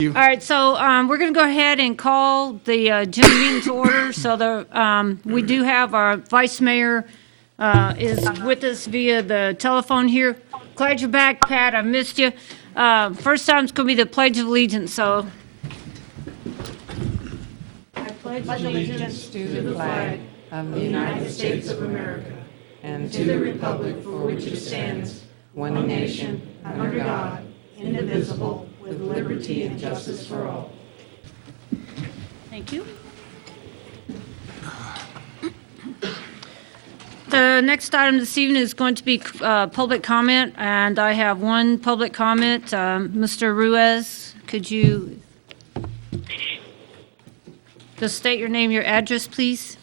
All right, so we're going to go ahead and call the June meeting to order. So we do have our vice mayor is with us via the telephone here. Glad you're back, Pat. I missed you. First time it's going to be the Pledge of Allegiance. So I pledge allegiance to the flag of the United States of America and to the republic for which it stands, one nation, under God, indivisible, with liberty and justice for all. Thank you. The next item this evening is going to be public comment, and I have one public comment. Mr. Ruiz, could you just state your name, your address, please?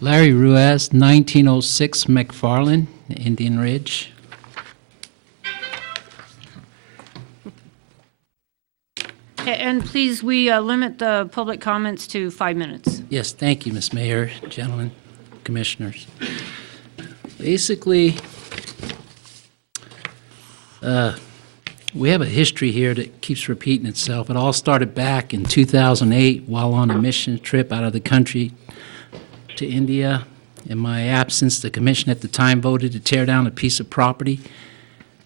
Larry Ruiz, 1906 McFarland, Indian Ridge. And please, we limit the public comments to 5 minutes. Yes, thank you, Ms. Mayor, gentlemen, commissioners. Basically, we have a history here that keeps repeating itself. It all started back in 2008 while on a mission trip out of the country to India. In my absence, the commission at the time voted to tear down a piece of property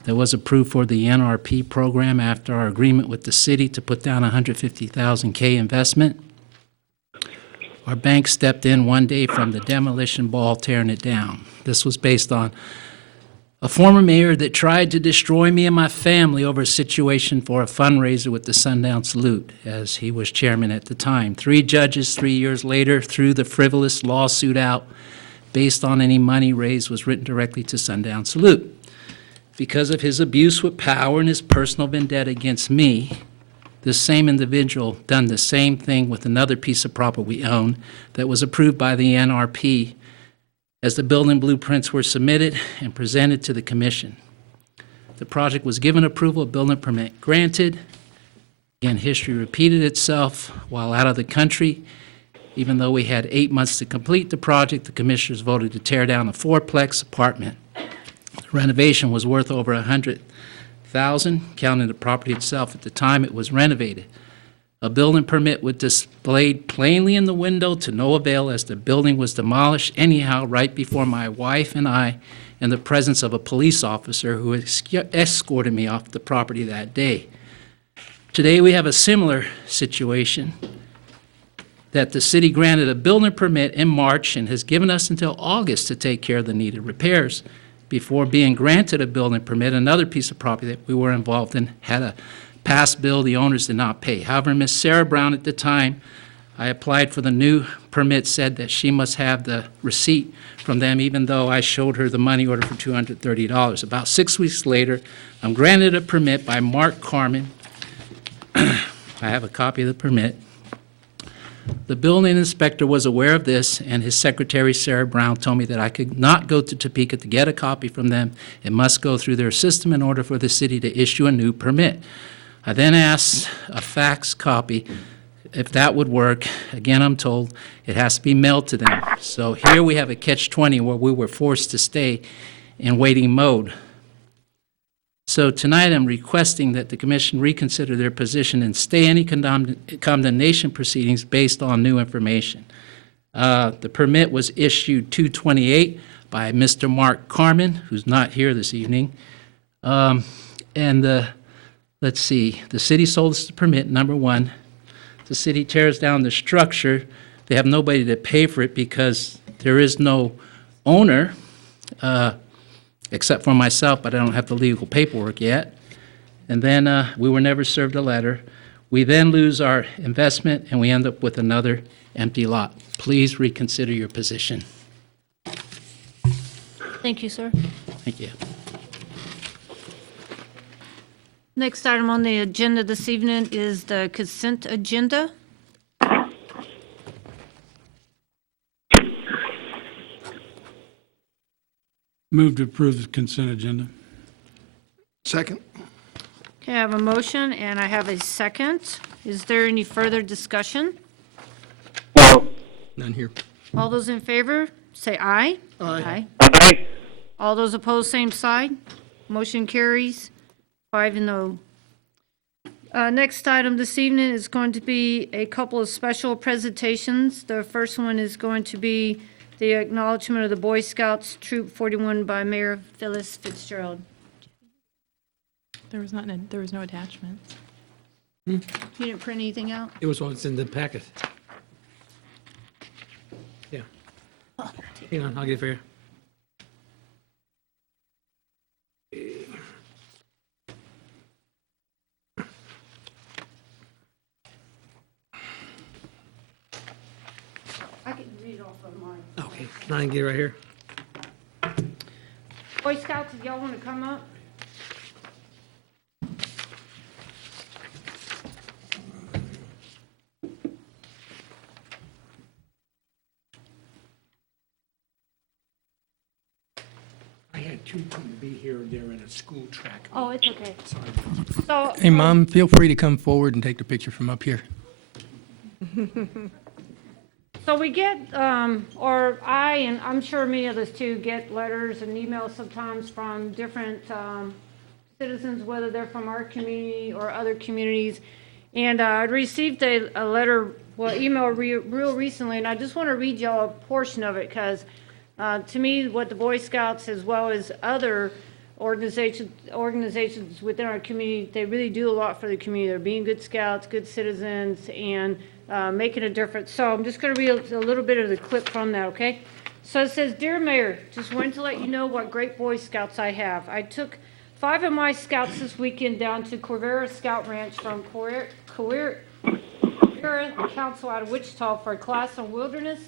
that was approved for the NRP program after our agreement with the city to put down $150,000 investment. Our bank stepped in one day from the demolition ball, tearing it down. This was based on a former mayor that tried to destroy me and my family over a situation for a fundraiser with the Sundown Salute, as he was chairman at the time. 3 judges 3 years later threw the frivolous lawsuit out based on any money raised was written directly to Sundown Salute. Because of his abuse with power and his personal vendetta against me, this same individual done the same thing with another piece of property we own that was approved by the NRP as the building blueprints were submitted and presented to the commission. The project was given approval, a building permit granted. Again, history repeated itself while out of the country. Even though we had 8 months to complete the project, the commissioners voted to tear down a 4-plex apartment. The renovation was worth over $100,000, counting the property itself at the time it was renovated. A building permit was displayed plainly in the window to no avail as the building was demolished anyhow right before my wife and I, in the presence of a police officer who escorted me off the property that day. Today we have a similar situation that the city granted a building permit in March and has given us until August to take care of the needed repairs. Before being granted a building permit, another piece of property that we were involved in had a past bill the owners did not pay. However, Ms. Sarah Brown at the time I applied for the new permit said that she must have the receipt from them, even though I showed her the money order for $230. About 6 weeks later, I'm granted a permit by Mark Carmen. I have a copy of the permit. The building inspector was aware of this, and his secretary, Sarah Brown, told me that I could not go to Topeka to get a copy from them. It must go through their system in order for the city to issue a new permit. I then asked a fax copy if that would work. Again, I'm told it has to be mailed to them. So here we have a catch-20 where we were forced to stay in waiting mode. So tonight I'm requesting that the commission reconsider their position and stay any condemnation proceedings based on new information. The permit was issued 2/28 by Mr. Mark Carmen, who's not here this evening. Let's see, the city sold us the permit, number one. The city tears down the structure. They have nobody to pay for it because there is no owner, except for myself, but I don't have the legal paperwork yet. And then we were never served a letter. We then lose our investment, and we end up with another empty lot. Please reconsider your position. Thank you, sir. Thank you. Next item on the agenda this evening is the consent agenda. Move to approve the consent agenda. Second. Okay, I have a motion and I have a second. Is there any further discussion? None here. All those in favor, say aye. Aye. Aye. All those opposed, same side. Motion carries 5-0. Next item this evening is going to be a couple of special presentations. The first one is going to be the acknowledgement of the Boy Scouts Troop 41 by Mayor Phyllis Fitzgerald. There was no attachments. You didn't print anything out? It was what's in the packet. Yeah. Hang on, I'll get it for you. I can read off of mine. Okay, now I can get it right here. Boy Scouts, if y'all want to come up. I had two couldn't be here, they're in a school track. Oh, it's okay. So, Hey, Mom, feel free to come forward and take the picture from up here. So we get, or I, and I'm sure many others too, get letters and emails sometimes from different citizens, whether they're from our community or other communities. And I received a letter, well, email real recently, and I just want to read y'all a portion of it because to me, what the Boy Scouts as well as other organizations within our community, they really do a lot for the community. They're being good scouts, good citizens, and making a difference. So I'm just going to read a little bit of the clip from that, okay? So it says, Dear Mayor, just wanted to let you know what great Boy Scouts I have. I took 5 of my scouts this weekend down to Corvera Scout Ranch from Corvera Council out of Wichita for a class on wilderness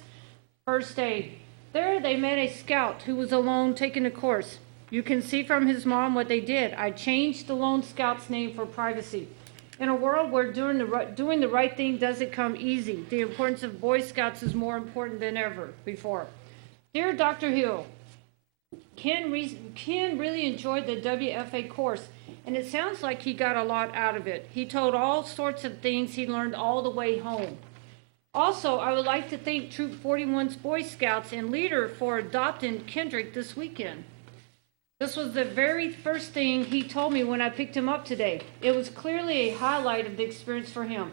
first aid. There they met a scout who was alone taking a course. You can see from his mom what they did. I changed the lone scout's name for privacy. In a world where doing the right thing doesn't come easy, the importance of Boy Scouts is more important than ever before. Dear Dr. Hill, Ken really enjoyed the WFA course, and it sounds like he got a lot out of it. He told all sorts of things he learned all the way home. Also, I would like to thank Troop 41's Boy Scouts and leader for adopting Kendrick this weekend. This was the very first thing he told me when I picked him up today. It was clearly a highlight of the experience for him.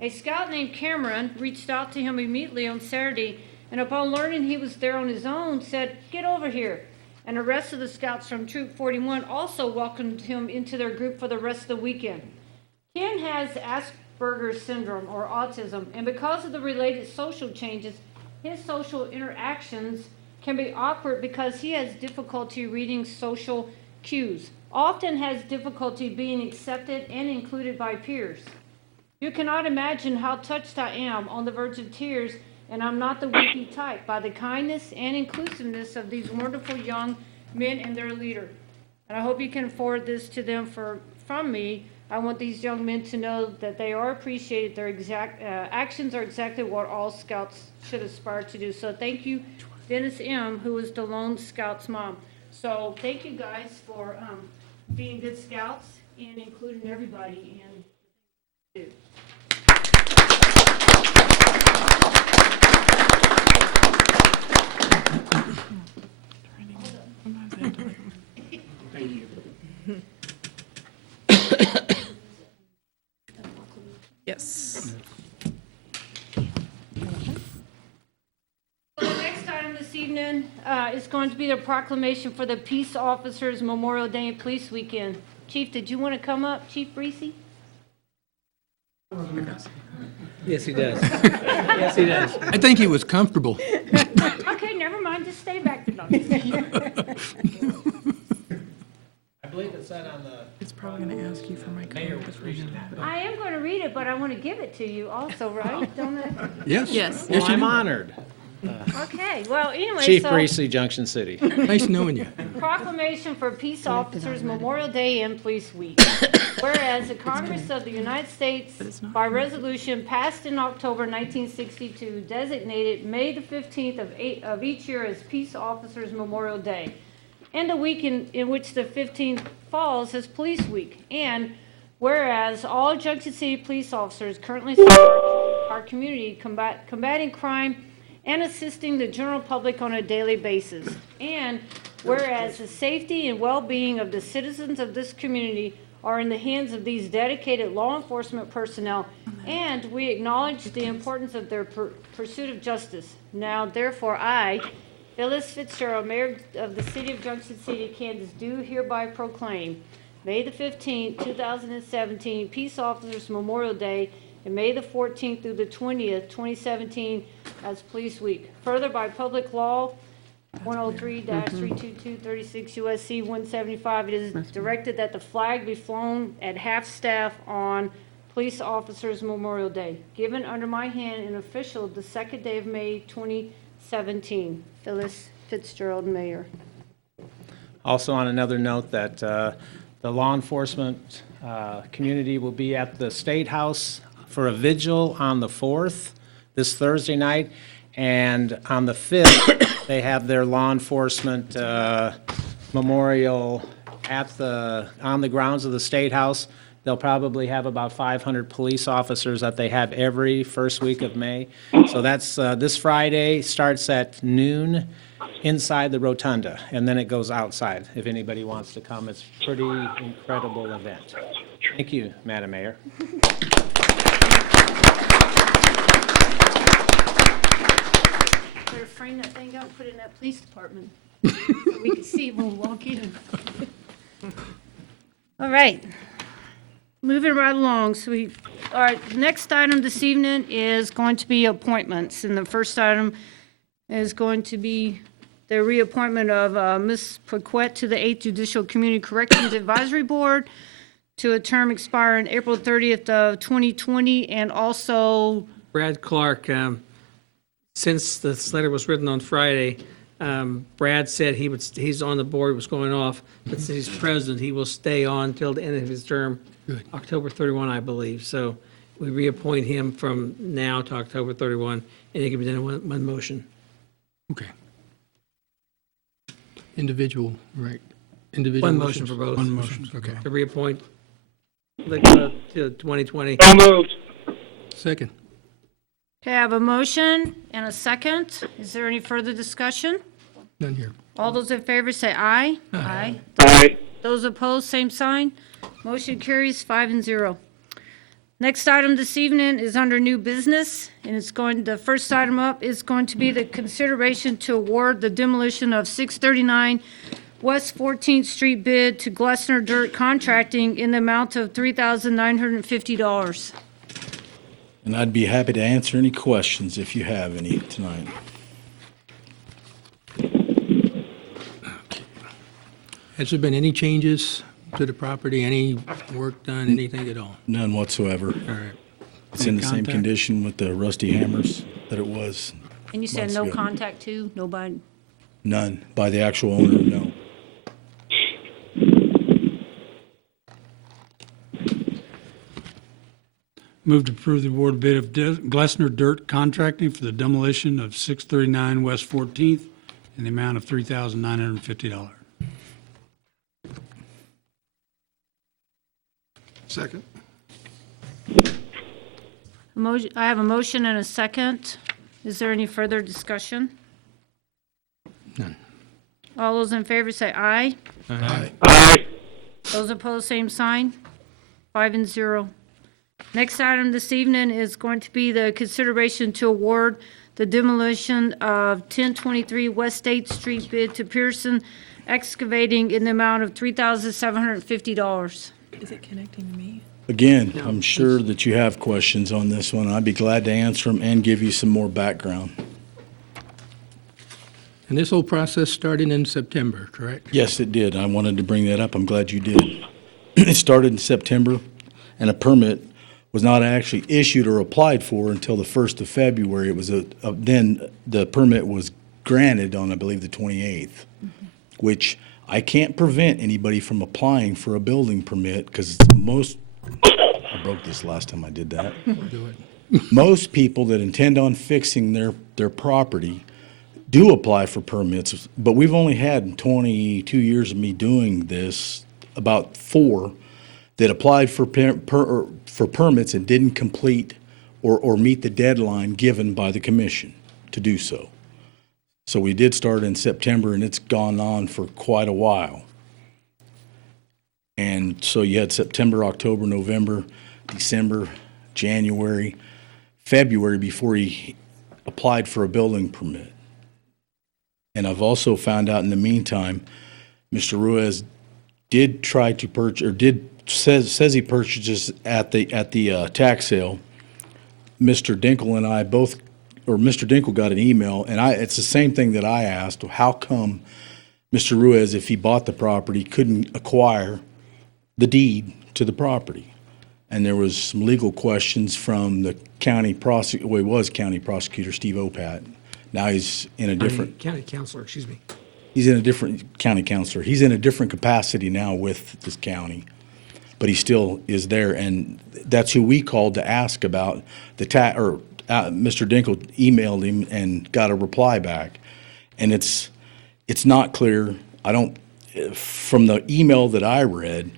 A scout named Cameron reached out to him immediately on Saturday, and upon learning he was there on his own, said, "Get over here." And the rest of the scouts from Troop 41 also welcomed him into their group for the rest of the weekend. Ken has Asperger's syndrome or autism, and because of the related social changes, his social interactions can be awkward because he has difficulty reading social cues, often has difficulty being accepted and included by peers. You cannot imagine how touched I am, on the verge of tears, and I'm not the weepy type, by the kindness and inclusiveness of these wonderful young men and their leader. And I hope you can forward this to them from me. I want these young men to know that they are appreciated. Their actions are exactly what all scouts should aspire to do. So thank you, Dennis M., who is the lone scout's mom. So thank you guys for being good scouts and including everybody in. Yes. So the next item this evening is going to be the proclamation for the Peace Officers Memorial Day and Police Weekend. Chief, did you want to come up, Chief Breesy? Yes, he does. Yes, he does. I think he was comfortable. Okay, never mind, just stay back there. I believe it said on the, It's probably going to ask you for my code. I am going to read it, but I want to give it to you also, right? Don't I? Yes? Yes. well, I'm honored. Okay, well, anyway, Chief so Breesy, Junction City. Nice knowing you. proclamation for Peace Officers Memorial Day and Police Week. Whereas the Congress of the United States, by resolution passed in October 1962, designated May the 15th of each year as Peace Officers Memorial Day, and the week in which the 15th falls as Police Week. And whereas all Junction City police officers currently serve our community combating crime and assisting the general public on a daily basis. And whereas the safety and well-being of the citizens of this community are in the hands of these dedicated law enforcement personnel, and we acknowledge the importance of their pursuit of justice. Now, therefore, I, Phyllis Fitzgerald, Mayor of the City of Junction City, Kansas, do hereby proclaim May the 15th, 2017, Peace Officers Memorial Day, and May the 14th through the 20th, 2017, as Police Week. Further, by public law 103-322, 36 USC 175, it is directed that the flag be flown at half-staff on Police Officers Memorial Day, given under my hand and official the 2nd day of May 2017. Phyllis Fitzgerald, Mayor. Also, on another note, that the law enforcement community will be at the State House for a vigil on the 4th, this Thursday night, and on the 5th, they have their law enforcement memorial on the grounds of the State House. They'll probably have about 500 police officers that they have every first week of May. So that's this Friday, starts at noon inside the rotunda, and then it goes outside if anybody wants to come. It's a pretty incredible event. Thank you, Madam Mayor. Better frame that thing up, put it in that police department, so we can see when we walk in. All right, moving right along. All right, the next item this evening is going to be appointments, and the first item is going to be the reappointment of Ms. Paquette to the 8th Judicial Community Corrections Advisory Board to a term expiring April 30th of 2020, and also Brad Clark, since this letter was written on Friday, Brad said he's on the board, was going off, but since he's president, he will stay on till the end of his term, October 31, I believe. So we reappoint him from now to October 31, and it can be done in one motion. Okay. Individual, right? Individual One motion for both. One motion, okay. To reappoint to 2020. Second. Okay, I have a motion and a second. Is there any further discussion? None here. All those in favor say aye. Aye. Those opposed, same sign. Motion carries 5-0. Next item this evening is under new business, and the first item up is going to be the consideration to award the demolition of 639 West 14th Street bid to Glessner Dirt Contracting in the amount of $3,950. And I'd be happy to answer any questions if you have any tonight. Has there been any changes to the property, any work done, anything at all? None whatsoever. All right. It's in the same Contact? condition with the rusty hammers that it was. And you said months no ago. contact too? Nobody? None by the actual owner, no. Move to approve the award bid of Glessner Dirt Contracting for the demolition of 639 West 14th in the amount of $3,950. Second. I have a motion and a second. Is there any further discussion? None. All those in favor say aye. Aye. Those opposed, same sign. 5-0. Next item this evening is going to be the consideration to award the demolition of 1023 West 8th Street bid to Pearson Excavating in the amount of $3,750. Is it connecting to me? Again, I'm sure that you have questions on this one. I'd be glad to answer them and give you some more background. And this whole process started in September, correct? Yes, it did. I wanted to bring that up. I'm glad you did. It started in September, and a permit was not actually issued or applied for until the 1st of February. It was then the permit was granted on, I believe, the 28th, which I can't prevent anybody from applying for a building permit because I broke this last time I did that. Do it. Most people that intend on fixing their property do apply for permits, but we've only had 22 years of me doing this, about 4 that applied for permits and didn't complete or meet the deadline given by the commission to do so. So we did start in September, and it's gone on for quite a while. And so you had September, October, November, December, January, February before he applied for a building permit. And I've also found out in the meantime, Mr. Ruiz did try to purchase, or says he purchases at the tax sale. Mr. Dinkle and I both, or Mr. Dinkle got an email, and it's the same thing that I asked. How come Mr. Ruiz, if he bought the property, couldn't acquire the deed to the property? And there was some legal questions from the county prosecutor, well, he was county prosecutor, Steve Opat. Now he's in a different, County counselor, excuse me. he's in a different county counselor. He's in a different capacity now with this county, but he still is there. And that's who we called to ask about the Mr. Dinkle emailed him and got a reply back. And it's not clear. From the email that I read,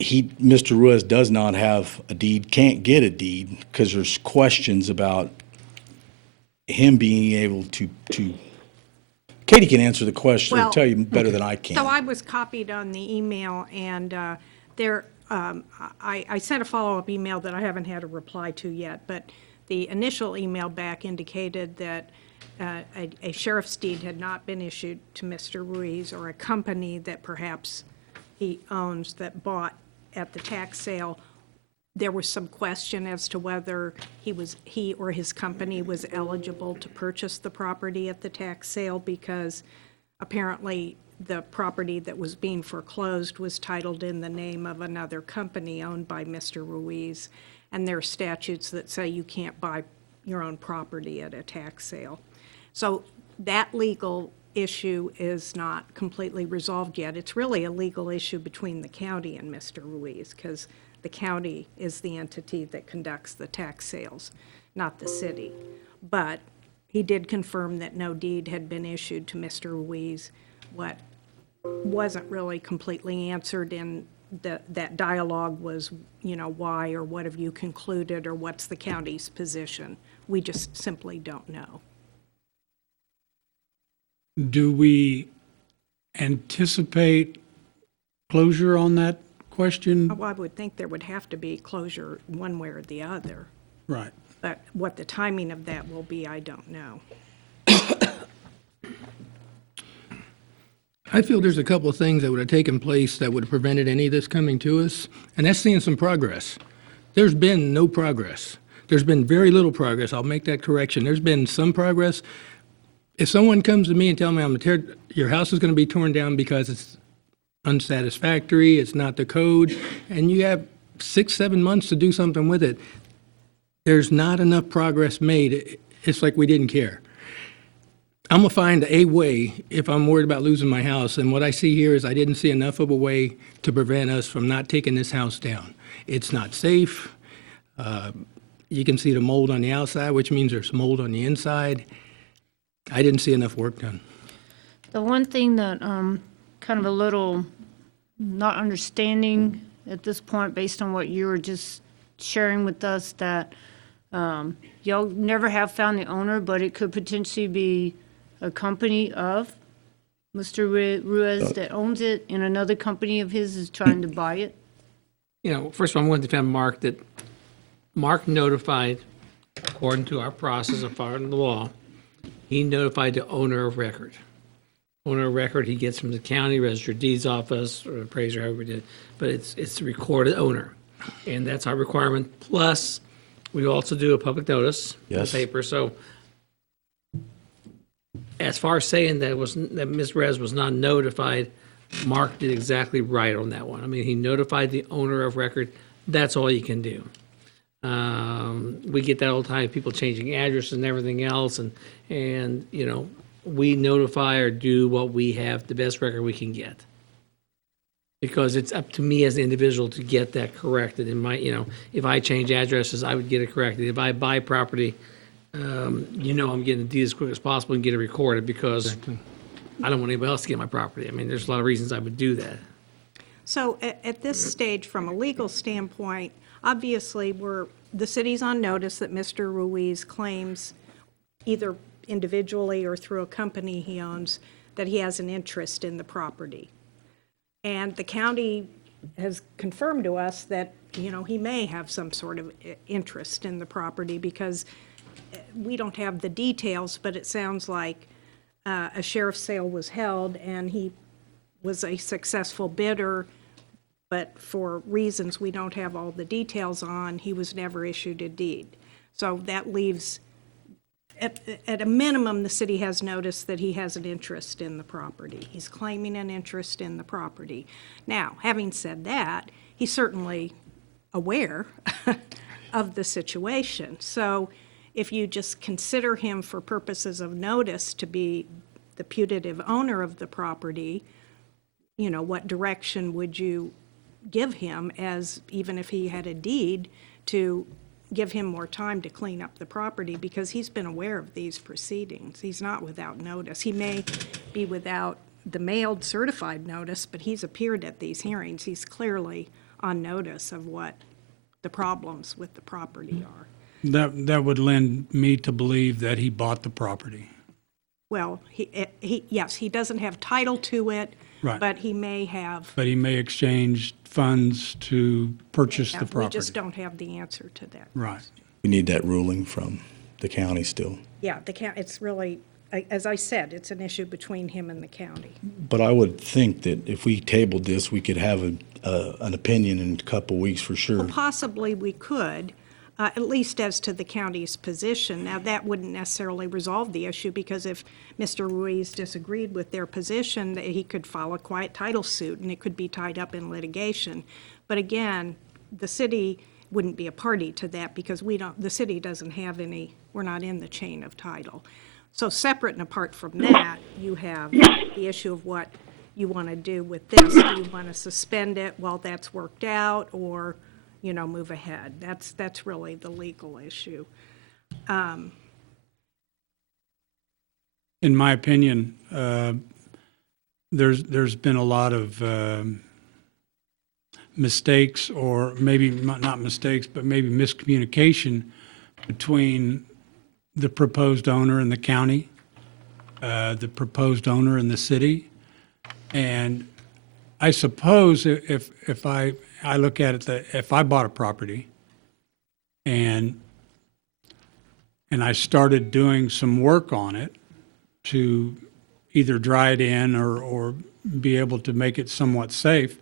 Mr. Ruiz does not have a deed, can't get a deed because there's questions about him being able to. Katie can answer the question or Well, tell you better than I can. So I was copied on the email, and I sent a follow-up email that I haven't had a reply to yet, but the initial email back indicated that a sheriff's deed had not been issued to Mr. Ruiz, or a company that perhaps he owns that bought at the tax sale. There was some question as to whether he or his company was eligible to purchase the property at the tax sale, because apparently the property that was being foreclosed was titled in the name of another company owned by Mr. Ruiz, and there are statutes that say you can't buy your own property at a tax sale. So that legal issue is not completely resolved yet. It's really a legal issue between the county and Mr. Ruiz, because the county is the entity that conducts the tax sales, not the city. But he did confirm that no deed had been issued to Mr. Ruiz. What wasn't really completely answered in that dialogue was, why, or what have you concluded, or what's the county's position? We just simply don't know. Do we anticipate closure on that question? Well, I would think there would have to be closure one way or the other, Right. but what the timing of that will be, I don't know. I feel there's a couple of things that would have taken place that would have prevented any of this coming to us, and that's seeing some progress. There's been no progress. There's been very little progress. I'll make that correction. There's been some progress. If someone comes to me and tells me your house is going to be torn down because it's unsatisfactory, it's not the code, and you have 6-7 months to do something with it, there's not enough progress made. It's like we didn't care. I'm going to find a way if I'm worried about losing my house, and what I see here is I didn't see enough of a way to prevent us from not taking this house down. It's not safe. You can see the mold on the outside, which means there's mold on the inside. I didn't see enough work done. The one thing that kind of a little not understanding at this point, based on what you were just sharing with us, that y'all never have found the owner, but it could potentially be a company of Mr. Ruiz that owns it, and another company of his is trying to buy it. First of all, I'm going to defend Mark, that Mark notified, according to our process of following the law, he notified the owner of record. Owner of record he gets from the county registered deeds office or appraiser, however we did, but it's the recorded owner, and that's our requirement. Plus, we also do a public notice in the Yes. paper. So, as far as saying that Ms. Rez was not notified, Mark did exactly right on that one. I mean, he notified the owner of record. That's all you can do. We get that all the time, people changing addresses and everything else, and we notify or do what we have, the best record we can get. Because it's up to me as an individual to get that corrected. In my, if I change addresses, I would get it corrected. If I buy property, I'm getting the deed as quick as possible and get it recorded, because I don't want anybody else to get my property. I mean, there's a lot of reasons I would do that. So at this stage, from a legal standpoint, obviously, the city's on notice that Mr. Ruiz claims, either individually or through a company he owns, that he has an interest in the property. And the county has confirmed to us that, you know, he may have some sort of interest in the property because we don't have the details, but it sounds like a sheriff's sale was held and he was a successful bidder, but for reasons we don't have all the details on, he was never issued a deed. So that leaves, at a minimum, the city has noticed that he has an interest in the property. He's claiming an interest in the property. Now, having said that, he's certainly aware of the situation. So if you just consider him for purposes of notice to be the putative owner of the property, you know, what direction would you give him as, even if he had a deed, to give him more time to clean up the property, because he's been aware of these proceedings. He's not without notice. He may be without the mailed certified notice, but he's appeared at these hearings. He's clearly on notice of what the problems with the property are. That would lend me to believe that he bought the property. Well, yes, he doesn't have title to it, Right. but he may have. But he may exchange funds to purchase the We property. just don't have the answer to that. Right. We need that ruling from the county still. Yeah, it's really, as I said, it's an issue between him and the county. But I would think that if we tabled this, we could have an opinion in a couple weeks for sure. Well, possibly we could, at least as to the county's position. Now, that wouldn't necessarily resolve the issue, because if Mr. Ruiz disagreed with their position, that he could file a quiet title suit, and it could be tied up in litigation. But again, the city wouldn't be a party to that, because the city doesn't have any, we're not in the chain of title. So separate and apart from that, you have the issue of what you want to do with this. Do you want to suspend it while that's worked out, or, you know, move ahead? That's really the legal issue. In my opinion, there's been a lot of mistakes, or maybe not mistakes, but maybe miscommunication between the proposed owner and the county, the proposed owner and the city. And I suppose if I look at it, that if I bought a property and I started doing some work on it to either dry it in or be able to make it somewhat safe,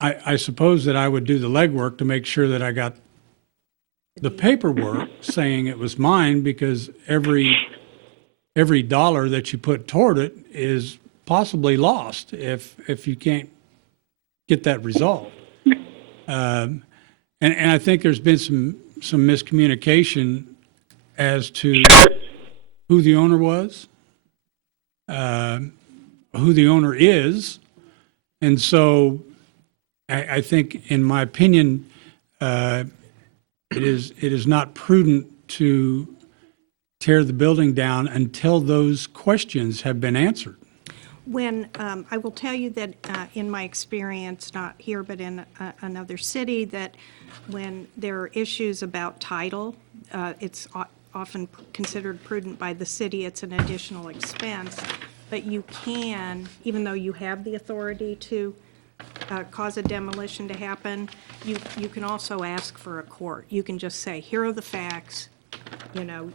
I suppose that I would do the legwork to make sure that I got the paperwork saying it was mine, because every dollar that you put toward it is possibly lost if you can't get that resolved. And I think there's been some miscommunication as to who the owner was, who the owner is. And so I think, in my opinion, it is not prudent to tear the building down until those questions have been answered. When, I will tell you that in my experience, not here but in another city, that when there are issues about title, it's often considered prudent by the city. It's an additional expense, but you can, even though you have the authority to cause a demolition to happen, you can also ask for a court. You can just say, here are the facts, you know,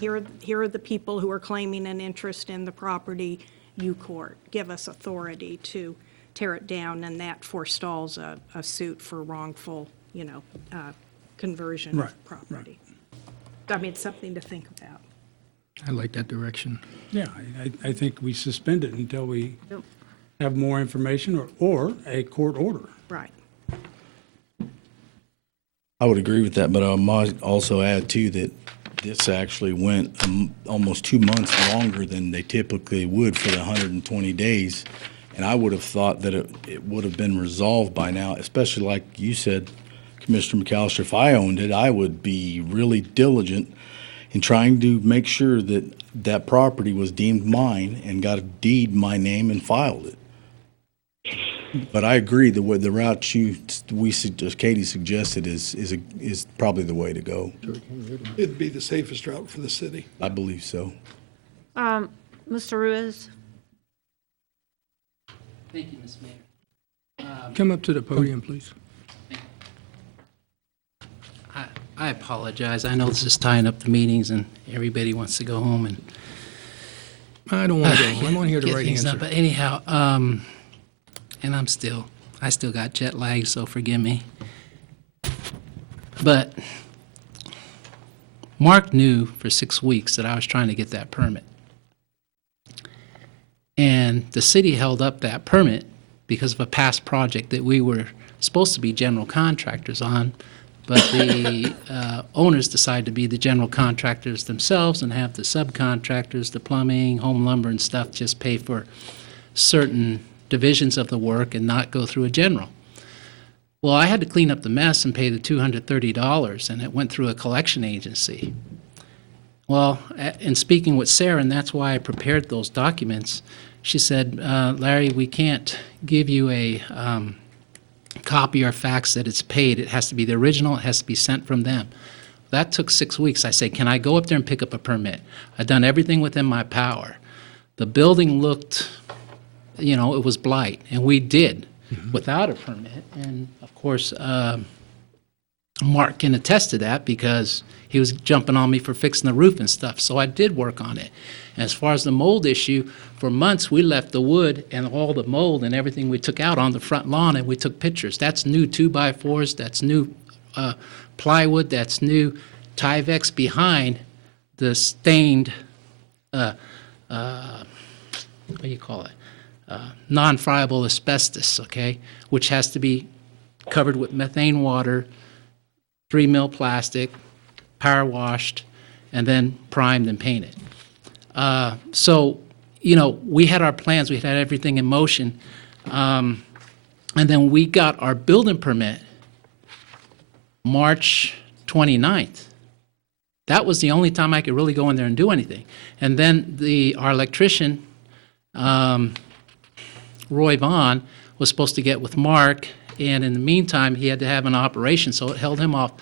here are the people who are claiming an interest in the property. You, court, give us authority to tear it down, and that forestalls a suit for wrongful, you know, conversion Right, of property. I mean, it's something to think about. I like that direction. Yeah, I think we suspend it until we have more information or a court order. Right. I would agree with that, but I might also add too that this actually went almost 2 months longer than they typically would for the 120 days. And I would have thought that it would have been resolved by now, especially like you said, Commissioner McAllister, if I owned it, I would be really diligent in trying to make sure that that property was deemed mine and got a deed in my name and filed it. But I agree that the route Katie suggested is probably the way to go. It'd be the safest route for the city. I believe so. Mr. Ruiz? Thank you, Ms. Mayor. Come up to the podium, please. I apologize. I know this is tying up the meetings and everybody wants to go home and I don't want to go. I want to hear the get right things done. answer. But anyhow, and I still got jet lag, so forgive me. But Mark knew for 6 weeks that I was trying to get that permit. And the city held up that permit because of a past project that we were supposed to be general contractors on, but the owners decided to be the general contractors themselves and have the subcontractors, the plumbing, home lumber and stuff, just pay for certain divisions of the work and not go through a general. Well, I had to clean up the mess and pay the $230, and it went through a collection agency. Well, in speaking with Sarah, and that's why I prepared those documents, she said, Larry, we can't give you a copy or fax that it's paid. It has to be the original. It has to be sent from them. That took 6 weeks. I said, can I go up there and pick up a permit? I've done everything within my power. The building looked, it was blight, and we did without a permit. And of course, Mark can attest to that because he was jumping on me for fixing the roof and stuff. So I did work on it. And as far as the mold issue, for months we left the wood and all the mold and everything we took out on the front lawn, and we took pictures. That's new 2x4s, that's new plywood, that's new Tyvek behind the stained, what do you call it? Non-friable asbestos, okay, which has to be covered with methane water, 3 mil plastic, power washed, and then primed and painted. So, we had our plans, we had everything in motion, and then we got our building permit March 29th. That was the only time I could really go in there and do anything. And then our electrician, Roy Vaughn, was supposed to get with Mark, and in the meantime, he had to have an operation, so it held him off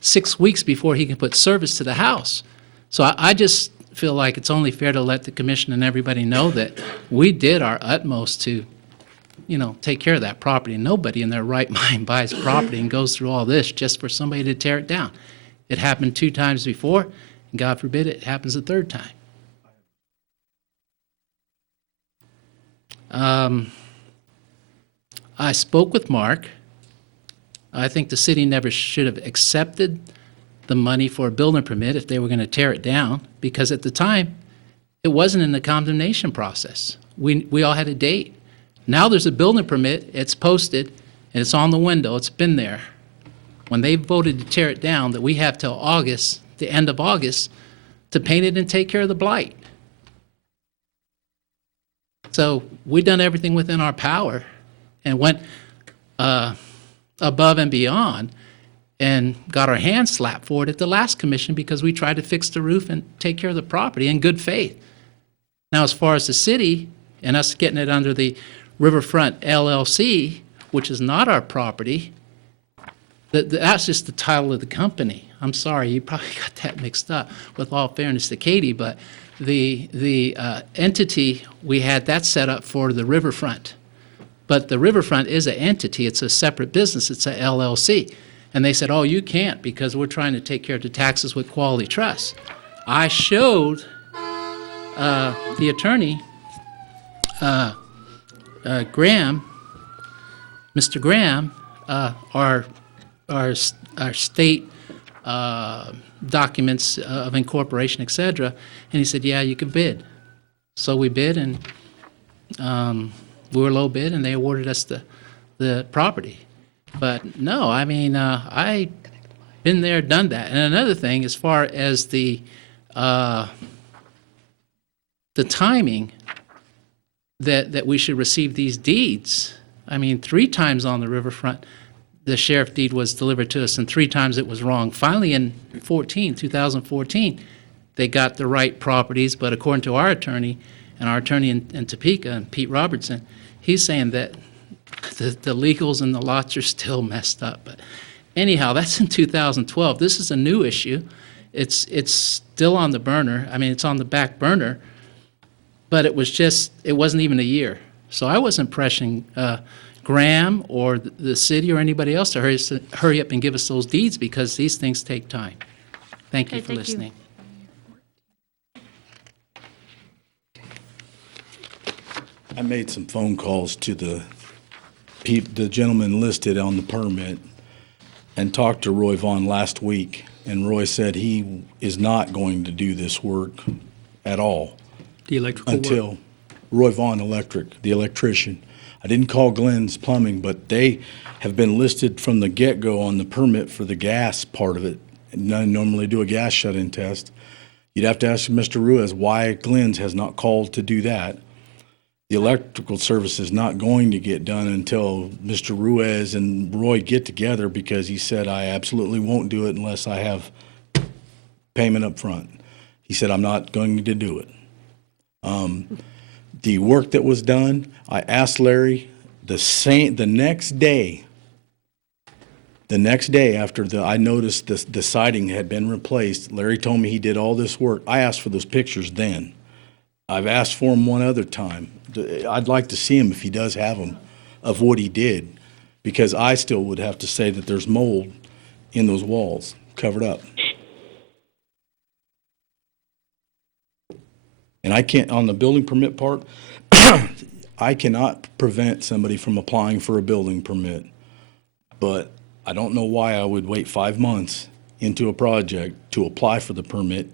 6 weeks before he could put service to the house. So I just feel like it's only fair to let the commission and everybody know that we did our utmost to, take care of that property. Nobody in their right mind buys property and goes through all this just for somebody to tear it down. It happened 2 times before, and God forbid it happens a 3rd time. I spoke with Mark. I think the city never should have accepted the money for a building permit if they were going to tear it down, because at the time, it wasn't in the condemnation process. We all had a date. Now there's a building permit, it's posted, and it's on the window, it's been there. When they voted to tear it down, that we have till August, the end of August, to paint it and take care of the blight. So we've done everything within our power and went above and beyond and got our hands slapped for it at the last commission because we tried to fix the roof and take care of the property in good faith. Now, as far as the city and us getting it under the Riverfront LLC, which is not our property, that's just the title of the company. I'm sorry, you probably got that mixed up, with all fairness to Katie, but the entity, we had that set up for the Riverfront. But the Riverfront is an entity, it's a separate business, it's a LLC. And they said, oh, you can't because we're trying to take care of the taxes with Quality Trust. I showed the attorney, Graham, Mr. Graham, our state documents of incorporation, et cetera, and he said, yeah, you can bid. So we bid, and we were low bid, and they awarded us the property. But no, I mean, I've been there, done that. And another thing, as far as the timing that we should receive these deeds, I mean, 3 times on the Riverfront, the sheriff deed was delivered to us, and 3 times it was wrong. Finally, in 2014, they got the right properties, but according to our attorney, and our attorney in Topeka, and Pete Robertson, he's saying that the legals and the lots are still messed up. But anyhow, that's in 2012. This is a new issue. It's still on the burner. I mean, it's on the back burner, but it wasn't even a year. So I wasn't pressuring Graham or the city or anybody else to hurry up and give us those deeds because these things take time. Thank you Okay, for thank you. listening. I made some phone calls to the gentleman listed on the permit and talked to Roy Vaughn last week, and Roy said he is not going to do this work at all The electrical work. until Roy Vaughn Electric, the electrician. I didn't call Glenn's Plumbing, but they have been listed from the get-go on the permit for the gas part of it. And I normally do a gas shut-in test. You'd have to ask Mr. Ruiz why Glenn's has not called to do that. The electrical service is not going to get done until Mr. Ruiz and Roy get together because he said, I absolutely won't do it unless I have payment up front. He said, I'm not going to do it. The work that was done, I asked Larry the next day after I noticed the siding had been replaced, Larry told me he did all this work. I asked for those pictures then. I've asked for them one other time. I'd like to see him if he does have them of what he did, because I still would have to say that there's mold in those walls covered up. And I can't, on the building permit part, I cannot prevent somebody from applying for a building permit. But I don't know why I would wait 5 months into a project to apply for the permit.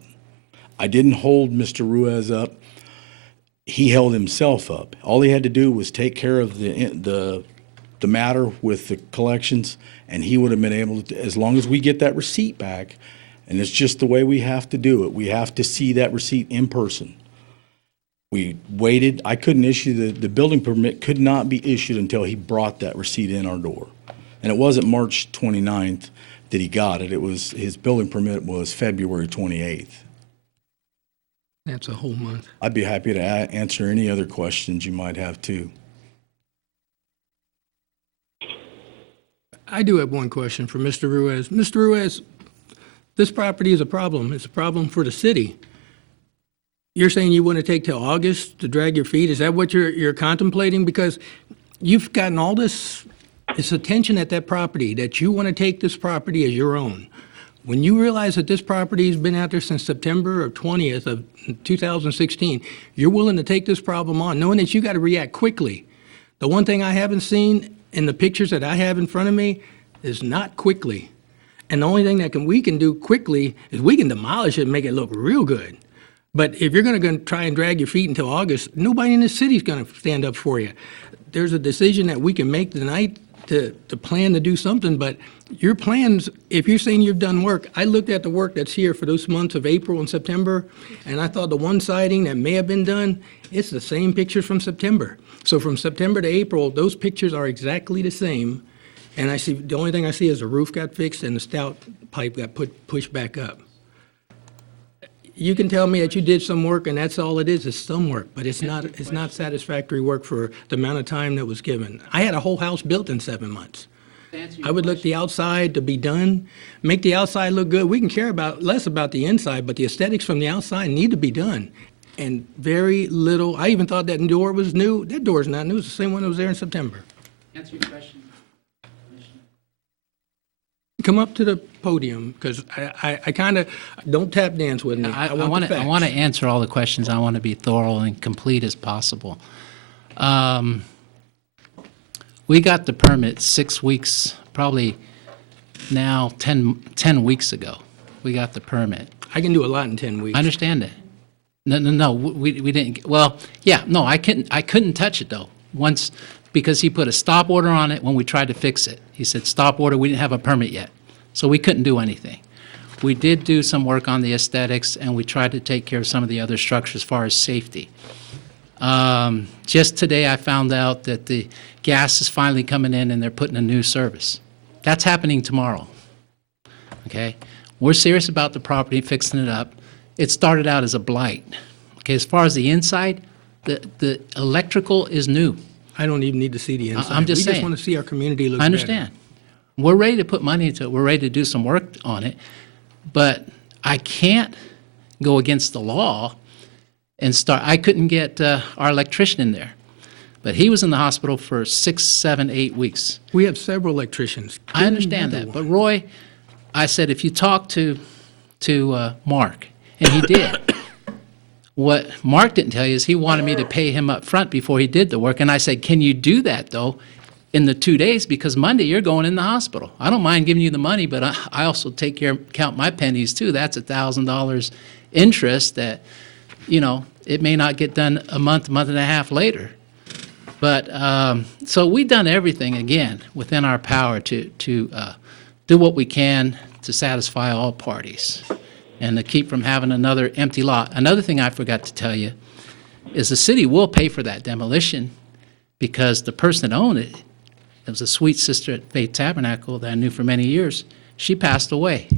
I didn't hold Mr. Ruiz up. He held himself up. All he had to do was take care of the matter with the collections, and he would have been able to, as long as we get that receipt back, and it's just the way we have to do it. We have to see that receipt in person. We waited. I couldn't issue the building permit could not be issued until he brought that receipt in our door. And it wasn't March 29th that he got it. It was, his building permit was February 28th. That's a whole month. I'd be happy to answer any other questions you might have too. I do have one question for Mr. Ruiz. Mr. Ruiz, this property is a problem. It's a problem for the city. You're saying you want to take till August to drag your feet? Is that what you're contemplating? Because you've gotten all this attention at that property, that you want to take this property as your own. When you realize that this property has been out there since September 20th of 2016, you're willing to take this problem on, knowing that you got to react quickly. The one thing I haven't seen in the pictures that I have in front of me is not quickly. And the only thing that we can do quickly is we can demolish it and make it look real good. But if you're going to try and drag your feet until August, nobody in this city is going to stand up for you. There's a decision that we can make tonight to plan to do something, but your plans, if you're saying you've done work, I looked at the work that's here for those months of April and September, and I thought the one siding that may have been done, it's the same pictures from September. So from September to April, those pictures are exactly the same, and I see, the only thing I see is the roof got fixed and the stout pipe got pushed back up. You can tell me that you did some work, and that's all it is some work, but it's not satisfactory work for the amount of time that was given. I had a whole house built in 7 months. I would look the outside to be done, make the outside look good. We can care less about the inside, but the aesthetics from the outside need to be done. And very little, I even thought that door was new. That door is not new, it's the same one that was there in September. Answer your question. Come up to the podium, because I kind of, don't tap dance with me. I want want the to facts. answer all the questions. I want to be thorough and complete as possible. We got the permit 6 weeks, probably now 10 weeks ago. We got the permit. I can do a lot in 10 weeks. I understand that. No, we didn't, well, yeah, no, I couldn't touch it though. Once, because he put a stop order on it when we tried to fix it. He said, stop order, we didn't have a permit yet. So we couldn't do anything. We did do some work on the aesthetics, and we tried to take care of some of the other structures as far as safety. Just today, I found out that the gas is finally coming in and they're putting a new service. That's happening tomorrow, okay? We're serious about the property, fixing it up. It started out as a blight. Okay, as far as the inside, the electrical is new. I don't even need to see the inside. I'm just We saying. just want to see our community look better. I understand. We're ready to put money into it. We're ready to do some work on it. But I can't go against the law and start. I couldn't get our electrician in there. But he was in the hospital for 6, 7, 8 weeks. We have several electricians. I understand that, but Roy, I said, if you talk to Mark, and he did. What Mark didn't tell you is he wanted me to pay him up front before he did the work, and I said, can you do that, though, in the 2 days, because Monday you're going in the hospital. I don't mind giving you the money, but I also count my pennies, too. That's $1,000 interest that, it may not get done a month and a half later. But, so we've done everything, again, within our power to do what we can to satisfy all parties and to keep from having another empty lot. Another thing I forgot to tell you is the city will pay for that demolition because the person that owned it, it was a sweet sister at Faith Tabernacle that I knew for many years, she passed away.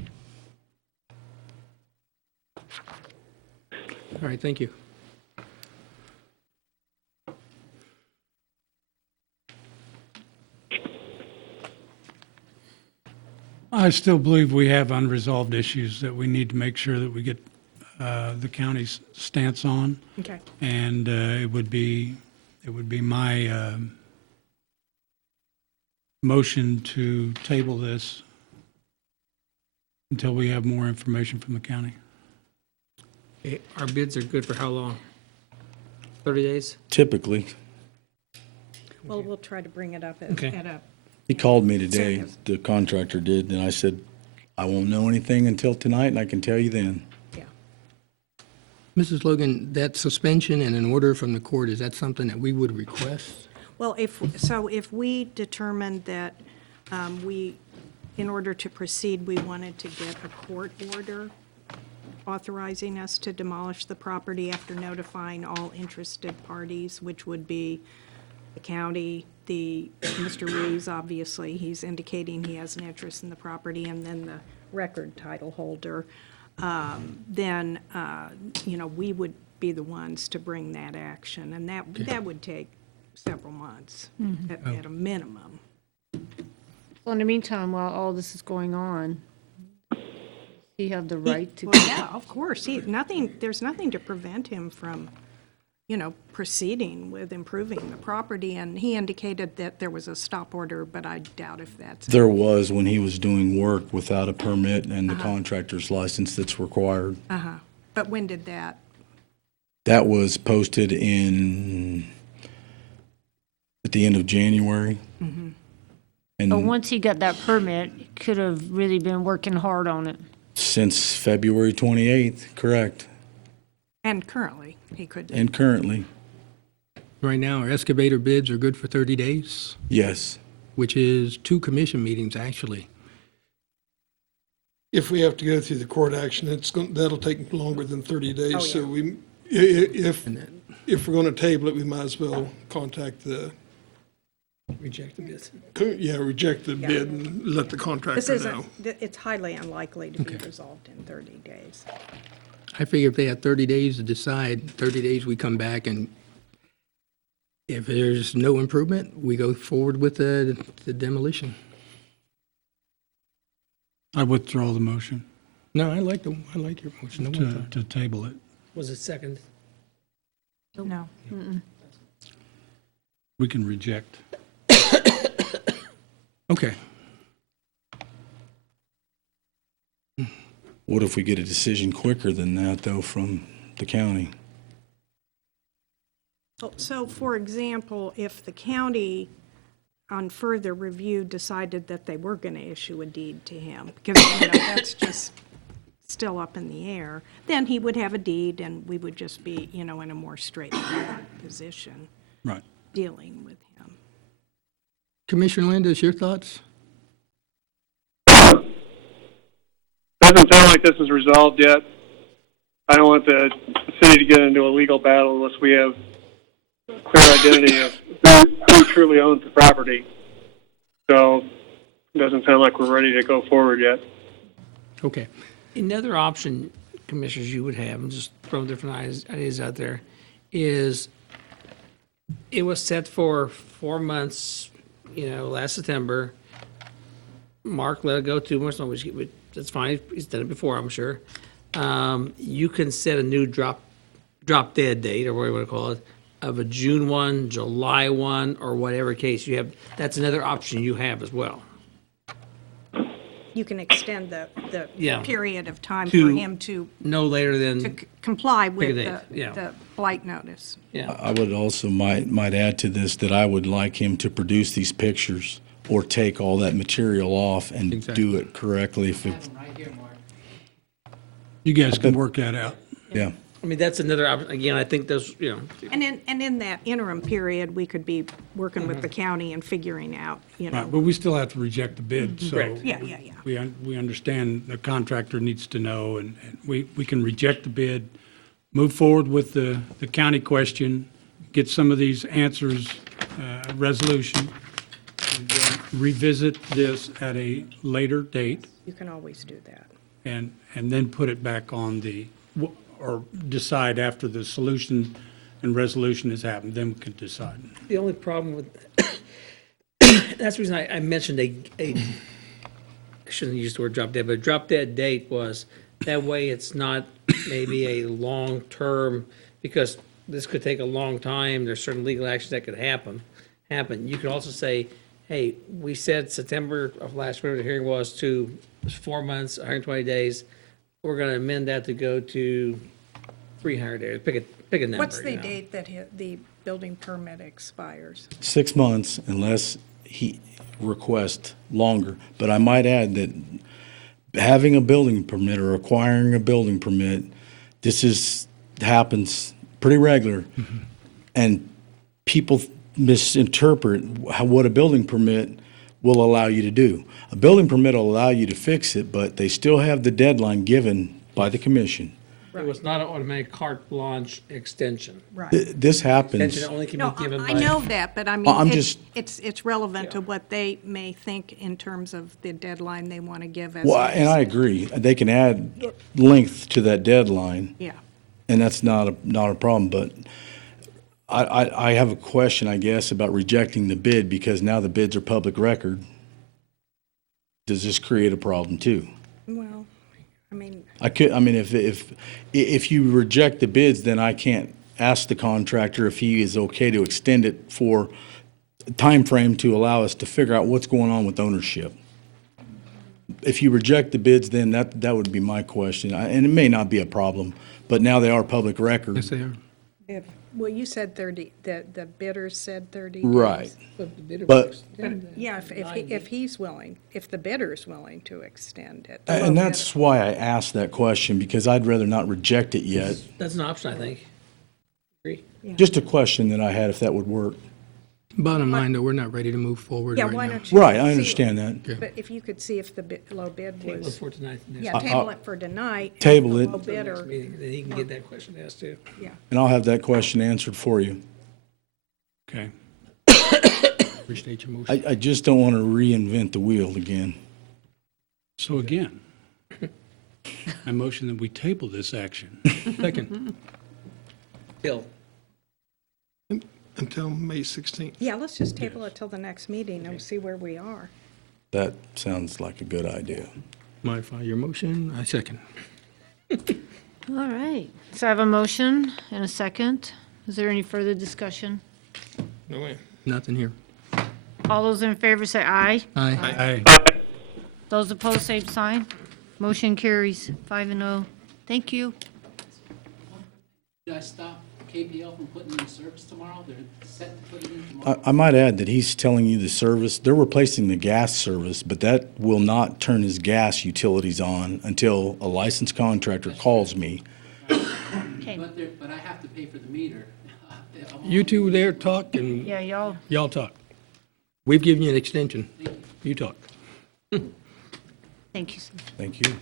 All right, thank you. I still believe we have unresolved issues that we need to make sure that we get the county's stance on. Okay. And it would be my motion to table this until we have more information from the county. Okay, our bids are good for how long? 30 days? Typically. Well, we'll try to bring it up Okay. at a, He called me today, the contractor did, and I said, I won't know anything until tonight, and I can tell you then. yeah. Mrs. Logan, that suspension and an order from the court, is that something that we would request? Well, if we determined that in order to proceed, we wanted to get a court order authorizing us to demolish the property after notifying all interested parties, which would be the county, Mr. Ruiz, obviously, he's indicating he has an interest in the property, and then the record title holder, then, we would be the ones to bring that action, and that would take several months at a minimum. Well, in the meantime, while all this is going on, he have the right to. Well, yeah, of course, there's nothing to prevent him from, proceeding with improving the property, and he indicated that there was a stop order, but I doubt if that's. There was when he was doing work without a permit and the contractor's license that's required. But when did that? That was posted at the end of January. But And once he got that permit, he could have really been working hard on it. since February 28th, correct, And currently, he could. and currently, Right now, our excavator bids are good for 30 days, yes. which is 2 commission meetings, actually. If we have to go through the court action, that'll take longer than 30 days. Oh, So yeah. if we're going to table it, we might as well contact Reject the bids. reject the bid and let the This contractor know. it's highly unlikely to be resolved in 30 days. I figure if they have 30 days to decide, 30 days we come back, and if there's no improvement, we go forward with the demolition. I withdraw the motion No, I like your motion. No one- to table it. Was it second? No. We can reject. Okay. What if we get a decision quicker than that, though, from the county? So, for example, if the county, on further review, decided that they were going to issue a deed to him, because that's just still up in the air, then he would have a deed, and we would just be, in a more straightforward position Right. dealing with him. Commissioner Landis, your thoughts? Doesn't sound like this is resolved yet. I don't want the city to get into a legal battle unless we have clear identity of who truly owns the property. So it doesn't sound like we're ready to go forward yet. Okay. Another option, commissioners, you would have, and just throwing different ideas out there, is it was set for 4 months, last September. Mark let it go 2 months, that's fine, he's done it before, I'm sure. You can set a new drop dead date, or whatever you want to call it, of a June 1, July 1, or whatever case you have, that's another option you have as well. You can extend the Yeah. period of time for To- him to No later than, comply with Pick a date, yeah. the blight notice. yeah. I would also might add to this that I would like him to produce these pictures or take all that material off and Exactly. do it correctly if it, Right here, Mark. You guys can work that out. yeah. I mean, that's another option. Again, I think those, And in that interim period, we could be working with the county and figuring out, Right, but we still have to reject the bid, so. Correct. Yeah. We understand the contractor needs to know, and we can reject the bid, move forward with the county question, get some of these answers, resolution, and then revisit this at a later date, You can always do that. and then put it back on or decide after the solution and resolution has happened, then we can decide. the only problem with, that's the reason I mentioned I shouldn't use the word drop dead, but drop dead date was, that way it's not maybe a long-term, because this could take a long time, there's certain legal actions that could happen. You could also say, hey, we said September of last, whatever the hearing was, to 4 months, 120 days. We're gonna amend that to go to 300 days, pick a number. What's the you know. date that the building permit expires? 6 months unless he requests longer. But I might add that having a building permit or acquiring a building permit, happens pretty regular. And people misinterpret what a building permit will allow you to do. A building permit will allow you to fix it, but they still have the deadline given by the commission. It was not an automatic carte blanche extension. Right. This happens. Extension only can No, be given by. I know that, but I mean, I'm it's relevant to what they may think in terms of the deadline they want to give as. Well, an and I agree. They can add length to that deadline. Yeah. And that's not a problem, but I have a question, I guess, about rejecting the bid, because now the bids are public record. Does this create a problem too? Well, I mean, If you reject the bids, then I can't ask the contractor if he is okay to extend it for a time frame to allow us to figure out what's going on with ownership. If you reject the bids, then that would be my question, and it may not be a problem, but now they are public record. Yes, they are. well, you said 30, the bidders said 30 days. Right. But, But, yeah, if he's willing, if the bidder's willing to extend it. the low and that's why I asked that question, because I'd rather not reject it yet. That's an option, I think. Agree. Just a question that I had, if that would work. Bottom line, though, we're not ready to move forward Yeah, right why now. don't you? Right, I see- understand that. But if you could see if the low bid Table it was, for tonight, next yeah, table it for tonight. and Table the it. Low bidder, meeting, then he can get that question asked too. yeah. And I'll have that question answered for you. Okay. Appreciate your motion. I just don't want to reinvent the wheel again. So again, I motion that we table this action. Second. Bill, Until May 16th. Yeah, let's just table it till the next meeting and see where we are. That sounds like a good idea. Modify your motion. I second. All right. So I have a motion and a second. Is there any further discussion? No way. Nothing here. All those in favor say aye. Aye. Aye. Those opposed, same sign. Motion carries 5-0. Thank you. Should I stop KPL from putting in service tomorrow? They're set to put it in tomorrow. I might add that he's telling you the service, they're replacing the gas service, but that will not turn his gas utilities on until a licensed contractor calls me. Okay. But I have to pay for the meter. You two there talk and Yeah, y'all talk. We've given you an extension. You talk. thank you. Sir. Thank you.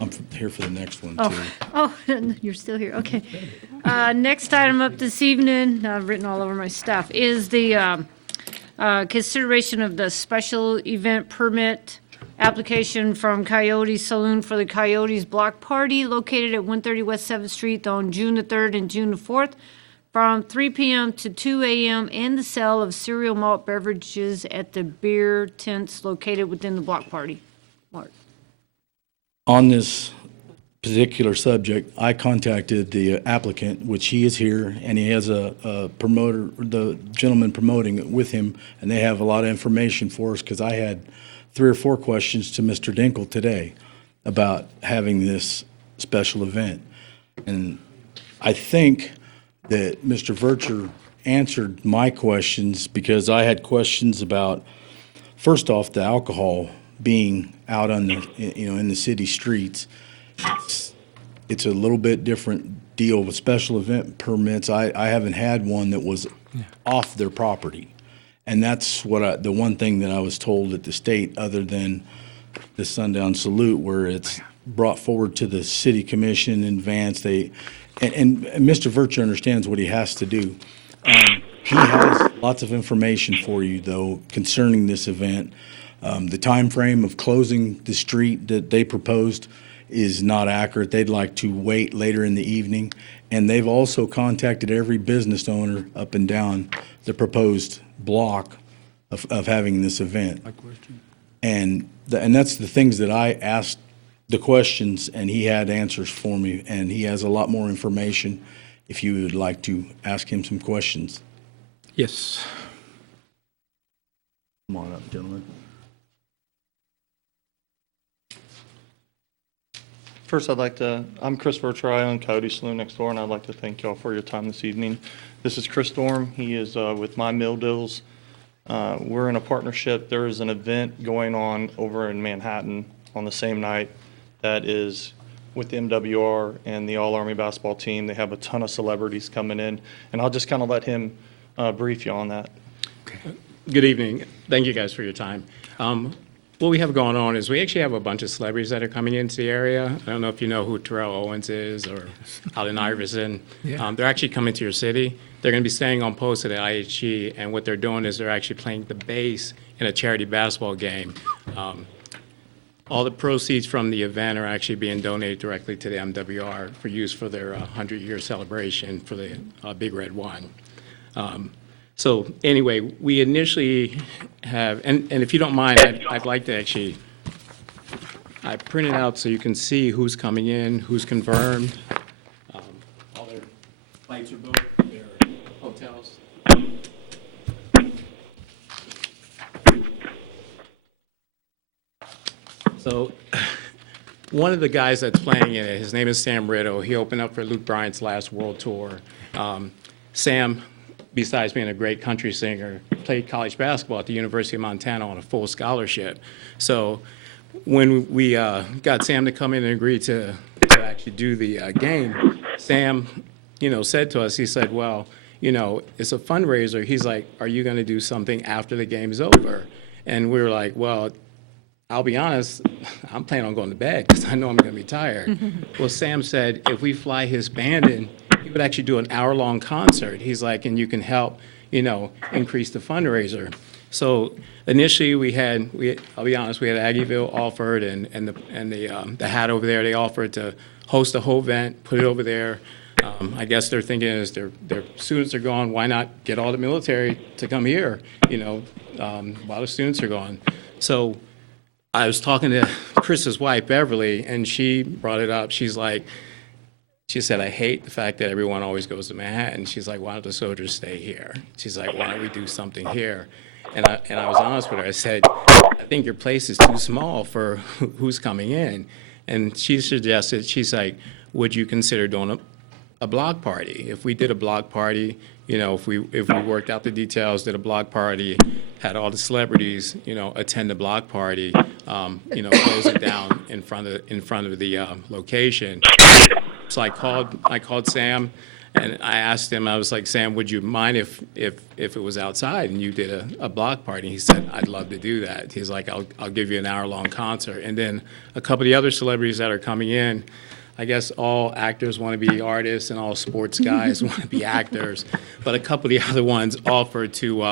I'm here for the next one, Oh, too. oh, you're still here, okay. Next item up this evening, I've written all over my stuff, is the consideration of the special event permit application from Coyote Saloon for the Coyotes Block Party located at 130 West 7th Street on June the 3rd and June the 4th from 3 p.m. to 2 a.m. and the sale of cereal malt beverages at the beer tents located within the Block Party. Mark. On this particular subject, I contacted the applicant, which he is here, and he has a promoter, the gentleman promoting it with him, and they have a lot of information for us, because I had 3 or 4 questions to Mr. Dinkle today about having this special event. And I think that Mr. Vercher answered my questions, because I had questions about, first off, the alcohol being out on the, in the city streets. It's a little bit different deal with special event permits. I haven't had one that was off their property. And that's what the one thing that I was told at the state, other than the Sundown Salute, where it's brought forward to the city commission in advance. And Mr. Vercher understands what he has to do. He has lots of information for you, though, concerning this event. The time frame of closing the street that they proposed is not accurate. They'd like to wait later in the evening. And they've also contacted every business owner up and down the proposed block of having this event. And that's the things that I asked the questions, and he had answers for me, and he has a lot more information if you would like to ask him some questions. Yes. Come on up, gentlemen. First, I'm Chris Vercher. I own Coyote Saloon next door, and I'd like to thank y'all for your time this evening. This is Chris Storm. He is with My Mill Deals. We're in a partnership. There is an event going on over in Manhattan on the same night that is with the MWR and the All-Army basketball team. They have a ton of celebrities coming in, and I'll just kind of let him brief you on that. Good evening. Thank you guys for your time. What we have going on is we actually have a bunch of celebrities that are coming into the area. I don't know if you know who Terrell Owens is or Allen Iverson. Yeah. They're actually coming to your city. They're going to be staying on post at the IHG, and what they're doing is they're actually playing the bass in a charity basketball game. All the proceeds from the event are actually being donated directly to the MWR for use for their 100-year celebration for the Big Red One. So anyway, we initially have, and if you don't mind, I'd like to actually, I printed out so you can see who's coming in, who's confirmed. All their flights are booked, their hotels. So one of the guys that's playing in it, his name is Sam Riddle. He opened up for Luke Bryant's last world tour. Sam, besides being a great country singer, played college basketball at the University of Montana on a full scholarship. So when we got Sam to come in and agree to actually do the game, Sam, said to us, he said, well, it's a fundraiser. He's like, are you going to do something after the game is over? And we were like, well, I'll be honest, I'm planning on going to bed because I know I'm going to be tired. Well, Sam said if we fly his band in, he would actually do an hour-long concert. He's like, and you can help, increase the fundraiser. So initially I'll be honest, we had Aggieville offered and the hat over there, they offered to host the whole event, put it over there. I guess they're thinking is their students are gone, why not get all the military to come here, while the students are gone. So I was talking to Chris's wife, Beverly, and she brought it up. She said, I hate the fact that everyone always goes to Manhattan. She's like, why don't the soldiers stay here? She's like, why don't we do something here? And I was honest with her. I said, I think your place is too small for who's coming in. And she suggested, she's like, would you consider doing a block party? If we did a block party, if we worked out the details, did a block party, had all the celebrities, attend the block party, close it down in front of the location. So I called Sam, and I asked him, I was like, Sam, would you mind if it was outside and you did a block party? He said, I'd love to do that. He's like, I'll give you an hour-long concert. And then a couple of the other celebrities that are coming in, I guess all actors want to be artists and all sports guys want to be actors, but a couple of the other ones offered to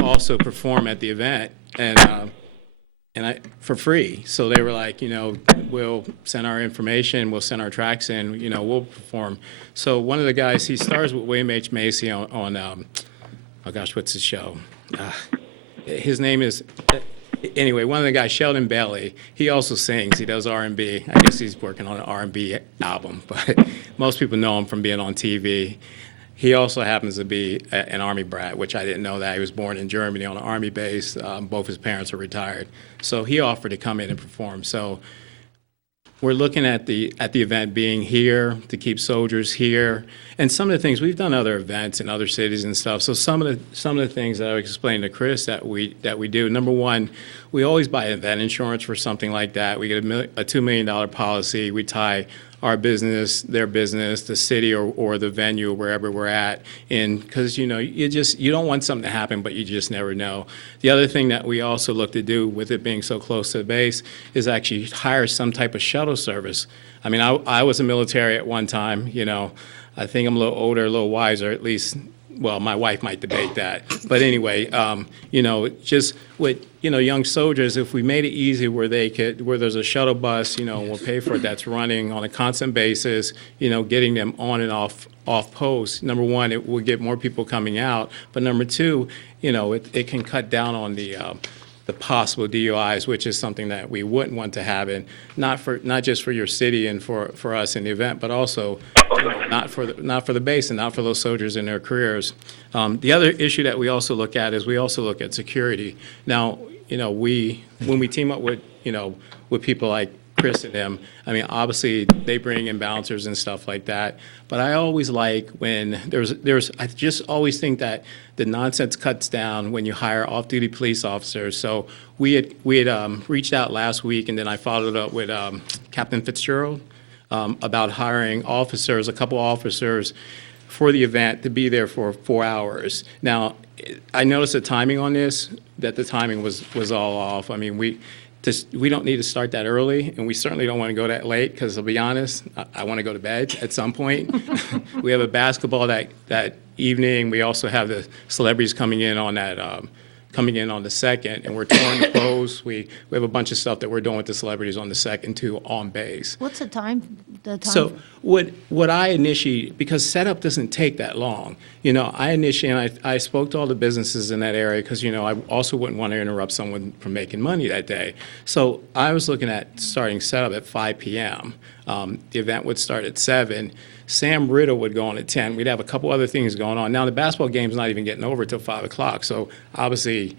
also perform at the event and for free. So they were like, we'll send our information, we'll send our tracks in, we'll perform. So one of the guys, he stars with William H. Macy on oh gosh, what's his show? His name is Anyway, one of the guys, Sheldon Bailey, he also sings. He does R&B. I guess he's working on an R&B album, but most people know him from being on TV. He also happens to be an Army brat, which I didn't know that. He was born in Germany on an Army base. Both his parents are retired. So he offered to come in and perform. So we're looking at the event being here, to keep soldiers here. And some of the things, we've done other events in other cities and stuff. So some of the things that I explained to Chris that we do. Number one, we always buy event insurance for something like that. We get a $2 million policy. We tie our business, their business, the city or the venue, wherever we're at, in, because you don't want something to happen, but you just never know. The other thing that we also look to do, with it being so close to the base, is actually hire some type of shuttle service. I mean, I was in the military at one time. I think I'm a little older, a little wiser, at least. Well, my wife might debate that. But anyway, just with, young soldiers, if we made it easy where there's a shuttle bus, we'll pay for it, that's running on a constant basis, getting them on and off post. Number one, it will get more people coming out. But number two, it can cut down on the possible DUIs, which is something that we wouldn't want to happen, not just for your city and for us in the event, but also not for the base and not for those soldiers in their careers. The other issue that we also look at is we also look at security. Now, when we team up with people like Chris and them, I mean, obviously they bring in bouncers and stuff like that. But I always like when I just always think that the nonsense cuts down when you hire off-duty police officers. So we had reached out last week, and then I followed up with Captain Fitzgerald about hiring officers, a couple officers for the event to be there for 4 hours. Now, I noticed the timing on this, that the timing was all off. I mean, we don't need to start that early, and we certainly don't want to go that late, because I'll be honest, I want to go to bed at some point. We have a basketball that evening. We also have the celebrities coming in on the second, and we're touring the clothes. We have a bunch of stuff that we're doing with the celebrities on the second too, on base. What's the time? So what I initiate, because setup doesn't take that long. I initiate, and I spoke to all the businesses in that area, because I also wouldn't want to interrupt someone from making money that day. So I was looking at starting setup at 5 p.m. The event would start at 7. Sam Riddle would go on at 10. We'd have a couple other things going on. Now, the basketball game's not even getting over till 5 o'clock. So obviously,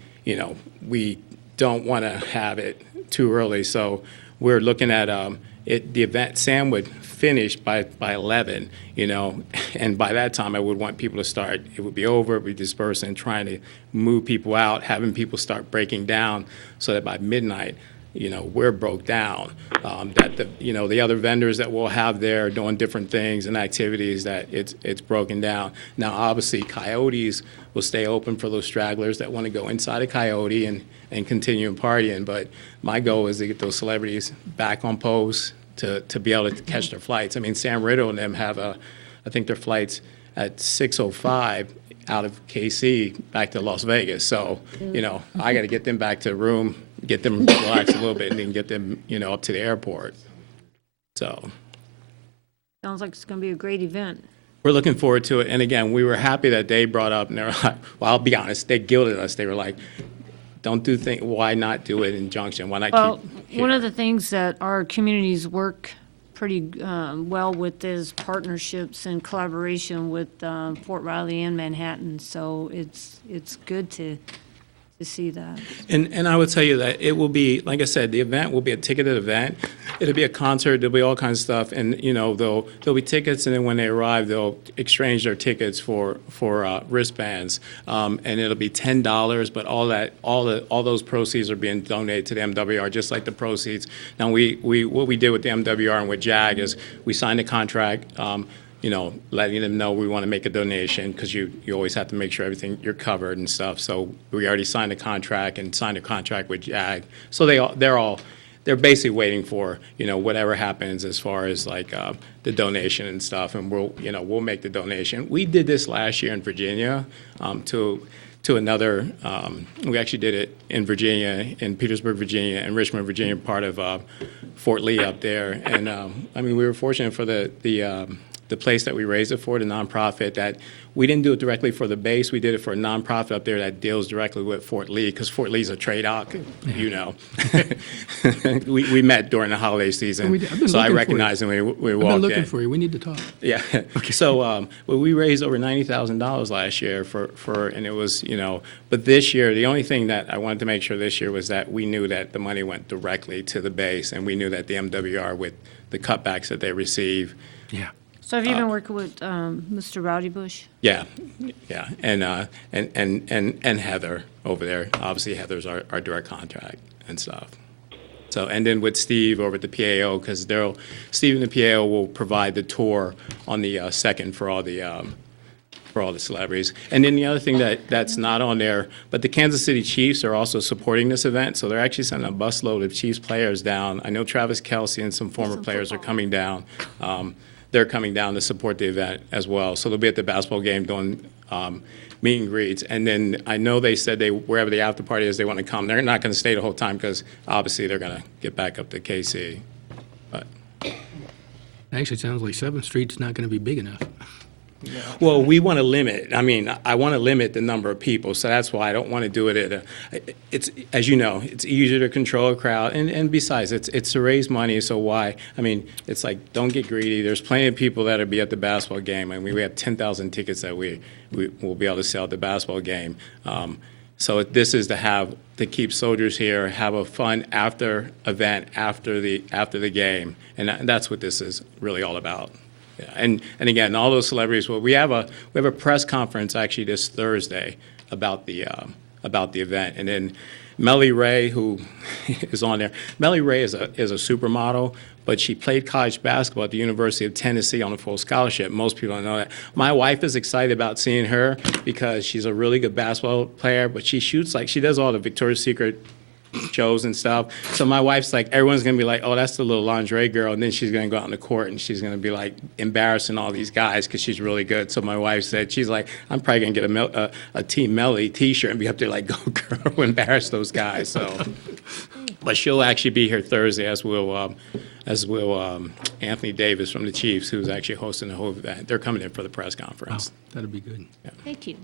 we don't want to have it too early. So we're looking at the event. Sam would finish by 11, and by that time I would want people to start. It would be over, we'd disperse, and trying to move people out, having people start breaking down, so that by midnight, we're broke down. That the other vendors that we'll have there doing different things and activities, that it's broken down. Now, obviously, Coyotes will stay open for those stragglers that want to go inside a Coyote and continue partying. But my goal is to get those celebrities back on post to be able to catch their flights. I mean, Sam Riddle and them have I think their flights at 6:05 out of KC back to Las Vegas. So, I got to get them back to the room, get them relaxed a little bit, and then get them, up to the airport. So. Sounds like it's going to be a great event. We're looking forward to it. And again, we were happy that they brought up, and they were like, well, I'll be honest, they guilted us. They were like, why not do it in Junction? Why not keep here? One of the things that our communities work pretty well with is partnerships and collaboration with Fort Riley and Manhattan. So it's good to see that. And I would tell you that it will be, like I said, the event will be a ticketed event. It'll be a concert. There'll be all kinds of stuff, and there'll be tickets, and then when they arrive, they'll exchange their tickets for wristbands, and it'll be $10. But all those proceeds are being donated to the MWR, just like the proceeds. Now what we did with the MWR and with JAG is we signed a contract. Letting them know we want to make a donation, because you always have to make sure you're covered and stuff. So we already signed a contract with JAG. So they're basically waiting for, whatever happens as far as like the donation and stuff, and we'll make the donation. We did this last year in Virginia to another, we actually did it in Virginia, in Petersburg, Virginia, and Richmond, Virginia, part of Fort Lee up there. And we were fortunate for the the place that we raised it for, the nonprofit, that we didn't do it directly for the base. We did it for a nonprofit up there that deals directly with Fort Lee, because Fort Lee's a trade-off, you know. We met during the holiday season, I've been so I looking for you. recognized him when we I've walked been in. looking for you. We need to talk. Yeah. So, well, we raised over $90,000 last year and it was, you know, but this year, the only thing that I wanted to make sure this year was that we knew that the money went directly to the base, and we knew that the MWR, with the cutbacks that they receive. Yeah. So have you been working with Mr. Rowdy Bush? Yeah, yeah, and Heather over there. Obviously, Heather's our direct contact and stuff. So, and then with Steve over at the PAO, because Steve and the PAO will provide the tour on the second for all the celebrities. And then the other thing that's not on there, but the Kansas City Chiefs are also supporting this event, so they're actually sending a busload of Chiefs players down. I know Travis Kelce and some former players are coming down. They're coming down to support the event as well. So they'll be at the basketball game doing meet and greets. And then I know they said wherever the after party is, they want to come. They're not going to stay the whole time because obviously they're going to get back up to KC. But Actually, it sounds like 7th Street's not going to be big enough. well, we want to limit. I mean, I want to limit the number of people, so that's why I don't want to do it at it's, as you know, it's easier to control a crowd, and besides, it's to raise money, so why? I mean, it's like, don't get greedy. There's plenty of people that'll be at the basketball game. I mean, we have 10,000 tickets that we will be able to sell at the basketball game. So this is to keep soldiers here, have a fun after event after the game, and that's what this is really all about. Yeah, and again, all those celebrities. Well, we have a press conference actually this Thursday about the event, and then Melly Ray, who is on there. Melly Ray is a supermodel, but she played college basketball at the University of Tennessee on a full scholarship. Most people don't know that. My wife is excited about seeing her because she's a really good basketball player, but she does all the Victoria's Secret shows and stuff. So my wife's like, everyone's gonna be like, oh, that's the little lingerie girl, and then she's gonna go out on the court and she's gonna be like embarrassing all these guys because she's really good. So my wife said, she's like, I'm probably gonna get a Team Melly T-shirt and be up there like, go girl, embarrass those guys. So, but she'll actually be here Thursday, as will Anthony Davis from the Chiefs, who's actually hosting the whole event. They're coming in for the press conference. Oh, that'd be good. Yeah. Thank you.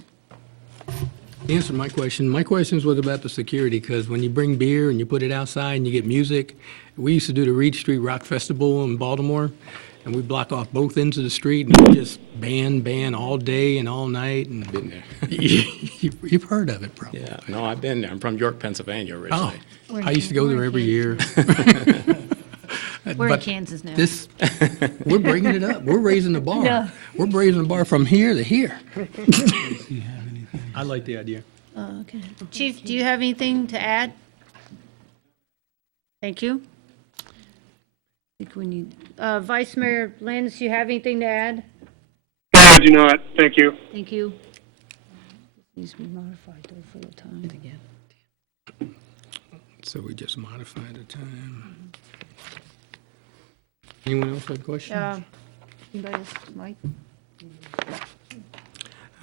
Answer my question. My question was about the security, because when you bring beer and you put it outside and you get music, we used to do the Reed Street Rock Festival in Baltimore, and we block off both ends of the street and we just ban all day and all night. And Been there. you've heard of it, probably. Yeah, no, I've been there. I'm from York, Pennsylvania originally. Oh, I used to go there every year. We're in But Kansas now. We're bringing it up. We're raising the bar. Yeah. We're raising the bar from here to here. I like the idea. Okay. Chief, do you have anything to add? Thank you. I think we need, Vice Mayor Landis, do you have anything to add? No, I do not. Thank you. Thank you. Needs to be modified though for the time. Again. So we just modify the time. Anyone else have questions? Anybody else, Mike?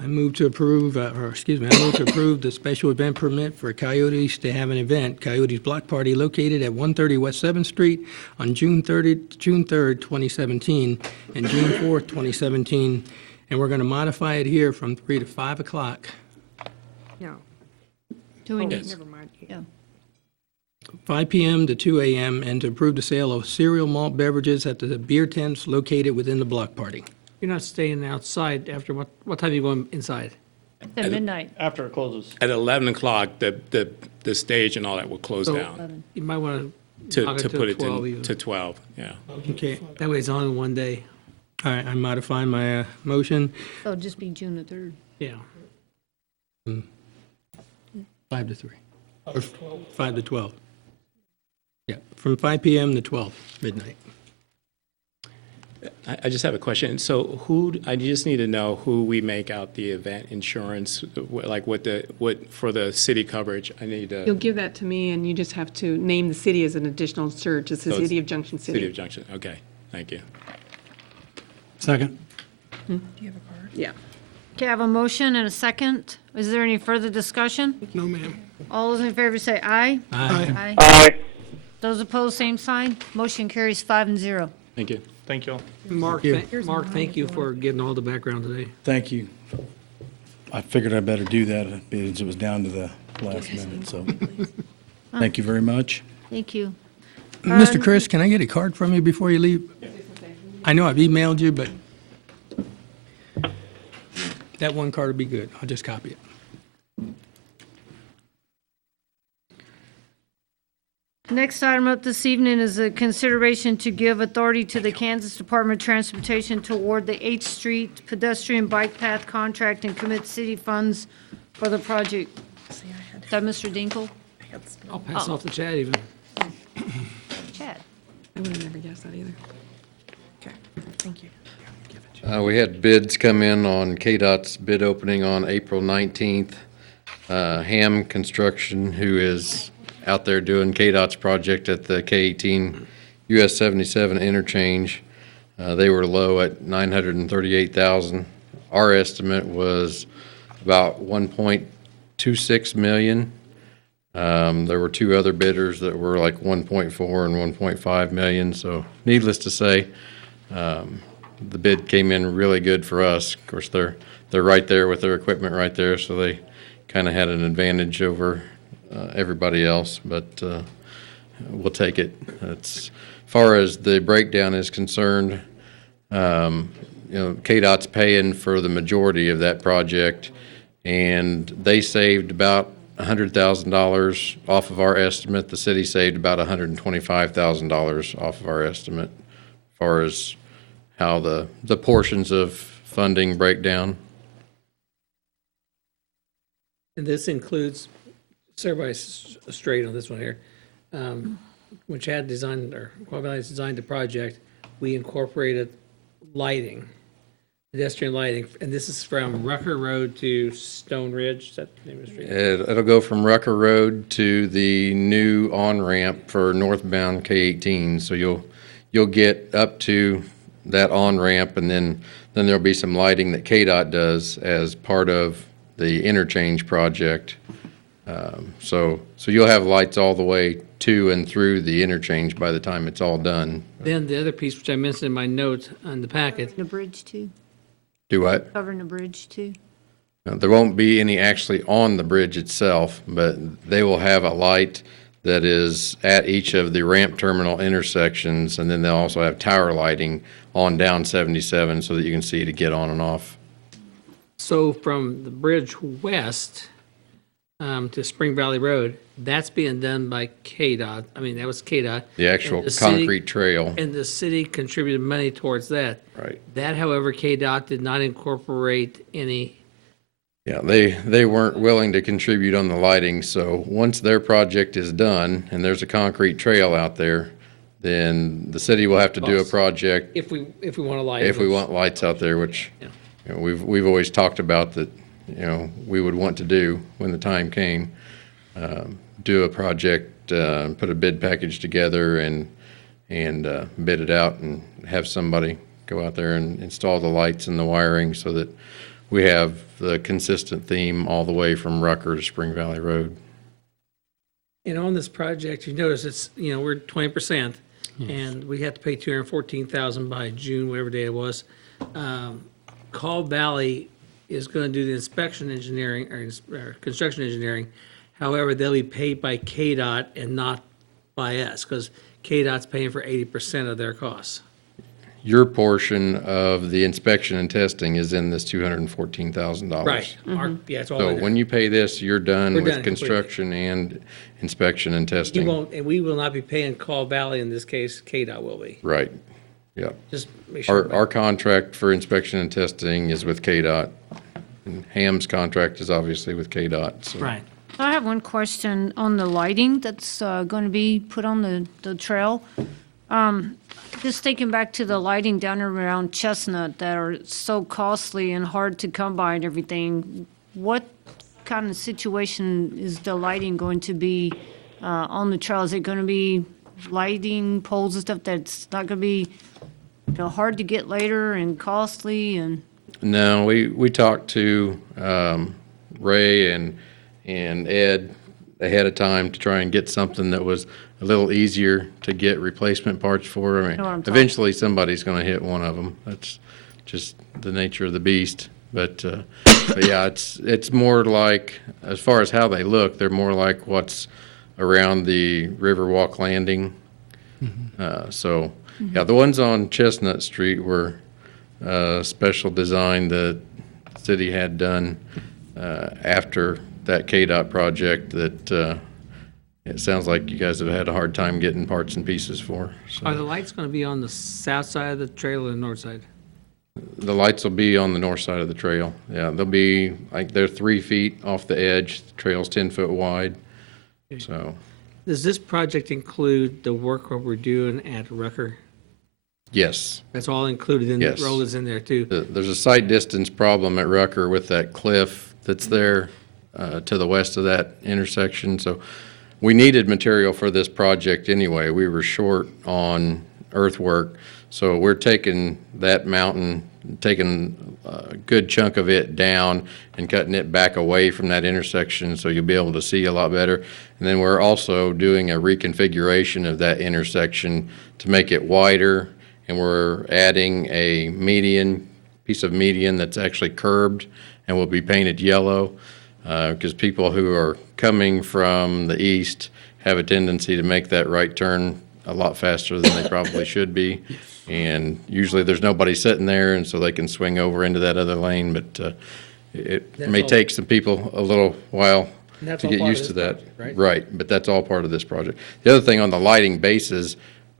I move to approve the special event permit for Coyotes to have an event, Coyotes Block Party, located at 130 West 7th Street on June 3rd, 2017, and June 4th, 2017. And we're going to modify it here from 3 to 5 o'clock. No. Do we need? Never mind. Yeah. 5 p.m. to 2 a.m., and to approve the sale of cereal malt beverages at the beer tents located within the block party. You're not staying outside after what time are you going inside? At midnight. After it closes. At 11 o'clock, the stage and all that will close So- down You might want to knock it put it 12 even. to 12, yeah. Okay. That way it's on in one day. All right, I'm modifying my motion. So it'll just be June the 3rd. Yeah. 5 to 3. Or 5 to 12. Yeah, from 5 p.m. to 12, midnight. I just have a question. So I just need to know who we make out the event insurance, like what for the city coverage. I need You'll to, give that to me, and you just have to name the city as an additional insured. It's the So it's City of Junction City. City of Junction, okay, thank you. Second. Yeah. Okay, I have a motion and a second. Is there any further discussion? No, ma'am. All those in favor say aye. Aye. Aye. Aye. Those opposed, same sign. Motion carries 5-0. Thank you. Thank you all. Mark, you. Mark, thank you for getting all the background today. Thank you. I figured I better do that because it was down to the last minute, so. Thank you very much. Thank you. Mr. Chris, can I get a card from you before you leave? I know I've emailed you, but that one card would be good. I'll just copy it. Next item up this evening is a consideration to give authority to the Kansas Department of Transportation to award the 8th Street pedestrian bike path contract and commit city funds for the project. Is that Mr. Dinkle? I'll pass off to Chad even. Chad? I would have never guessed that either. Okay, thank you. We had bids come in on KDOT's bid opening on April 19th. Ham Construction, who is out there doing KDOT's project at the K-18 US 77 interchange, they were low at $938,000. Our estimate was about $1.26 million. There were two other bidders that were like 1.4 and 1.5 million. So needless to say, the bid came in really good for us. Of course, they're right there with their equipment right there, so they kind of had an advantage over everybody else. But we'll take it. As far as the breakdown is concerned, KDOT's paying for the majority of that project, and they saved about $100,000 off of our estimate. The city saved about $125,000 off of our estimate as far as how the portions of funding break down. And this includes, so everybody's straight on this one here. When Chad designed, or Quad Valley designed the project, we incorporated lighting, pedestrian lighting, and this is from Rucker Road to Stone Ridge. Is that the name of the street? It'll go from Rucker Road to the new on-ramp for northbound K-18. So you'll get up to that on-ramp, and then there'll be some lighting that KDOT does as part of the interchange project. So you'll have lights all the way to and through the interchange by the time it's all done. Then the other piece, which I mentioned in my note on the packet, The bridge too? Do what? Covering the bridge too? There won't be any actually on the bridge itself, but they will have a light that is at each of the ramp terminal intersections, and then they'll also have tower lighting on down 77 so that you can see to get on and off. so from the bridge west to Spring Valley Road, that's being done by KDOT. I mean, that was KDOT. The actual And the city- concrete trail. And the city contributed money towards that. Right. That, however, KDOT did not incorporate any. Yeah, they weren't willing to contribute on the lighting, so once their project is done and there's a concrete trail out there, then the city will have to do a project If we want to light. if we want lights out there, which we've always talked about that, we would want to do when the time came. Do a project, put a bid package together and bid it out and have somebody go out there and install the lights and the wiring so that we have the consistent theme all the way from Rucker to Spring Valley Road. And on this project, you notice it's, we're 20%, and we have to pay $214,000 by June, whatever day it was. Call Valley is going to do the inspection engineering, or construction engineering. However, they'll be paid by KDOT and not by us, because KDOT's paying for 80% of their costs. Your portion of the inspection and testing is in this $214,000. Right. Yeah, it's all So in there. when you pay this, you're done We're with done completely. construction and inspection and You testing. won't, and we will not be paying Call Valley in this case, KDOT will be. Right, yep. Just make sure. Our contract for inspection and testing is with KDOT. And Ham's contract is obviously with KDOT, so. Right. I have one question on the lighting that's going to be put on the trail. Just thinking back to the lighting down around Chestnut that are so costly and hard to come by and everything, what kind of situation is the lighting going to be on the trail? Is it going to be lighting poles and stuff that's not going to be hard to get later and costly and? No, we talked to Ray and Ed ahead of time to try and get something that was a little easier to get replacement parts for. I Know what I'm mean, talking- eventually somebody's going to hit one of them. That's just the nature of the beast. But yeah, it's more like, as far as how they look, they're more like what's around the Riverwalk Landing. So, yeah, the ones on Chestnut Street were special design that the city had done after that KDOT project that it sounds like you guys have had a hard time getting parts and pieces for. So Are the lights going to be on the south side of the trail or the north side? the lights will be on the north side of the trail. Yeah, they'll be, like, they're 3 feet off the edge. The trail's 10 foot wide. So, Does this project include the work what we're doing at Rucker? yes. That's all included in, Yes. rolled is in there too? There's a sight distance problem at Rucker with that cliff that's there to the west of that intersection. So we needed material for this project anyway. We were short on earthwork. So we're taking that mountain, taking a good chunk of it down and cutting it back away from that intersection so you'll be able to see a lot better. And then we're also doing a reconfiguration of that intersection to make it wider. And we're adding a piece of median that's actually curbed and will be painted yellow, because people who are coming from the east have a tendency to make that right turn a lot faster than they probably should be. And usually there's nobody sitting there, and so they can swing over into that other lane, but it That's may all- take some people a little while That's to all get part of used to this that. project, right? Right, but that's all part of this project. The other thing on the lighting bases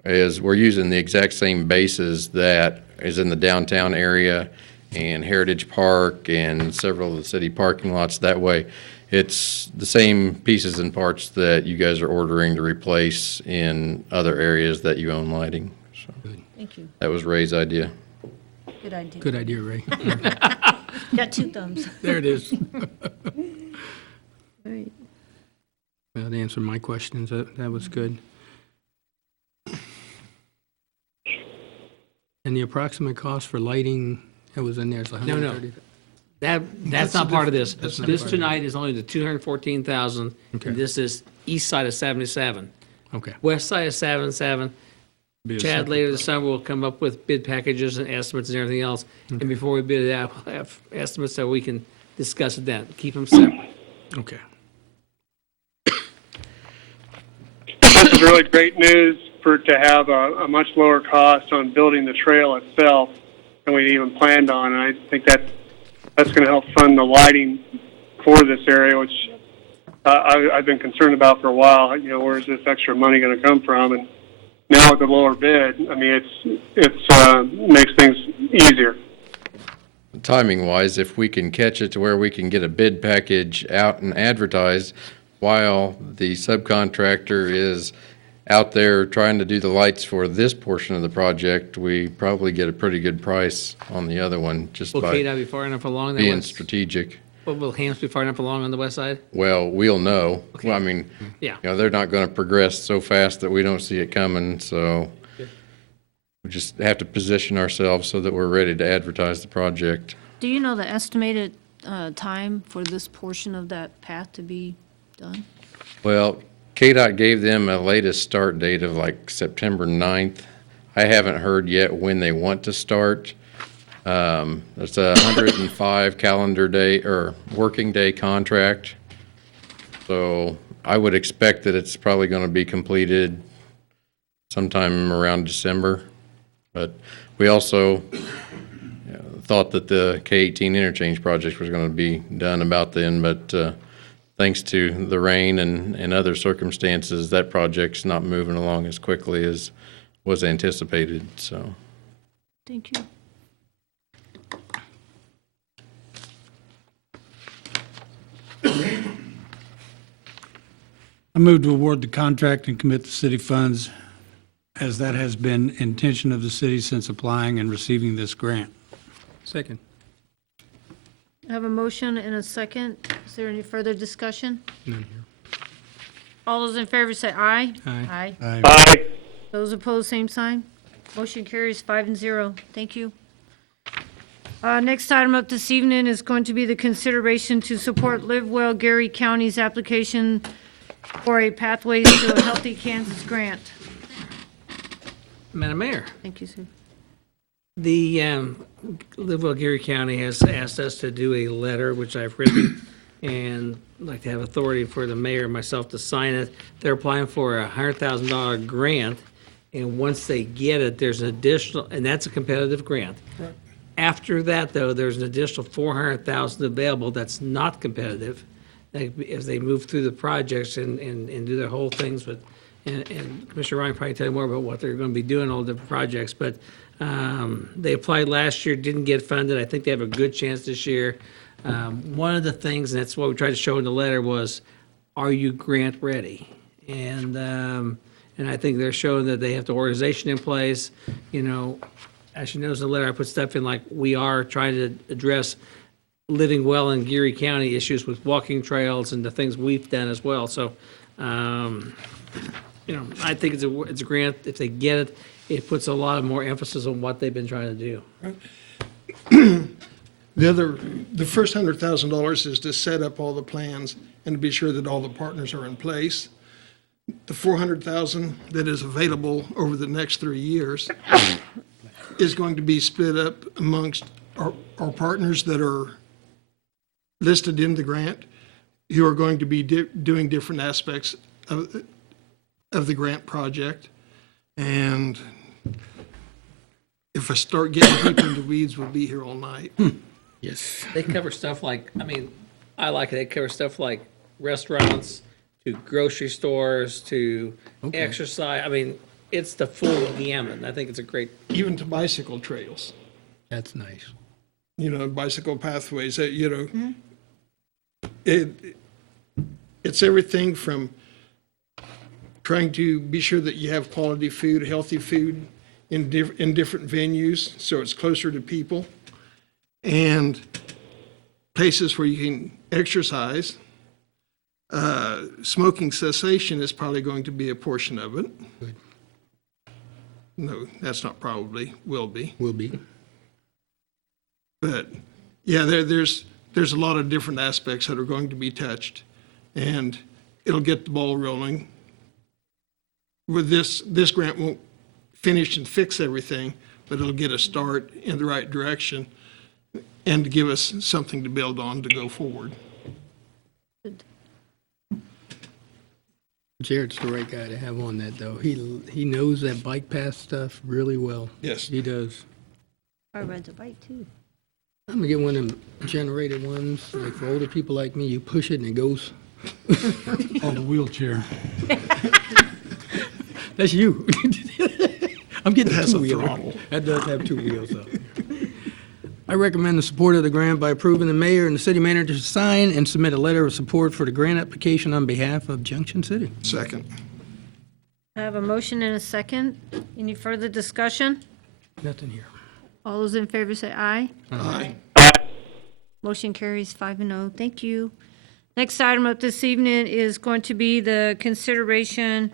is we're using the exact same bases that is in the downtown area and Heritage Park and several of the city parking lots. That way, it's the same pieces and parts that you guys are ordering to replace in other areas that you own lighting. So Thank you. that was Ray's idea. Good idea. Good idea, Ray. Got 2 thumbs. There it is. Right. That answered my questions. That was good. And the approximate cost for lighting, that was in there, it's No. 130? That's not part of this. That's not This part of it. tonight is only the 214,000. Okay. And this is east side of 77. Okay. West side of 77. Be a Chad separate later this summer will come up with bid packages and estimates and everything else. And before we bid it out, we'll have estimates so we can discuss it then. Keep them separate. Okay. This is really great news to have a much lower cost on building the trail itself than we even planned on. And I think that's going to help fund the lighting for this area, which I've been concerned about for a while. You know, where's this extra money going to come from? And now with the lower bid, I mean, it's makes things easier. Timing-wise, if we can catch it to where we can get a bid package out and advertised while the subcontractor is out there trying to do the lights for this portion of the project, we probably get a pretty good price on the other one just Will by KDOT be far enough along that being west? strategic. Will Hams be far enough along on the west side? Well, we'll know. Well, I mean, Yeah. you know, they're not going to progress so fast that we don't see it coming, so we just have to position ourselves so that we're ready to advertise the project. Do you know the estimated time for this portion of that path to be done? Well, KDOT gave them a latest start date of like September 9th. I haven't heard yet when they want to start. It's a 105 calendar day or working day contract. So I would expect that it's probably going to be completed sometime around December. But we also thought that the K-18 interchange project was going to be done about then, but thanks to the rain and other circumstances, that project's not moving along as quickly as was anticipated, so. Thank you. I move to award the contract and commit the city funds, as that has been intention of the city since applying and receiving this grant. Second. I have a motion and a second. Is there any further discussion? None here. All those in favor say aye. Aye. Aye. Aye. Those opposed, same sign. Motion carries 5-0. Thank you. Next item up this evening is going to be the consideration to support Live Well Gary County's application for a Pathways to a Healthy Kansas grant. Madam Mayor, Thank you, sir. the Livermore Geary County has asked us to do a letter, which I've written, and I'd like to have authority for the mayor and myself to sign it. They're applying for a $100,000 grant, and once they get it, there's an additional, and that's a competitive grant. After that, though, there's an additional $400,000 available that's not competitive, as they move through the projects and do their whole things with, and Commissioner Ryan probably tell you more about what they're going to be doing, all the different projects, but they applied last year, didn't get funded. I think they have a good chance this year. One of the things, and that's what we tried to show in the letter, was, are you grant ready? And I think they're showing that they have the organization in place. You know, as you notice in the letter, I put stuff in like, we are trying to address living well in Geary County issues with walking trails and the things we've done as well. So, you know, I think it's a grant. If they get it, it puts a lot of more emphasis on what they've been trying to do. The first $100,000 is to set up all the plans and to be sure that all the partners are in place. The $400,000 that is available over the next 3 years is going to be split up amongst our partners that are listed in the grant, who are going to be doing different aspects of the grant project. And if I start getting deep into weeds, we'll be here all night. Yes. They cover stuff like, I mean, I like it. They cover stuff like restaurants to grocery stores to exercise. I mean, it's the full gamut. I think it's a great. Even to bicycle trails, That's nice. you know, bicycle pathways, you know. It's everything from trying to be sure that you have quality food, healthy food in different venues, so it's closer to people, and places where you can exercise. Smoking cessation is probably going to be a portion of it. Good. No, that's not probably, will be. Will be. But, yeah, there's a lot of different aspects that are going to be touched, and it'll get the ball rolling. With this grant won't finish and fix everything, but it'll get a start in the right direction and to give us something to build on to go forward. Jared's the right guy to have on that, though. He knows that bike path stuff really well. Yes. He does. I ride the bike, too. I'm gonna get one of them generated ones, like for older people like me, you push it and it goes. On the wheelchair. That's you. I'm getting It has two a wheels. throttle. That does have two wheels, though. I recommend the support of the grant by approving the mayor and the city manager to sign and submit a letter of support for the grant application on behalf of Junction City. Second. I have a motion and a second. Any further discussion? Nothing here. All those in favor say aye. Aye. Motion carries 5-0. Thank you. Next item up this evening is going to be the consideration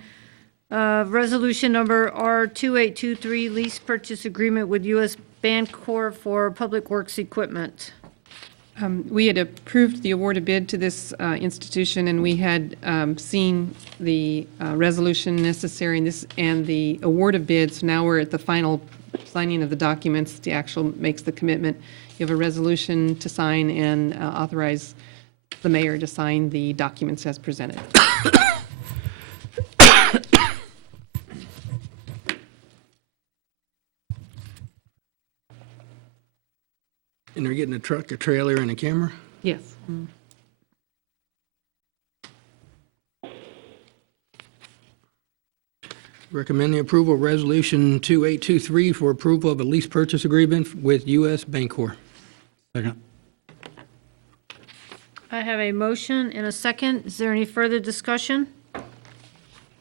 of resolution number R2823, lease purchase agreement with U.S. Bancorp for public works equipment. We had approved the award of bid to this institution, and we had seen the resolution necessary and the award of bids. Now we're at the final signing of the documents. The actual makes the commitment. You have a resolution to sign and authorize the mayor to sign the documents as presented. And they're getting a truck, a trailer, and a camera? Yes. Recommend the approval of Resolution 2823 for approval of a lease purchase agreement with U.S. Bancorp. Second. I have a motion and a second. Is there any further discussion?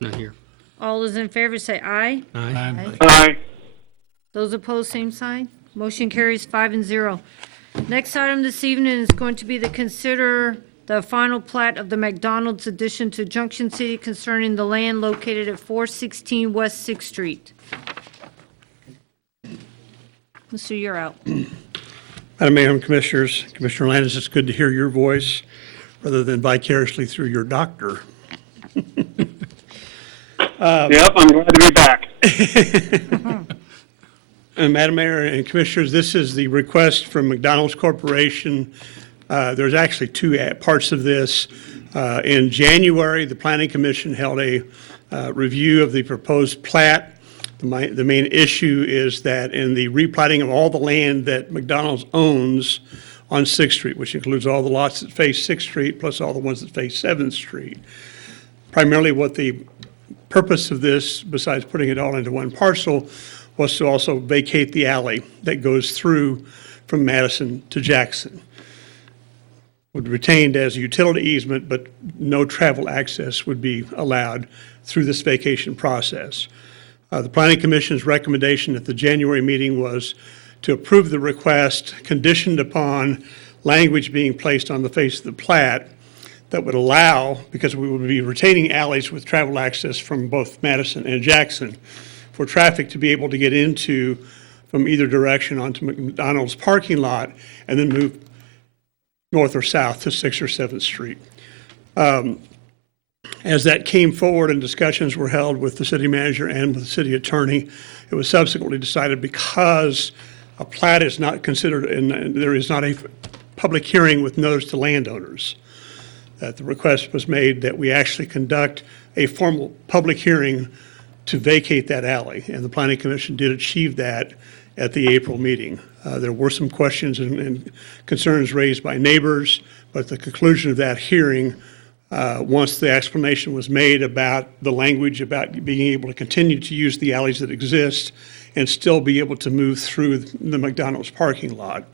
Not here. All those in favor say aye. Aye. Aye. Those opposed, same sign. Motion carries 5-0. Next item this evening is going to be to consider the final plat of the McDonald's addition to Junction City concerning the land located at 416 West 6th Street. Mr. You're out. Madam Mayor and Commissioners, Commissioner Landis, it's good to hear your voice rather than vicariously through your doctor. Yep, I'm glad to be back. And Madam Mayor and Commissioners, this is the request from McDonald's Corporation. There's actually two parts of this. In January, the Planning Commission held a review of the proposed plat. The main issue is that in the replatting of all the land that McDonald's owns on 6th Street, which includes all the lots that face 6th Street plus all the ones that face 7th Street, primarily what the purpose of this, besides putting it all into one parcel, was to also vacate the alley that goes through from Madison to Jackson. Would be retained as a utility easement, but no travel access would be allowed through this vacation process. The Planning Commission's recommendation at the January meeting was to approve the request conditioned upon language being placed on the face of the plat that would allow, because we would be retaining alleys with travel access from both Madison and Jackson, for traffic to be able to get into from either direction onto McDonald's parking lot and then move north or south to 6th or 7th Street. As that came forward and discussions were held with the city manager and with the city attorney, it was subsequently decided because a plat is not considered, and there is not a public hearing with notice to landowners, that the request was made that we actually conduct a formal public hearing to vacate that alley, and the Planning Commission did achieve that at the April meeting. There were some questions and concerns raised by neighbors, but at the conclusion of that hearing, once the explanation was made about the language about being able to continue to use the alleys that exist and still be able to move through the McDonald's parking lot,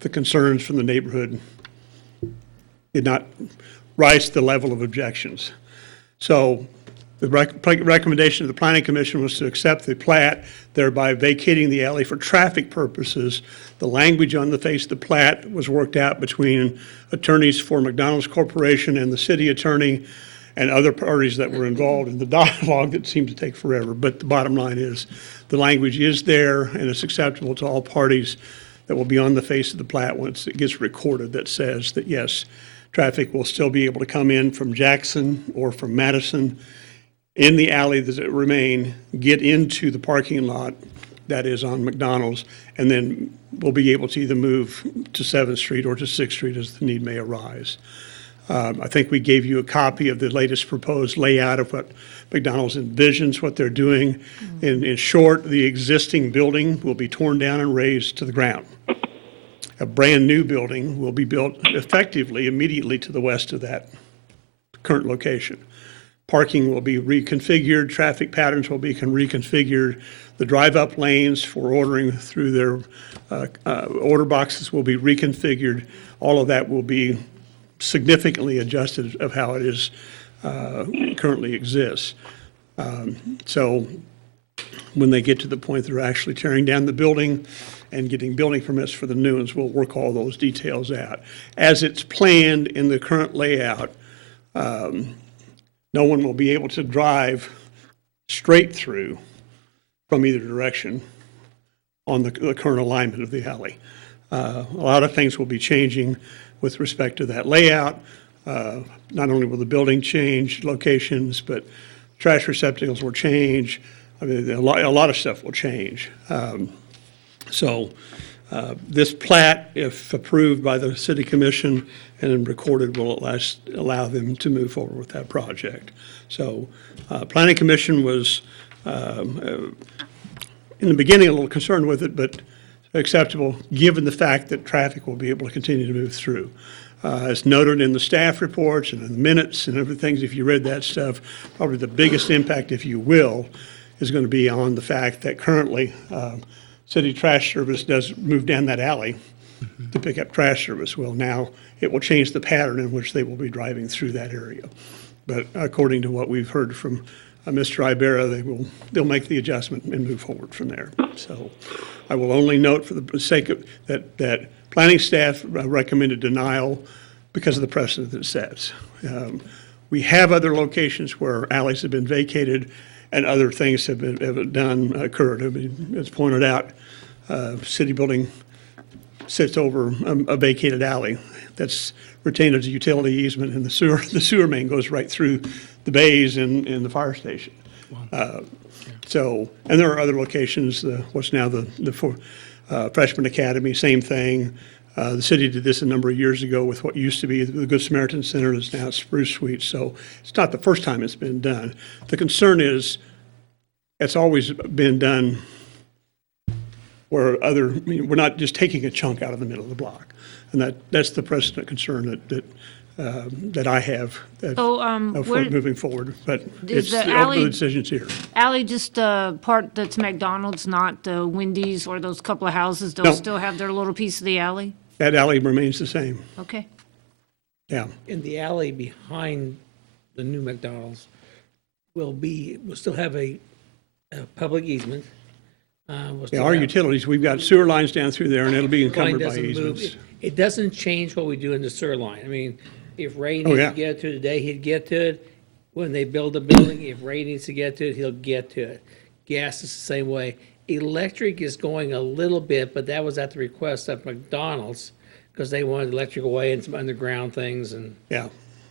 the concerns from the neighborhood did not rise to the level of objections. So the recommendation of the Planning Commission was to accept the plat, thereby vacating the alley for traffic purposes. The language on the face of the plat was worked out between attorneys for McDonald's Corporation and the city attorney and other parties that were involved in the dialogue that seemed to take forever. But the bottom line is the language is there and it's acceptable to all parties that will be on the face of the plat once it gets recorded that says that, yes, traffic will still be able to come in from Jackson or from Madison in the alley that remain, get into the parking lot that is on McDonald's, and then we'll be able to either move to 7th Street or to 6th Street as the need may arise. I think we gave you a copy of the latest proposed layout of what McDonald's envisions, what they're doing. In short, the existing building will be torn down and razed to the ground. A brand-new building will be built effectively immediately to the west of that current location. Parking will be reconfigured, traffic patterns will be reconfigured, the drive-up lanes for ordering through their order boxes will be reconfigured. All of that will be significantly adjusted of how it is currently exists. So when they get to the point they're actually tearing down the building and getting building permits for the new ones, we'll work all those details out. As it's planned in the current layout, no one will be able to drive straight through from either direction on the current alignment of the alley. A lot of things will be changing with respect to that layout. Not only will the building change locations, but trash receptacles will change. I mean, a lot of stuff will change. So this plat, if approved by the City Commission and recorded, will allow them to move forward with that project. So Planning Commission was, in the beginning, a little concerned with it, but acceptable given the fact that traffic will be able to continue to move through. As noted in the staff reports and in the minutes and everything, if you read that stuff, probably the biggest impact, if you will, is going to be on the fact that currently City Trash Service does move down that alley to pick up trash service. Well, now it will change the pattern in which they will be driving through that area. But according to what we've heard from Mr. Ibarra, they'll make the adjustment and move forward from there. So I will only note for the sake of that planning staff recommended denial because of the precedent that it sets. We have other locations where alleys have been vacated and other things have occurred. I mean, as pointed out, city building sits over a vacated alley that's retained as a utility easement, and the sewer main goes right through the bays in the fire station. So, and there are other locations, what's now the Freshman Academy, same thing. The city did this a number of years ago with what used to be the Good Samaritan Center, that's now Spruce Suite. So it's not the first time it's been done. The concern is, it's always been done where we're not just taking a chunk out of the middle of the block. And that's the precedent concern that I have moving forward. But Is it's the the alley- ultimate decision's here. Alley, just the part that's McDonald's, not the Wendy's or those couple of houses, they'll No. still have their little piece of the alley? That alley remains the same. Okay. Yeah. In the alley behind the new McDonald's we'll still have a public easement. Yeah, our utilities, we've got sewer lines down through there, and it'll be Line encumbered by doesn't move. easements. It doesn't change what we do in the sewer line. I mean, if Ray Oh, needs yeah. to get to it today, he'd get to it. When they build a building, if Ray needs to get to it, he'll get to it. Gas is the same way. Electric is going a little bit, but that was at the request of McDonald's because they wanted electric away and some underground things and. Yeah.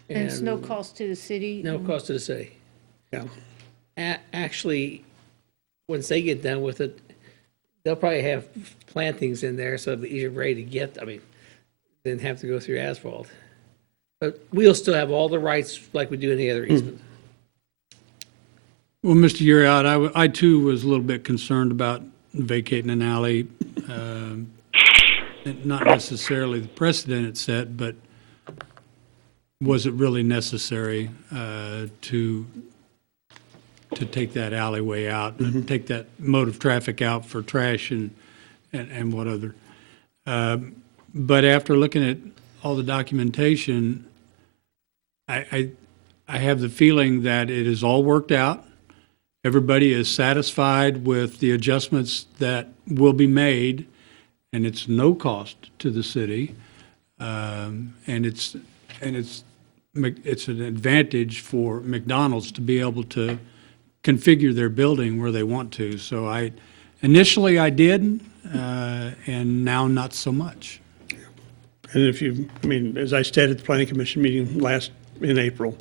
And it's no cost to the city? No cost to the city. Yeah. Actually, once they get done with it, they'll probably have plantings in there, so it'll be easier for Ray to get, than have to go through asphalt. But we'll still have all the rights like we do any other easement. Well, Mr. Uriot, I too was a little bit concerned about vacating an alley. Not necessarily the precedent it set, but was it really necessary to take that alleyway out, and take that mode of traffic out for trash and what other? But after looking at all the documentation, I have the feeling that it is all worked out. Everybody is satisfied with the adjustments that will be made, and it's no cost to the city. And it's an advantage for McDonald's to be able to configure their building where they want to. So initially I did, and now not so much. And as I stated at the planning commission meeting in April,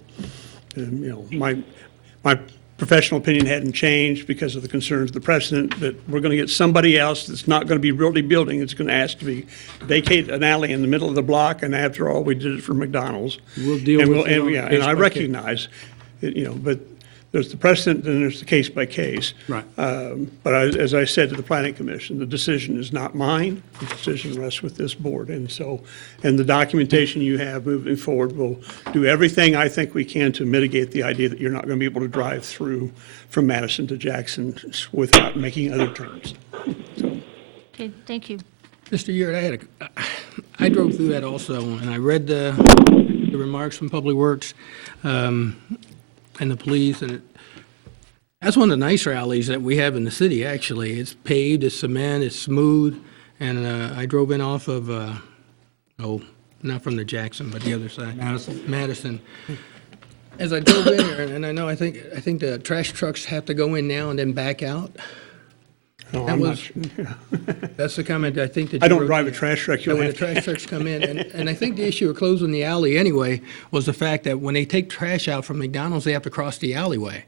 my professional opinion hadn't changed because of the concerns of the precedent that we're going to get somebody else that's not going to be really building. It's going to ask to vacate an alley in the middle of the block, and after all, we did it for McDonald's. We'll deal with it on And case I by recognize, but there's the precedent, and there's the case by case. Right. But as I said to the planning commission, the decision is not mine. The decision rests with this board. And the documentation you have moving forward will do everything I think we can to mitigate the idea that you're not going to be able to drive through from Madison to Jackson without making other turns. Okay, thank you. Mr. Uriot, I drove through that also, and I read the remarks from Public Works and the police, and that's one of the nicer alleys that we have in the city, actually. It's paved, it's cement, it's smooth, and I drove in off of, not from the Jackson, but the other side. Madison. As I drove in there, and I think the trash trucks have to go in now and then back out. Oh, That I'm not was- sure. That's the comment I think that I you don't wrote drive a there. trash truck. So You'll when the have to- trash trucks come in, and I think the issue of closing the alley anyway was the fact that when they take trash out from McDonald's, they have to cross the alleyway.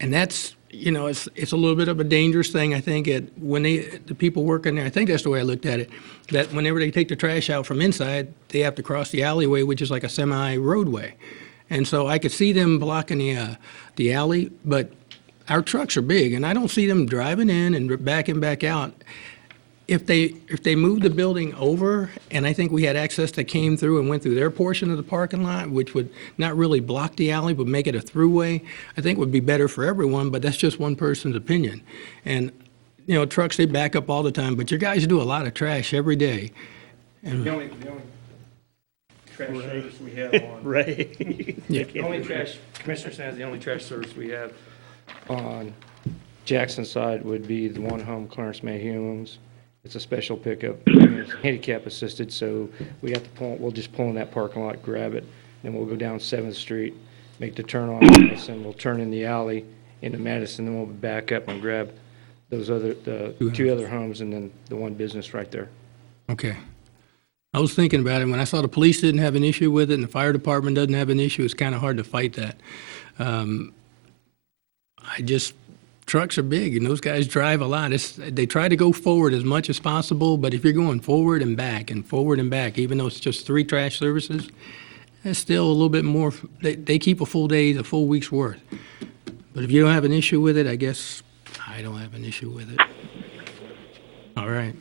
And that's, it's a little bit of a dangerous thing, I think, when the people working there, I think that's the way I looked at it, that whenever they take the trash out from inside, they have to cross the alleyway, which is like a semi-roadway. And so I could see them blocking the alley, but our trucks are big, and I don't see them driving in and back out. If they moved the building over, and I think we had access that came through and went through their portion of the parking lot, which would not really block the alley, but make it a throughway, I think would be better for everyone, but that's just one person's opinion. And, trucks, they back up all the time, but your guys do a lot of trash every day. And The only trash service we have on. Ray. The only trash, Commissioner Sands, the only trash service we have on Jackson side would be the one home Clarence Mayhew owns. It's a special pickup, it's handicap assisted, so we'll just pull in that parking lot, grab it, then we'll go down 7th Street, make the turn on Madison, we'll turn in the alley into Madison, then we'll back up and grab the two other homes and then the one business right there. Okay. I was thinking about it. When I saw the police didn't have an issue with it and the fire department doesn't have an issue, it's kind of hard to fight that. trucks are big, and those guys drive a lot. They try to go forward as much as possible, but if you're going forward and back, even though it's just 3 trash services, that's still a little bit more. They keep a full day, a full week's worth. But if you don't have an issue with it, I guess I don't have an issue with it. All right.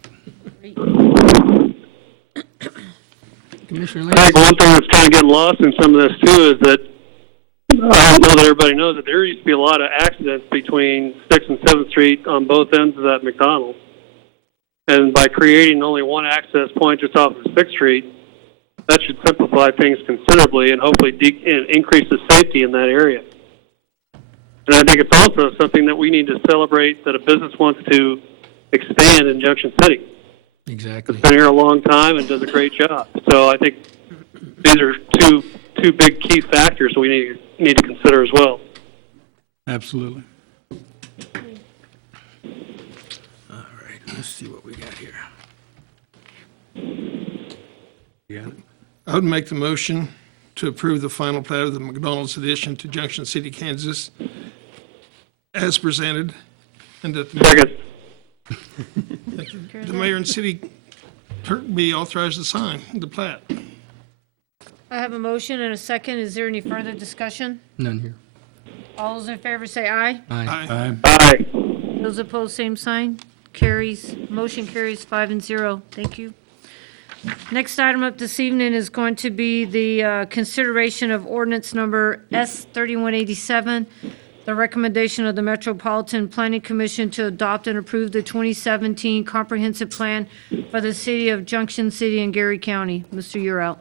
Commissioner I think Lance? one thing that's kind of getting lost in some of this too is that I don't know that everybody knows that there used to be a lot of accidents between 6th and 7th Street on both ends of that McDonald's. And by creating only one access point just off of 6th Street, that should simplify things considerably and hopefully increase the safety in that area. And I think it's also something that we need to celebrate, that a business wants to expand in Junction City. Exactly. It's been here a long time and does a great job. So I think these are two big key factors we need to consider as well. Absolutely. All right, let's see what we got here. You got it? I would make the motion to approve the final plat of the McDonald's addition to Junction City, Kansas, as presented, and that Second. the mayor and city clerk be authorized to sign the plat. I have a motion and a second. Is there any further discussion? None here. All those in favor say aye. Aye. Aye. Those opposed, same sign. Carries, motion carries 5-0. Thank you. Next item up this evening is going to be the consideration of ordinance number S 3187, the recommendation of the Metropolitan Planning Commission to adopt and approve the 2017 comprehensive plan for the city of Junction City and Gary County. Mr. Urelt.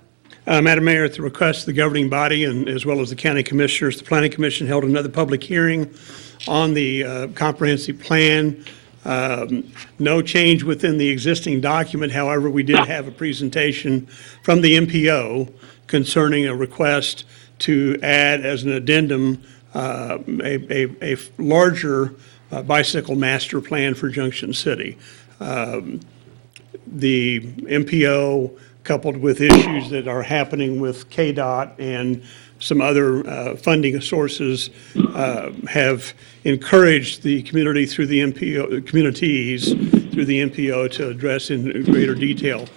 Madam Mayor, at the request of the governing body and as well as the county commissioners, the planning commission held another public hearing on the comprehensive plan. No change within the existing document. However, we did have a presentation from the MPO concerning a request to add as an addendum a larger bicycle master plan for Junction City. The MPO, coupled with issues that are happening with KDOT and some other funding sources, have encouraged the community through the MPO, communities through the MPO to address in greater detail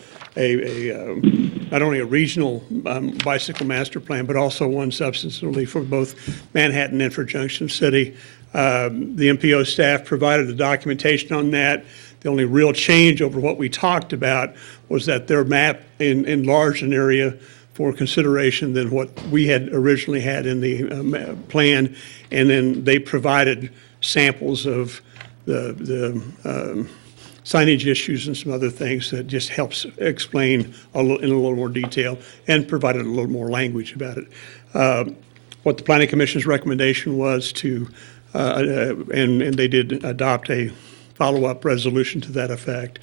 not only a regional bicycle master plan, but also one substantively for both Manhattan and for Junction City. The MPO staff provided the documentation on that. The only real change over what we talked about was that their map enlarged an area for consideration than what we had originally had in the plan. And then they provided samples of the signage issues and some other things that just helps explain in a little more detail and provided a little more language about it. What the Planning Commission's recommendation was to, and they did adopt a follow-up resolution to that effect.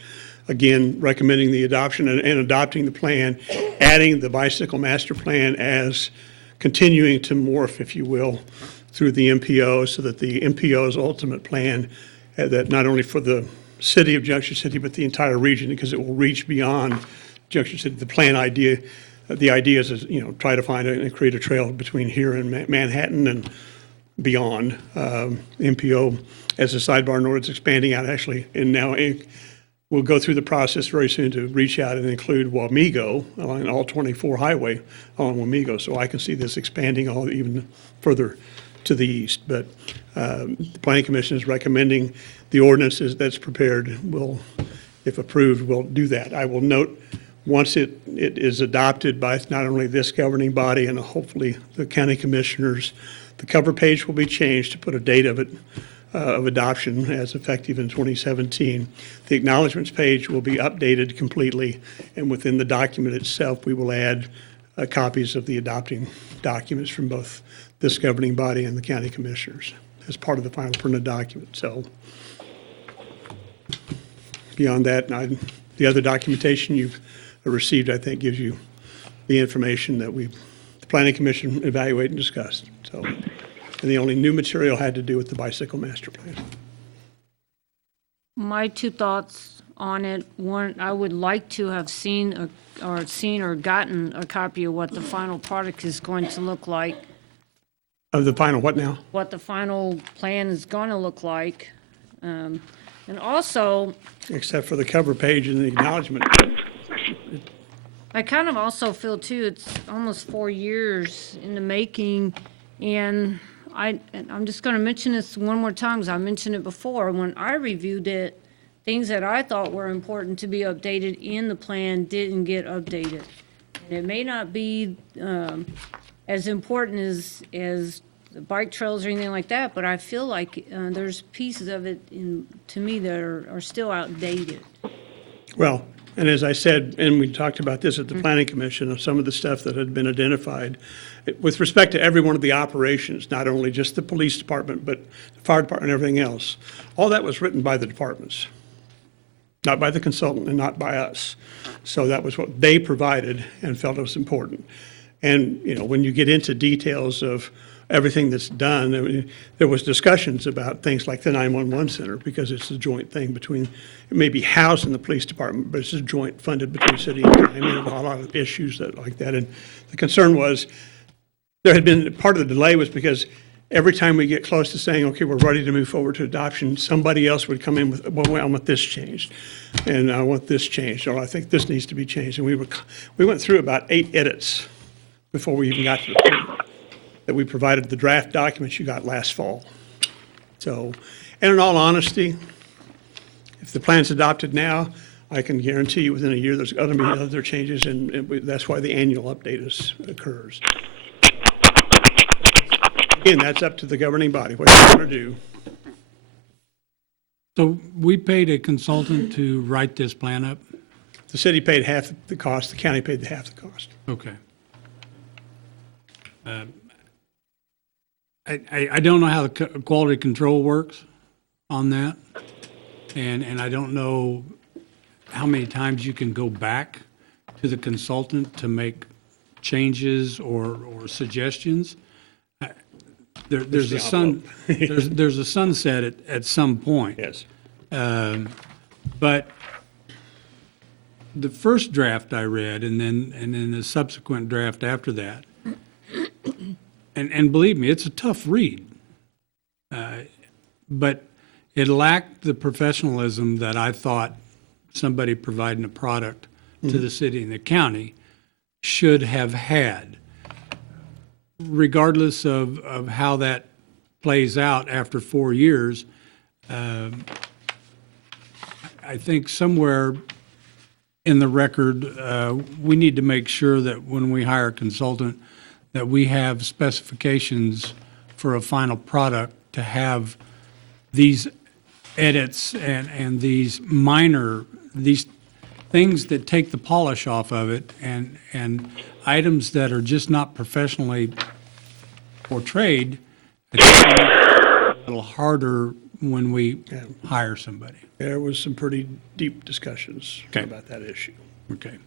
Again, recommending the adoption and adopting the plan, adding the bicycle master plan as continuing to morph, if you will, through the MPO so that the MPO's ultimate plan, that not only for the city of Junction City, but the entire region, because it will reach beyond Junction City. The plan idea, the idea is, try to find and create a trail between here and Manhattan and beyond. MPO, as a sidebar note, it's expanding out actually, and now we'll go through the process very soon to reach out and include Wamego on all 24 highway on Wamego. So I can see this expanding even further to the east. But the Planning Commission is recommending the ordinances that's prepared will, if approved, will do that. I will note, once it is adopted by not only this governing body and hopefully the county commissioners, the cover page will be changed to put a date of it, of adoption as effective in 2017. The acknowledgements page will be updated completely, and within the document itself, we will add copies of the adopting documents from both this governing body and the county commissioners as part of the final printed document. So beyond that, the other documentation you've received, I think, gives you the information that the Planning Commission evaluated and discussed. So, and the only new material had to do with the bicycle master plan. My two thoughts on it: one, I would like to have seen or gotten a copy of what the final product is going to look like. Of the final what now? what the final plan is going to look like. And also, Except for the cover page and the acknowledgement. I kind of also feel too, it's almost 4 years in the making, and I'm just going to mention this one more time, because I mentioned it before. When I reviewed it, things that I thought were important to be updated in the plan didn't get updated. And it may not be as important as the bike trails or anything like that, but I feel like there's pieces of it to me that are still outdated. Well, and as I said, and we talked about this at the Planning Commission, of some of the stuff that had been identified, with respect to every one of the operations, not only just the police department, but the fire department and everything else, all that was written by the departments, not by the consultant and not by us. So that was what they provided and felt it was important. And, you know, when you get into details of everything that's done, I mean, there was discussions about things like the 911 center, because it's a joint thing between, it may be housed in the police department, but it's a joint funded between city and county. I mean, a lot of issues like that. And the concern was, there had been, part of the delay was because every time we get close to saying, okay, we're ready to move forward to adoption, somebody else would come in with, well, I want this changed, and I want this changed, or I think this needs to be changed. And we went through about 8 edits before we even got to the point that we provided the draft documents you got last fall. So, and in all honesty, if the plan's adopted now, I can guarantee you within a year, there's going to be other changes, and that's why the annual update occurs. Again, that's up to the governing body, what you want to do. So we paid a consultant to write this plan up? The city paid half the cost, the county paid half the cost. Okay. I don't know how the quality control works on that, and I don't know how many times you can go back to the consultant to make changes or suggestions. There's a there's a sunset at some point. Yes. But the first draft I read, and then the subsequent draft after that, and believe me, it's a tough read. But it lacked the professionalism that I thought somebody providing a product to the city and the county should have had, regardless of how that plays out after 4 years. I think somewhere in the record, we need to make sure that when we hire a consultant, that we have specifications for a final product to have these edits and these things that take the polish off of it, and items that are just not professionally portrayed. It's a little harder when we hire somebody. There was some pretty deep discussions about that issue. Okay.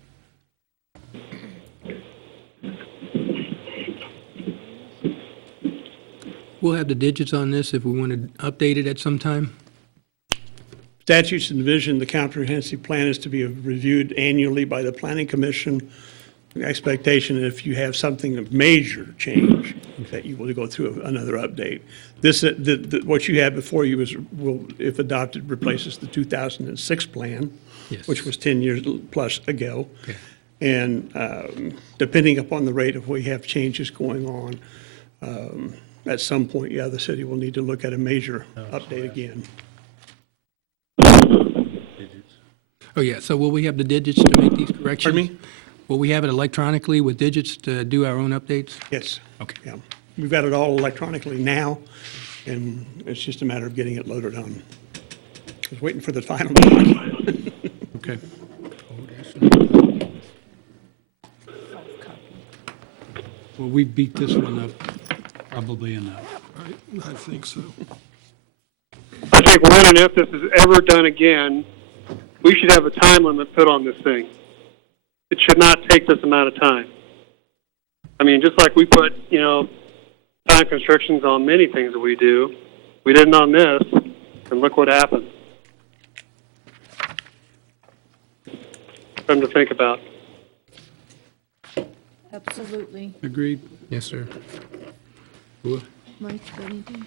We'll have the digits on this if we want to update it at some time. Statutes and division, the comprehensive plan is to be reviewed annually by the Planning Commission. The expectation, if you have something of major change, that you will go through another update. This, what you have before you will, if adopted, replaces the 2006 plan, Yes. which was 10 years plus ago. Okay. And depending upon the rate of we have changes going on, at some point, the city will need to look at a major update again. Oh, yeah, so will we have the digits to make these corrections? Pardon me? Will we have it electronically with digits to do our own updates? Yes. Okay. Yeah. We've got it all electronically now, and it's just a matter of getting it loaded on. I was waiting for the final document. Okay. Well, we beat this one up probably enough. I think so. I think when and if this is ever done again, we should have a time limit put on this thing. It should not take this amount of time. I mean, just like we put, time constrictions on many things that we do, we didn't on this, and look what happened. Something to think about. Absolutely. Agreed. Yes, sir. Mike, got anything?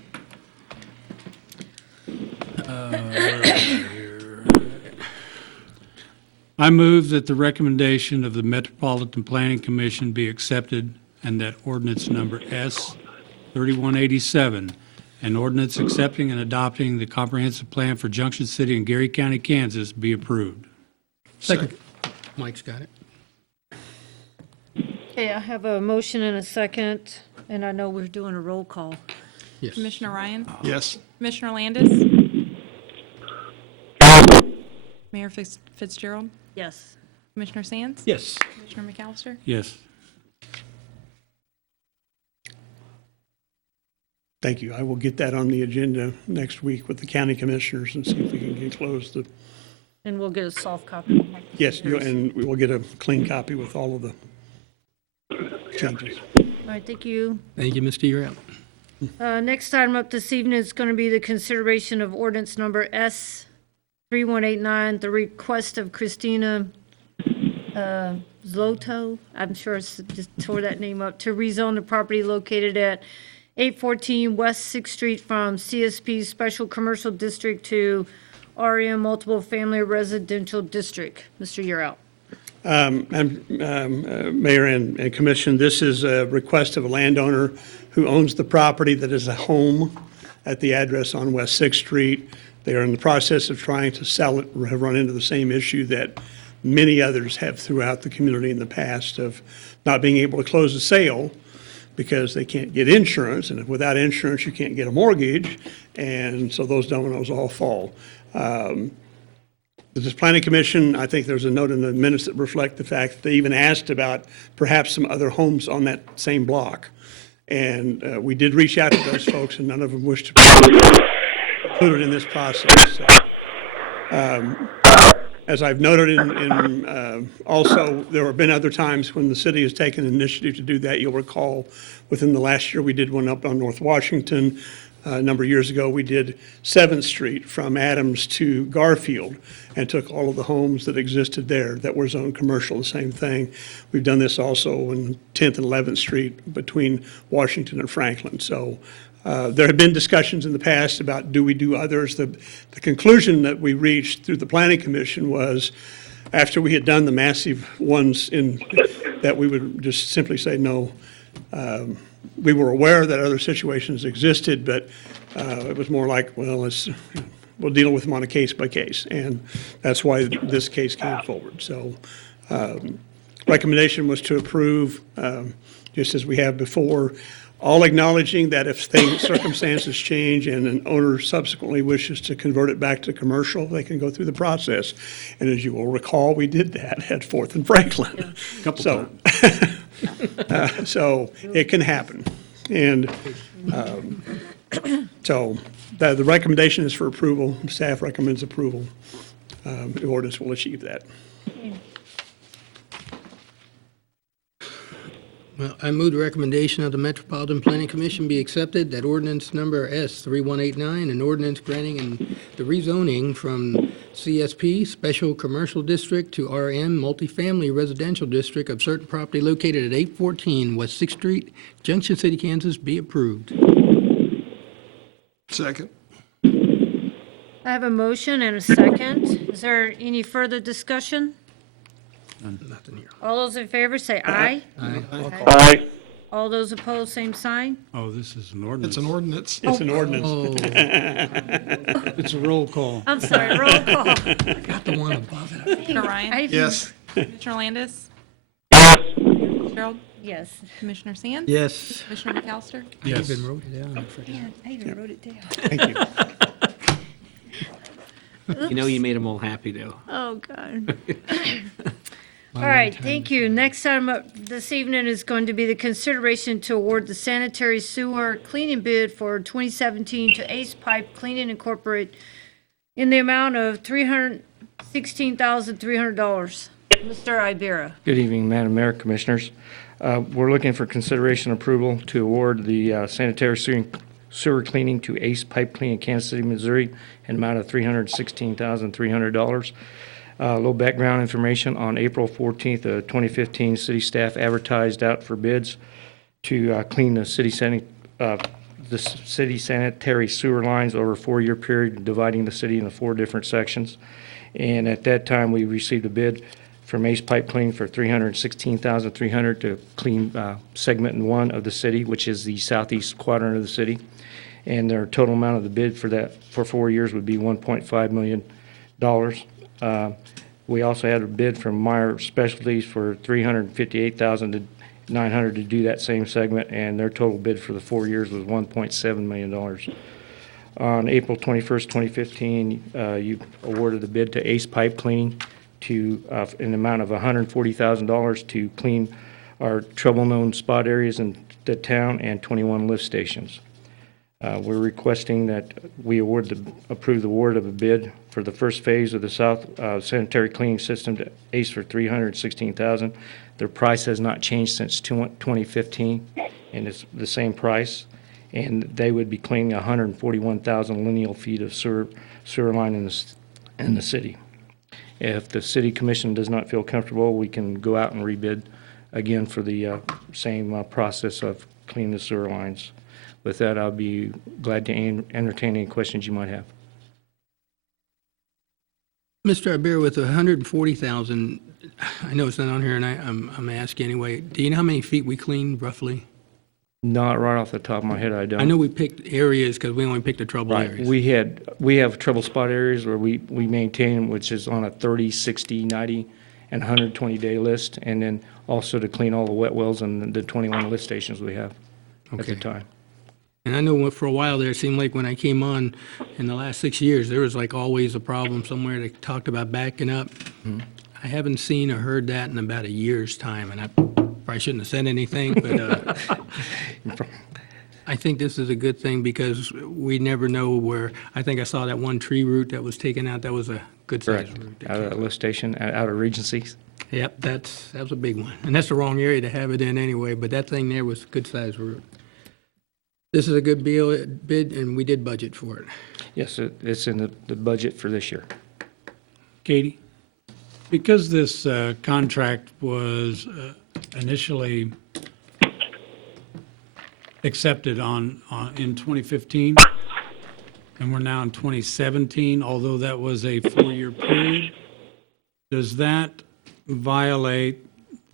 I move that the recommendation of the Metropolitan Planning Commission be accepted and that ordinance number S 3187, an ordinance accepting and adopting the comprehensive plan for Junction City and Gary County, Kansas, be approved. Second. Mike's got it. Okay, I have a motion and a second, and I know we're doing a roll call. Yes. Commissioner Ryan? Yes. Commissioner Landis? Mayor Fitzgerald? Yes. Commissioner Sands? Yes. Commissioner McAllister? Yes. Thank you. I will get that on the agenda next week with the county commissioners and see if we can get close to, And we'll get a soft copy. yes, and we will get a clean copy with all of the changes. All right, thank you. Thank you, Mr. You're out. Next item up this evening is going to be the consideration of ordinance number S 3189, the request of Christina Zloto, I'm sure I just tore that name up, to rezone the property located at 814 West 6th Street from CSP Special Commercial District to RM Multiple Family Residential District. Mr. You're out. Mayor and Commission, this is a request of a landowner who owns the property that is a home at the address on West 6th Street. They are in the process of trying to sell it, have run into the same issue that many others have throughout the community in the past of not being able to close a sale because they can't get insurance, and without insurance, you can't get a mortgage, and so those dominoes all fall. This planning commission, I think there's a note in the minutes that reflect the fact that they even asked about perhaps some other homes on that same block. And we did reach out to those folks, and none of them wished to be included in this process. So, as I've noted also, there have been other times when the city has taken initiative to do that. You'll recall within the last year, we did one up on North Washington. A number of years ago, we did 7th Street from Adams to Garfield and took all of the homes that existed there that were zoned commercial, the same thing. We've done this also on 10th and 11th Street between Washington and Franklin. So there have been discussions in the past about do we do others. The conclusion that we reached through the Planning Commission was after we had done the massive ones that we would just simply say no. We were aware that other situations existed, but it was more like, well, we'll deal with them on a case by case, and that's why this case came forward. So, recommendation was to approve, just as we have before, all acknowledging that if circumstances change and an owner subsequently wishes to convert it back to commercial, they can go through the process. And as you will recall, we did that at 4th and Franklin. So, so it can happen. And so the recommendation is for approval. Staff recommends approval. The ordinance will achieve that. Well, I move the recommendation of the Metropolitan Planning Commission be accepted, that ordinance number S 3189, an ordinance granting the rezoning from CSP Special Commercial District to RM Multifamily Residential District of certain property located at 814 West 6th Street, Junction City, Kansas, be approved. Second. I have a motion and a second. Is there any further discussion? Nothing here. All those in favor say aye. Aye. Aye. All those opposed, same sign. Oh, this is an ordinance. It's an ordinance. It's an ordinance. Oh, It's a roll call. I'm sorry, roll call. got the one above it. Commissioner Ryan? Yes. Commissioner Landis? Fitzgerald? Yes. Commissioner Sands? Yes. Commissioner McAllister? I Yes. even wrote it down. I forgot. I even wrote it down. Thank you. You know you made them all happy, though. Oh, God. All right, thank you. Next item up this evening is going to be the consideration to award the sanitary sewer cleaning bid for 2017 to Ace Pipe Cleaning Incorporated in the amount of $316,300. Mr. Ibera. Good evening, Madam Mayor, Commissioners. We're looking for consideration approval to award the sanitary sewer cleaning to Ace Pipe Cleaning, Kansas City, Missouri, in an amount of $316,300. A little background information. On April 14th of 2015, city staff advertised out for bids to clean the city the city sanitary sewer lines over a 4-year period, dividing the city into 4 different sections. And at that time, we received a bid from Ace Pipe Clean for $316,300 to clean segment 1 of the city, which is the southeast quadrant of the city. And their total amount of the bid for that for 4 years would be $1.5 million. We also had a bid from Meyer Specialties for $358,900 to do that same segment, and their total bid for the 4 years was $1.7 million. On April 21st, 2015, you awarded the bid to Ace Pipe Cleaning to, in the amount of $140,000 to clean our trouble-known spot areas in the town and 21 lift stations. We're requesting that we approve the award of a bid for the first phase of the south sanitary cleaning system to Ace for $316,000. Their price has not changed since 2015, and it's the same price. And they would be cleaning 141,000 lineal feet of sewer line in the city. If the city commission does not feel comfortable, we can go out and rebid again for the same process of cleaning the sewer lines. With that, I'll be glad to entertain any questions you might have. Mr. Iber, with 140,000, I know it's not on here, and I'm asking anyway, do you know how many feet we cleaned roughly? Not right off the top of my head, I don't. I know we picked areas because we only picked the trouble Right. areas. We have trouble spot areas where we maintain, which is on a 30, 60, 90, and 120-day list, and then also to clean all the wet wells and the 21 lift stations we have at the time. And I know for a while there, it seemed like when I came on in the last 6 years, there was like always a problem somewhere. They talked about backing up. I haven't seen or heard that in about a year's time, and I probably shouldn't have said anything, but I think this is a good thing because we never know where, I think I saw that one tree root that was taken out. That was a good size Correct. root. Out of the lift station, out of Regency's. Yep, that was a big one. And that's the wrong area to have it in anyway, but that thing there was a good size root. This is a good bid, and we did budget for it. Yes, it's in the budget for this year. Katie, because this contract was initially accepted in 2015, and we're now in 2017, although that was a 4-year period, does that violate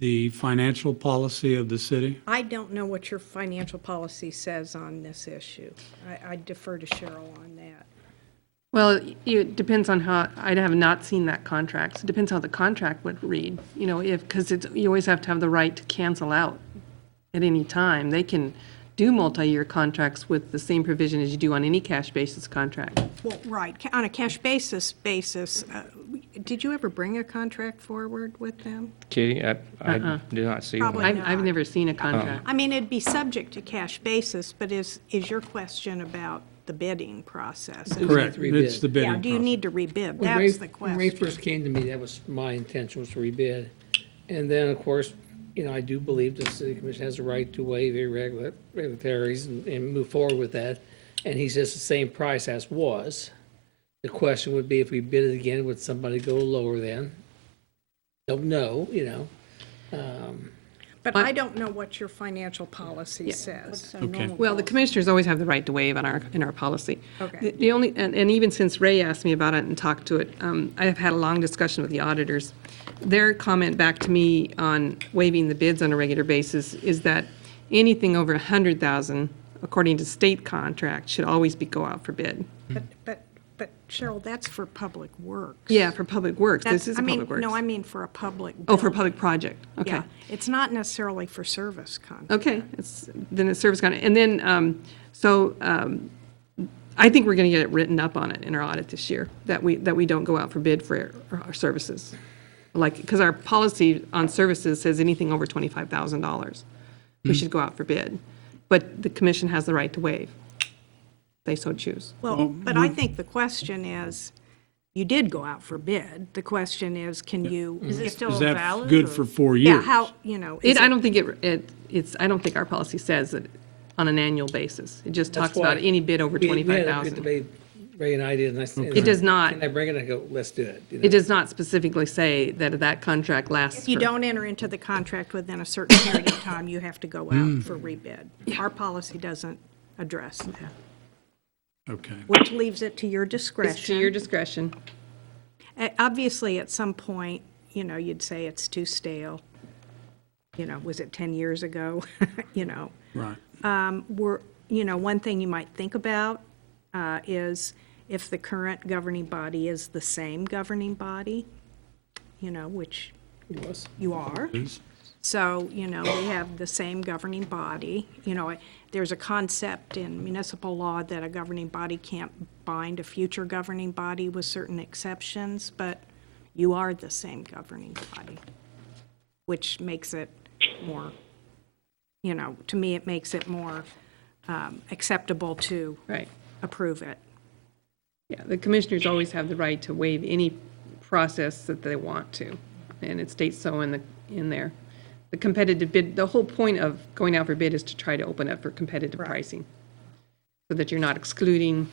the financial policy of the city? I don't know what your financial policy says on this issue. I defer to Cheryl on that. Well, it depends on how, I have not seen that contract. So it depends how the contract would read, you know, because you always have to have the right to cancel out at any time. They can do multi-year contracts with the same provision as you do on any cash basis contract. Well, right, on a cash basis, did you ever bring a contract forward with them? Katie, I did not see Probably one. not. I've never seen a contract. I mean, it'd be subject to cash basis, but is your question about the bidding process? Correct, it's the bidding Yeah, do you process. need to rebid? When Ray- That's the When Ray question. first came to me, that was my intention, was to rebid. And then, of course, you know, I do believe the city commission has a right to waive irregularities and move forward with that. And he says the same price as was. The question would be if we bid it again, would somebody go lower then? Don't know, you know. But I don't know what your financial policy says. Well, the commissioners always have the right to waive in our policy. Okay. The only, and even since Ray asked me about it and talked to it, I have had a long discussion with the auditors. Their comment back to me on waiving the bids on a regular basis is that anything over 100,000, according to state contract, should always go out for bid. But Cheryl, that's for public works. Yeah, for public works. This is a public works. No, I mean for a public. Oh, for a building. public project. Okay. Yeah, it's not necessarily for service contract. Okay, then it's service contract. And then, I think we're going to get it written up on it in our audit this year, that we don't go out for bid for our services. Like, because our policy on services says anything over $25,000, we should go out for bid. But the commission has the right to waive. They so choose. Well, but I think the question is, you did go out for bid. The question is, can you? Is it still Is that valid? good or- for 4 years? Yeah, how, you know. is I it- don't think I don't think our policy says that on an annual basis. It just That's talks about why any bid over We had a good 25,000. debate, Ray and I did, and I said. It does not. Can I bring it? I go, let's do it. You know? It does not specifically say that contract lasts. If you for- don't enter into the contract within a certain period of time, you have to go out for rebid. Our policy doesn't address that, Okay. which leaves it to your discretion. It's to your discretion. Obviously, at some point, you'd say it's too stale. Was it 10 years ago? Right. One thing you might think about is if the current governing body is the same governing body, which you are. So, we have the same governing body. There's a concept in municipal law that a governing body can't bind a future governing body with certain exceptions, but you are the same governing body, which makes it more, to me, it makes it more acceptable to approve it. Yeah, the commissioners always have the right to waive any process that they want to, and it states so in there. The competitive bid, the whole point of going out for bid is to try to open up for competitive pricing, so that you're not excluding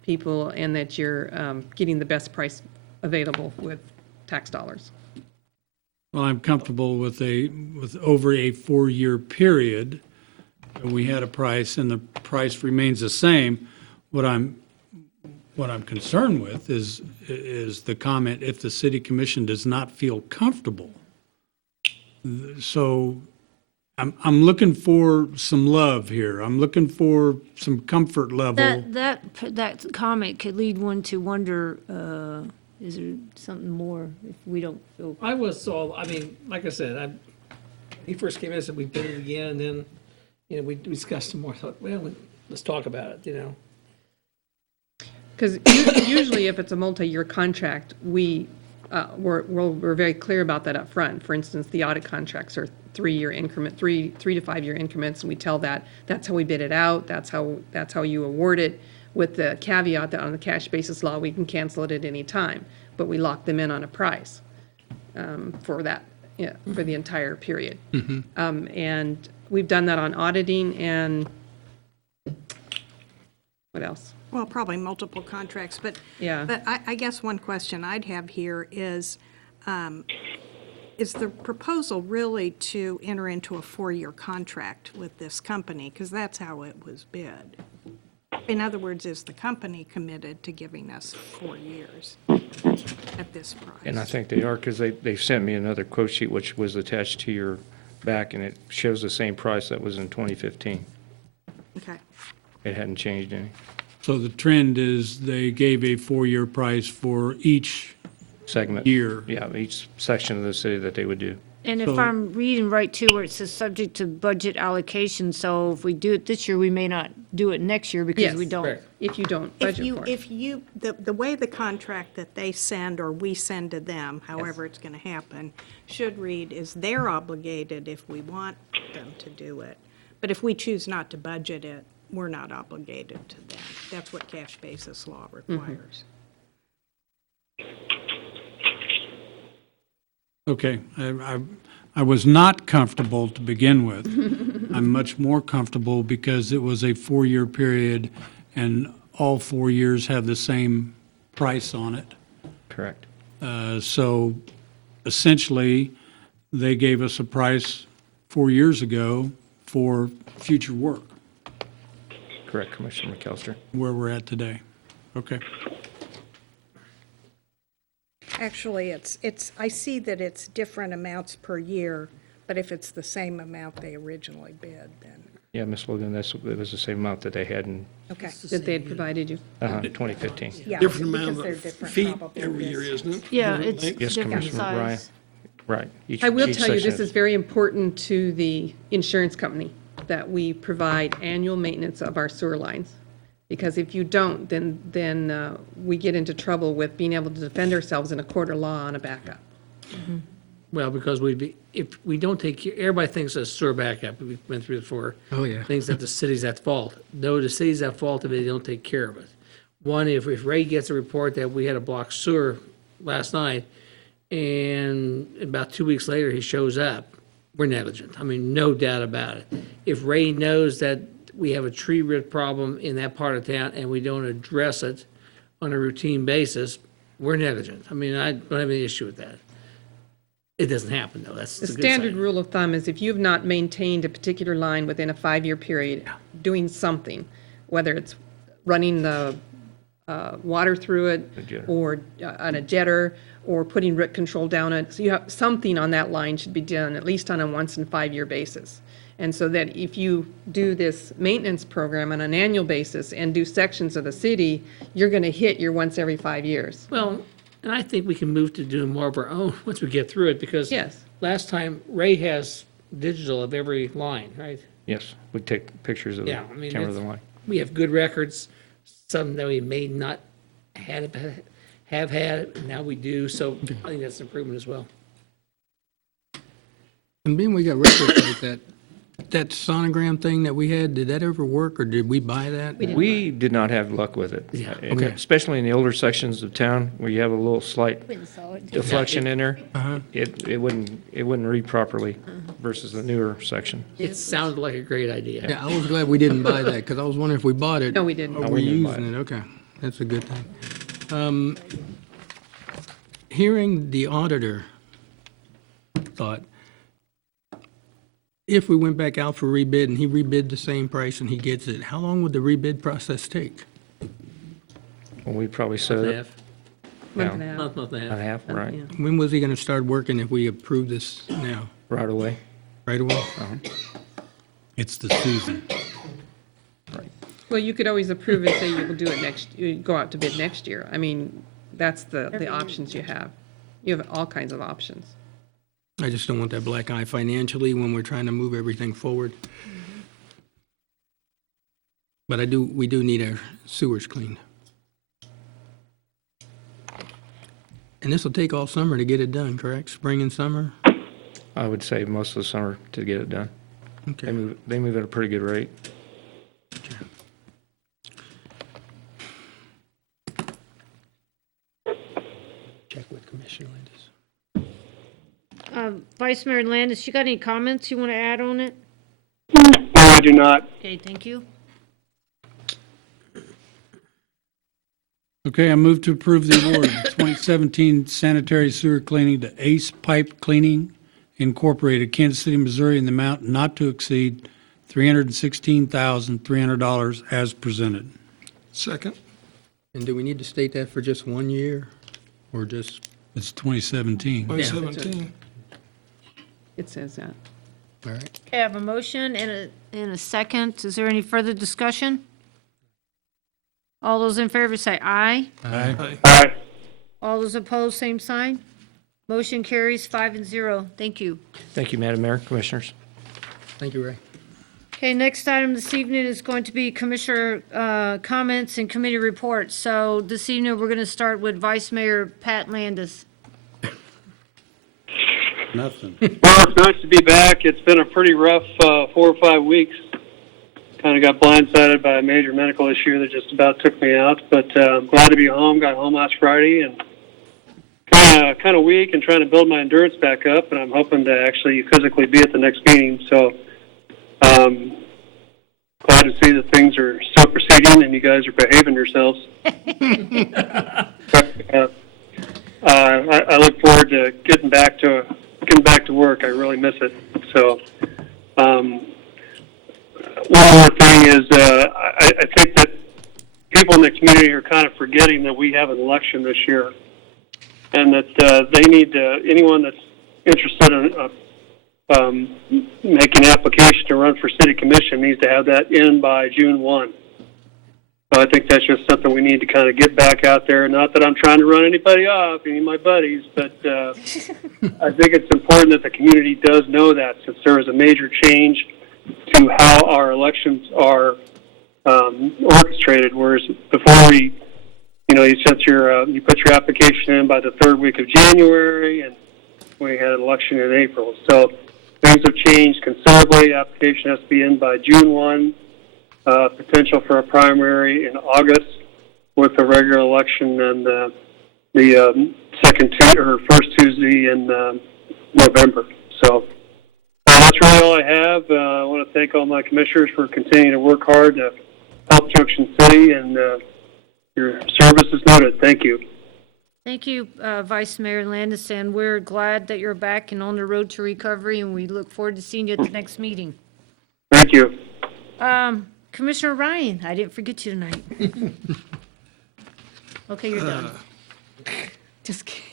people and that you're getting the best price available with tax dollars. Well, I'm comfortable with over a 4-year period, we had a price and the price remains the same. What I'm concerned with is the comment, if the city commission does not feel comfortable. So I'm looking for some love here. I'm looking for some comfort level. That comment could lead one to wonder, is there something more if we don't feel? Like I said, he first came in and said we bid it again, and then, we discussed some more. I thought, well, let's talk about it, Because usually if it's a multi-year contract, we're very clear about that up front. For instance, the audit contracts are 3-year increment, 3 to 5 year increments, and we tell that's how we bid it out, that's how you award it, with the caveat that on the cash basis law, we can cancel it at any time, but we lock them in on a price for that, for the entire period. And we've done that on auditing and what else? Well, probably multiple contracts, but I guess one question I'd have here is the proposal really to enter into a 4-year contract with this company? Because that's how it was bid. In other words, is the company committed to giving us 4 years at this price? And I think they are, because they sent me another quote sheet, which was attached to your back, and it shows the same price that was in 2015. Okay. It hadn't changed any. So the trend is they gave a 4-year price for each Segment. year. Yeah, each section of the city that they would do. And if I'm reading right too, where it says subject to budget allocation, so if we do it this year, we may not do it next year because we don't. Yes, if you don't budget for it. If you, the way the contract that they send or we send to them, however it's going to happen, should read is they're obligated if we want them to do it. But if we choose not to budget it, we're not obligated to them. That's what cash basis law requires. Okay, I was not comfortable to begin with. I'm much more comfortable because it was a 4-year period and all 4 years have the same price on it. Correct. So essentially, they gave us a price 4 years ago for future work, Correct, Commissioner McAllister. where we're at today. Okay. Actually, I see that it's different amounts per year, but if it's the same amount they originally bid, then, Yeah, Ms. Logan, it was the same amount that they had in okay. That they had provided you. 2015. Yeah, Different because amount they're of different feet probably every year, this. isn't it? Yeah, Different it's length? Yes, different Commissioner Bryan. size. Right. I will each tell you, section this is very important to the insurance company, that we provide annual maintenance of our sewer lines. Because if you don't, then we get into trouble with being able to defend ourselves in a court of law on a backup. Well, because if we don't take care, everybody thinks it's sewer backup, we've been through it before. Oh, yeah. Thinks that the city's at fault. No, the city's at fault if they don't take care of it. One, if Ray gets a report that we had a blocked sewer last night, and about 2 weeks later he shows up, we're negligent. I mean, no doubt about it. If Ray knows that we have a tree root problem in that part of town and we don't address it on a routine basis, we're negligent. I mean, I don't have any issue with that. It doesn't happen, though. That's The the good standard side. rule of thumb is if you've not maintained a particular line within a 5-year period, doing something, whether it's running the water through it, jetter. or on a jetter, or putting root control down it. So you have, something on that line should be done at least on a once in 5 year basis. And so that if you do this maintenance program on an annual basis and do sections of the city, you're gonna hit your once every 5 years. Well, and I think we can move to doing more of our own once we get through it, because Yes. last time Ray has digital of every line, right? Yes, we take pictures of the Yeah, I mean, camera of it's- the line. we have good records, some that we may not have had, and now we do, so I think that's an improvement as well. And being we got records like that, that sonogram thing that we had, did that ever work, or did we buy that? We did not have luck with it. Yeah. Okay. Especially in the older sections of town where you have a little slight deflection in there. Uh-huh. It wouldn't read properly versus the newer section. It sounded like a great idea. Yeah, I was glad we didn't buy that, because I was wondering if we bought it. No, we didn't. Are No, we we didn't buy using it? Okay, that's a good thing. Hearing the auditor thought, if we went back out for rebid and he rebid the same price and he gets it, how long would the rebid process take? Well, we'd probably set Month and a it half. Month and a half. Month and a a half. half, right, Yeah. When was he gonna start working if we approve this now? right away. Right away? It's the season. Well, you could always approve and say you will do it next, you go out to bid next year. I mean, that's the options you have. You have all kinds of options. I just don't want that black eye financially when we're trying to move everything forward. But we do need our sewers cleaned. And this will take all summer to get it done, correct? Spring and summer? I would say most of the summer to get it done. Okay. They move at a pretty good rate. Check with Commissioner Landis. Vice Mayor Landis, you got any comments you want to add on it? No, I do not. Okay, thank you. Okay, I move to approve the award of 2017 sanitary sewer cleaning to Ace Pipe Cleaning Incorporated, Kansas City, Missouri, in the amount not to exceed $316,300 as presented. Second? And do we need to state that for just 1 year, or just, It's 2017. 2017. It says that. all right? Okay, I have a motion and a second. Is there any further discussion? All those in favor say aye. Aye. Aye. All those opposed, same sign. Motion carries 5-0. Thank you. Thank you, Madam Mayor, Commissioners. Thank you, Ray. Okay, next item this evening is going to be Commissioner comments and committee reports. So this evening, we're going to start with Vice Mayor Pat Landis. Nothing. Well, it's nice to be back. It's been a pretty rough 4 or 5 weeks. Kind of got blindsided by a major medical issue that just about took me out. But I'm glad to be home. Got home last Friday and kind of weak and trying to build my endurance back up. And I'm hoping to actually physically be at the next meeting. So glad to see that things are still proceeding and you guys are behaving yourselves. I look forward to getting back to work. I really miss it. So, one more thing is, I think that people in the community are kind of forgetting that we have an election this year, and that they need to, anyone that's interested in making an application to run for city commission needs to have that in by June 1. So I think that's just something we need to kind of get back out there. Not that I'm trying to run anybody off, any of my buddies, but I think it's important that the community does know that, since there is a major change to how our elections are orchestrated. Whereas before you put your application in by the third week of January, and we had an election in April. So things have changed considerably. Application has to be in by June 1. Potential for a primary in August, with a regular election and the first Tuesday in November. So that's really all I have. I want to thank all my commissioners for continuing to work hard to help Junction City, and your service is noted. Thank you. Thank you, Vice Mayor Landis, and we're glad that you're back and on the road to recovery, and we look forward to seeing you at the next meeting. Thank you. Commissioner Ryan, I didn't forget you tonight. Okay, you're done. Just kidding.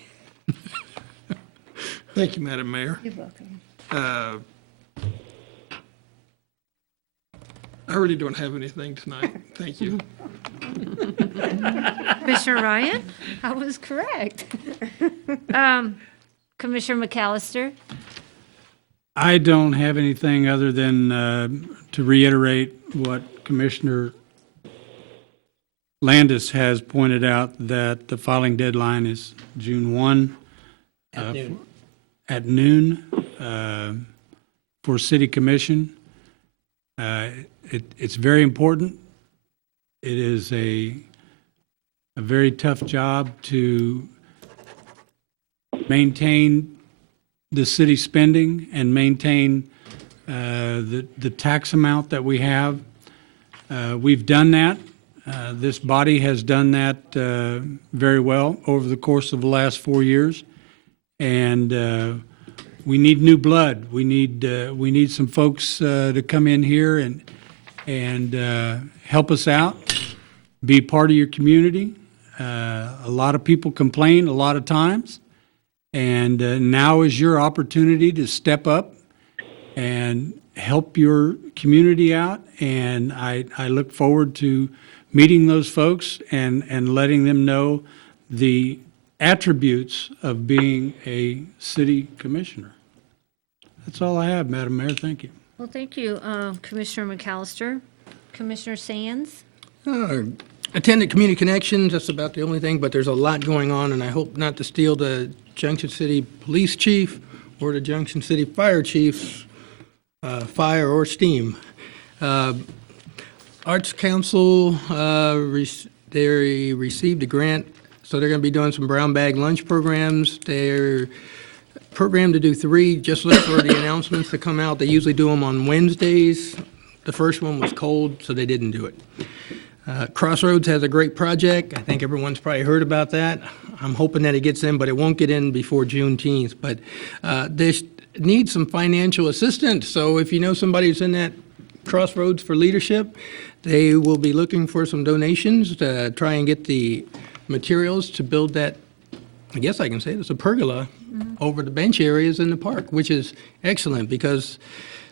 Thank you, Madam Mayor. You're welcome. I really don't have anything tonight. Thank you. Commissioner Ryan, I was correct. Commissioner McAllister? I don't have anything other than to reiterate what Commissioner Landis has pointed out, that the filing deadline is June 1. At noon for City Commission. It's very important. It is a very tough job to maintain the city spending and maintain the tax amount that we have. We've done that. This body has done that very well over the course of the last 4 years. And we need new blood. We need some folks to come in here and help us out, be part of your community. A lot of people complain a lot of times, and now is your opportunity to step up and help your community out. And I look forward to meeting those folks and letting them know the attributes of being a city commissioner. That's all I have, Madam Mayor. Thank you. Well, thank you, Commissioner McAllister. Commissioner Sands? Attended Community Connections, that's about the only thing, but there's a lot going on, and I hope not to steal the Junction City Police Chief or the Junction City Fire Chief's fire or steam. Arts Council, they received a grant, so they're going to be doing some brown bag lunch programs. They're programmed to do 3. Just look for the announcements to come out. They usually do them on Wednesdays. The first one was cold, so they didn't do it. Crossroads has a great project. I think everyone's probably heard about that. I'm hoping that it gets in, but it won't get in before Juneteenth. But they need some financial assistance, so if you know somebody who's in that Crossroads for leadership, they will be looking for some donations to try and get the materials to build that, I guess I can say it's a pergola over the bench areas in the park, which is excellent because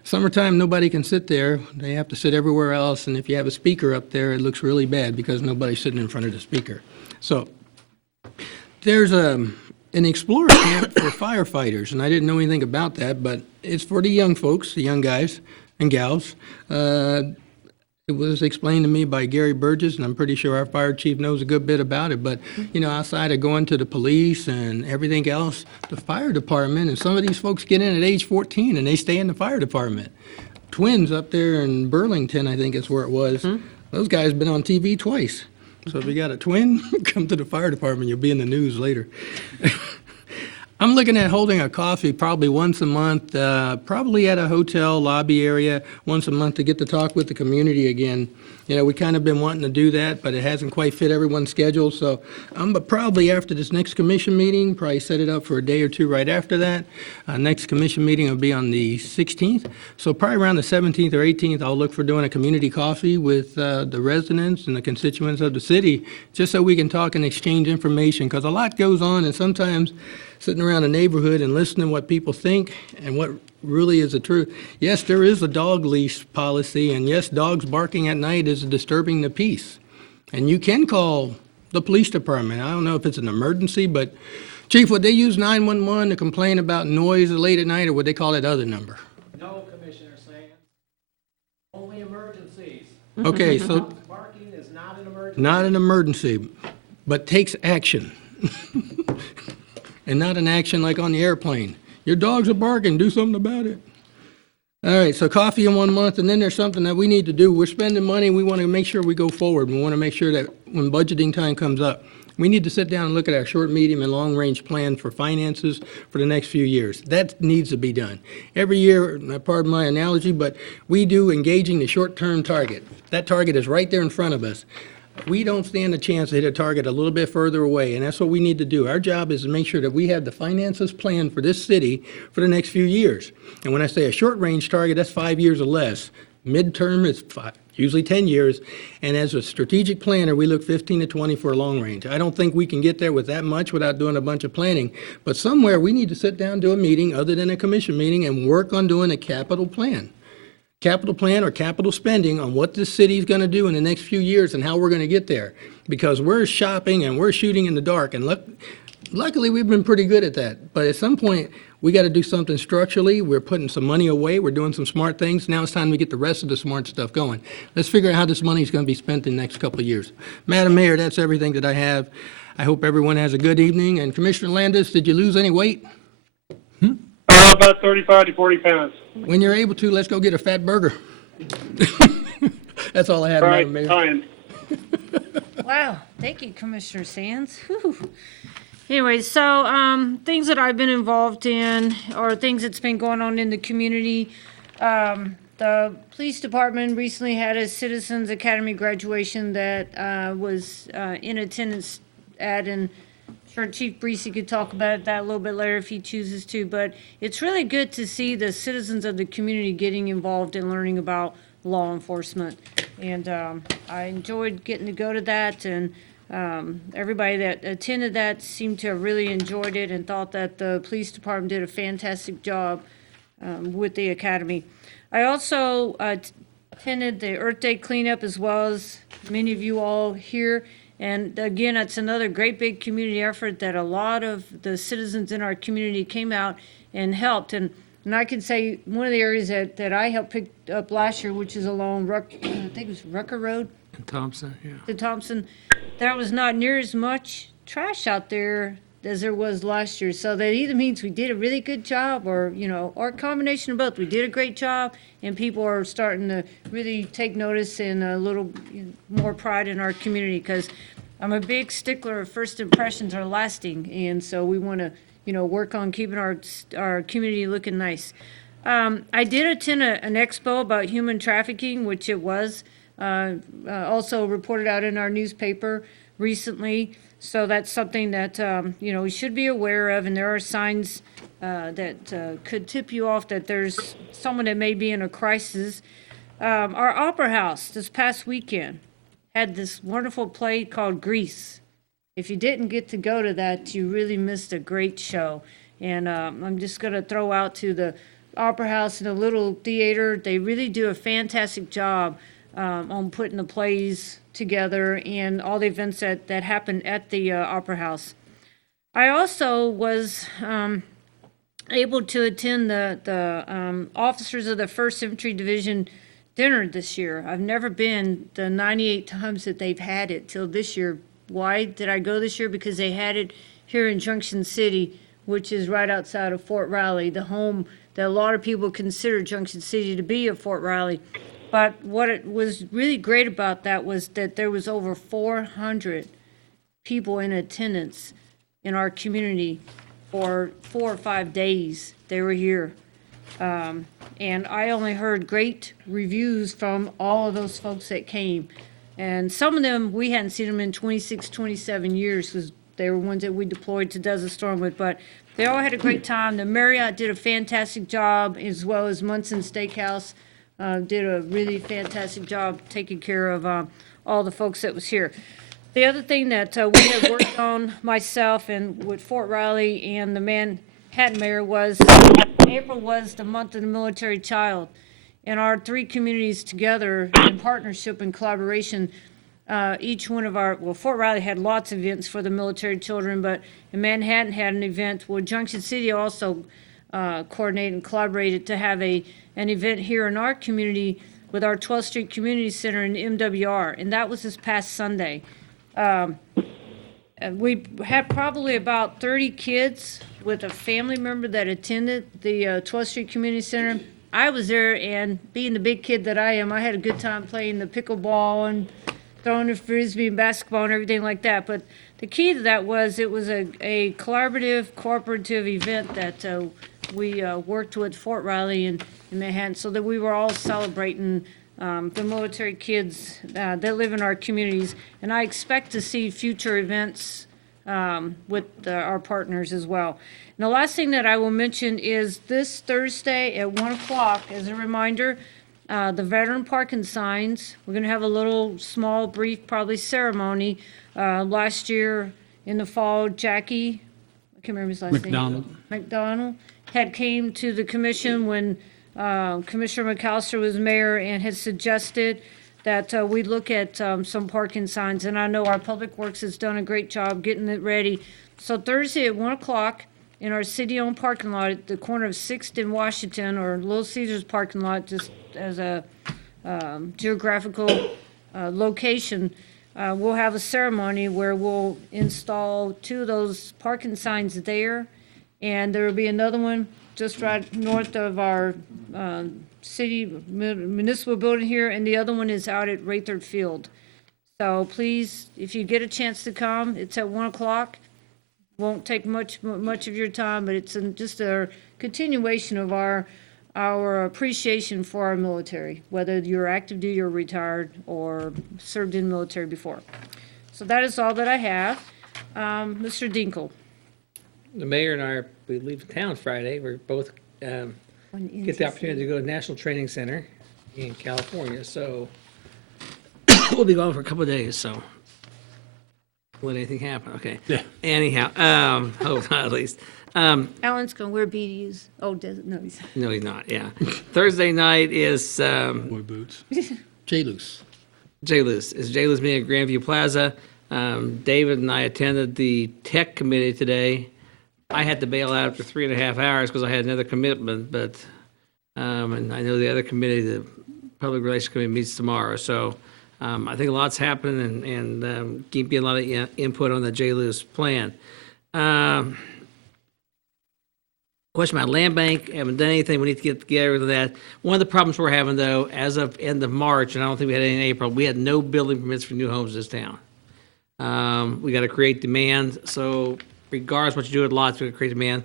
summertime nobody can sit there. They have to sit everywhere else, and if you have a speaker up there, it looks really bad because nobody's sitting in front of the speaker. So there's an Explorer camp for firefighters, and I didn't know anything about that, but it's for the young folks, the young guys and gals. It was explained to me by Gary Burgess, and I'm pretty sure our fire chief knows a good bit about it. But, you know, outside of going to the police and everything else, the fire department, and some of these folks get in at age 14 and they stay in the fire department. Twins up there in Burlington, I think is where it was. Those guys been on TV twice. So if you got a twin, come to the fire department, you'll be in the news later. I'm looking at holding a coffee probably once a month, probably at a hotel lobby area, once a month to get to talk with the community again. You know, we kind of been wanting to do that, but it hasn't quite fit everyone's schedule. So I'm probably after this next commission meeting, probably set it up for a day or two right after that. Next commission meeting will be on the 16th. So probably around the 17th or 18th, I'll look for doing a community coffee with the residents and the constituents of the city, just so we can talk and exchange information, because a lot goes on, and sometimes sitting around a neighborhood and listening to what people think and what really is the truth. Yes, there is a dog leash policy, and yes, dogs barking at night is disturbing the peace. And you can call the police department. I don't know if it's an emergency, but Chief, would they use 911 to complain about noise late at night, or would they call that other number? No, Commissioner Sands. Only emergencies. Okay, so Barking is not an emergency. not an emergency, but takes action. And not an action like on the airplane. Your dogs are barking, do something about it. All right, so coffee in 1 month, and then there's something that we need to do. We're spending money, we want to make sure we go forward. We want to make sure that when budgeting time comes up, we need to sit down and look at our short, medium, and long-range plan for finances for the next few years. That needs to be done. Every year, pardon my analogy, but we do engaging the short-term target. That target is right there in front of us. We don't stand a chance to hit a target a little bit further away, and that's what we need to do. Our job is to make sure that we have the finances planned for this city for the next few years. And when I say a short-range target, that's 5 years or less. Midterm is usually 10 years. And as a strategic planner, we look 15 to 20 for a long range. I don't think we can get there with that much without doing a bunch of planning. But somewhere, we need to sit down, do a meeting, other than a commission meeting, and work on doing a capital plan. Capital plan or capital spending on what this city is going to do in the next few years and how we're going to get there. Because we're shopping and we're shooting in the dark. And luckily, we've been pretty good at that. But at some point, we got to do something structurally. We're putting some money away. We're doing some smart things. Now it's time to get the rest of the smart stuff going. Let's figure out how this money is going to be spent in the next couple of years. Madam Mayor, that's everything that I have. I hope everyone has a good evening. And Commissioner Landis, did you lose any weight? About 35 to 40 pounds. When you're able to, let's go get a fat burger. That's all I had, All right, Madam Mayor. fine. Wow, thank you, Commissioner Sands. Whew. Anyway, so things that I've been involved in or things that's been going on in the community. The police department recently had a Citizens Academy graduation that was in attendance at, and I'm sure Chief Breesy could talk about that a little bit later if he chooses to, but it's really good to see the citizens of the community getting involved and learning about law enforcement. And I enjoyed getting to go to that, and everybody that attended that seemed to have really enjoyed it and thought that the police department did a fantastic job with the academy. I also attended the Earth Day cleanup as well as many of you all here. And again, it's another great big community effort that a lot of the citizens in our community came out and helped. And I can say one of the areas that I helped pick up last year, which is along I think it was Rucker Road Thompson, yeah. to Thompson, there was not near as much trash out there as there was last year. So that either means we did a really good job or a combination of both. We did a great job and people are starting to really take notice and a little more pride in our community, because I'm a big stickler of first impressions are lasting. And so we want to, work on keeping our community looking nice. I did attend an expo about human trafficking, which it was also reported out in our newspaper recently. So that's something that, we should be aware of, and there are signs that could tip you off that there's someone that may be in a crisis. Our Opera House this past weekend had this wonderful play called Grease. If you didn't get to go to that, you really missed a great show. And I'm just going to throw out to the Opera House and the Little Theater. They really do a fantastic job on putting the plays together and all the events that happen at the Opera House. I also was able to attend the Officers of the 1st Infantry Division dinner this year. I've never been the 98 times that they've had it till this year. Why did I go this year? Because they had it here in Junction City, which is right outside of Fort Riley, the home that a lot of people consider Junction City to be of Fort Riley. But what it was really great about that was that there was over 400 people in attendance in our community for 4 or 5 days they were here. And I only heard great reviews from all of those folks that came. And some of them, we hadn't seen them in 26, 27 years because they were ones that we deployed to Desert Storm with. But they all had a great time. The Marriott did a fantastic job, as well as Munson Steakhouse did a really fantastic job taking care of all the folks that was here. The other thing that we have worked on, myself and with Fort Riley and the Manhattan Mayor, was April was the month of the military child. And our 3 communities together in partnership and collaboration, each one of Fort Riley had lots of events for the military children, but Manhattan had an event. Well, Junction City also coordinated and collaborated to have an event here in our community with our 12th Street Community Center in MWR, and that was this past Sunday. We had probably about 30 kids with a family member that attended the 12th Street Community Center. I was there, and being the big kid that I am, I had a good time playing the pickleball and throwing the frisbee and basketball and everything like that. But the key to that was it was a collaborative, cooperative event that we worked with Fort Riley and Manhattan, so that we were all celebrating the military kids that live in our communities. And I expect to see future events with our partners as well. And the last thing that I will mention is this Thursday at 1 o'clock, as a reminder, the veteran parking signs. We're going to have a little, small, brief, probably ceremony. Last year in the fall, Jackie, I can't remember his last name. McDonald had came to the commission when Commissioner McAllister was mayor and had suggested that we look at some parking signs. And I know our Public Works has done a great job getting it ready. So Thursday at 1 o'clock in our city-owned parking lot at the corner of 6th and Washington, or Little Caesars parking lot, just as a geographical location, we'll have a ceremony where we'll install 2 of those parking signs there, and there will be another one just right north of our city municipal building here, and the other one is out at Rayford Field. So please, if you get a chance to come, it's at 1 o'clock. Won't take much of your time, but it's just a continuation of our appreciation for our military, whether you're active duty or retired or served in the military before. So that is all that I have. Mr. Dinkle. The mayor and I, we leave town Friday. We're both get the opportunity to go to National Training Center in California. So we'll be gone for a couple of days. So let anything happen. Okay. Yeah. Anyhow, hope not at least. Alan's gonna wear BDUs. Oh, does it? No, he's. No, he's not. Yeah. Thursday night is Boy boots. J-Luce. J-Luce. It's J-Luce meeting at Grandview Plaza. David and I attended the tech committee today. I had to bail out after 3.5 hours because I had another commitment, but, and I know the other committee, the Public Relations Committee meets tomorrow. So I think a lot's happening and keep getting a lot of input on the J-Luce plan. Question about land bank, haven't done anything, we need to get together with that. One of the problems we're having though, as of end of March, and I don't think we had any in April, we had no building permits for new homes in this town. We gotta create demand, so regardless what you do with lots, we gotta create demand.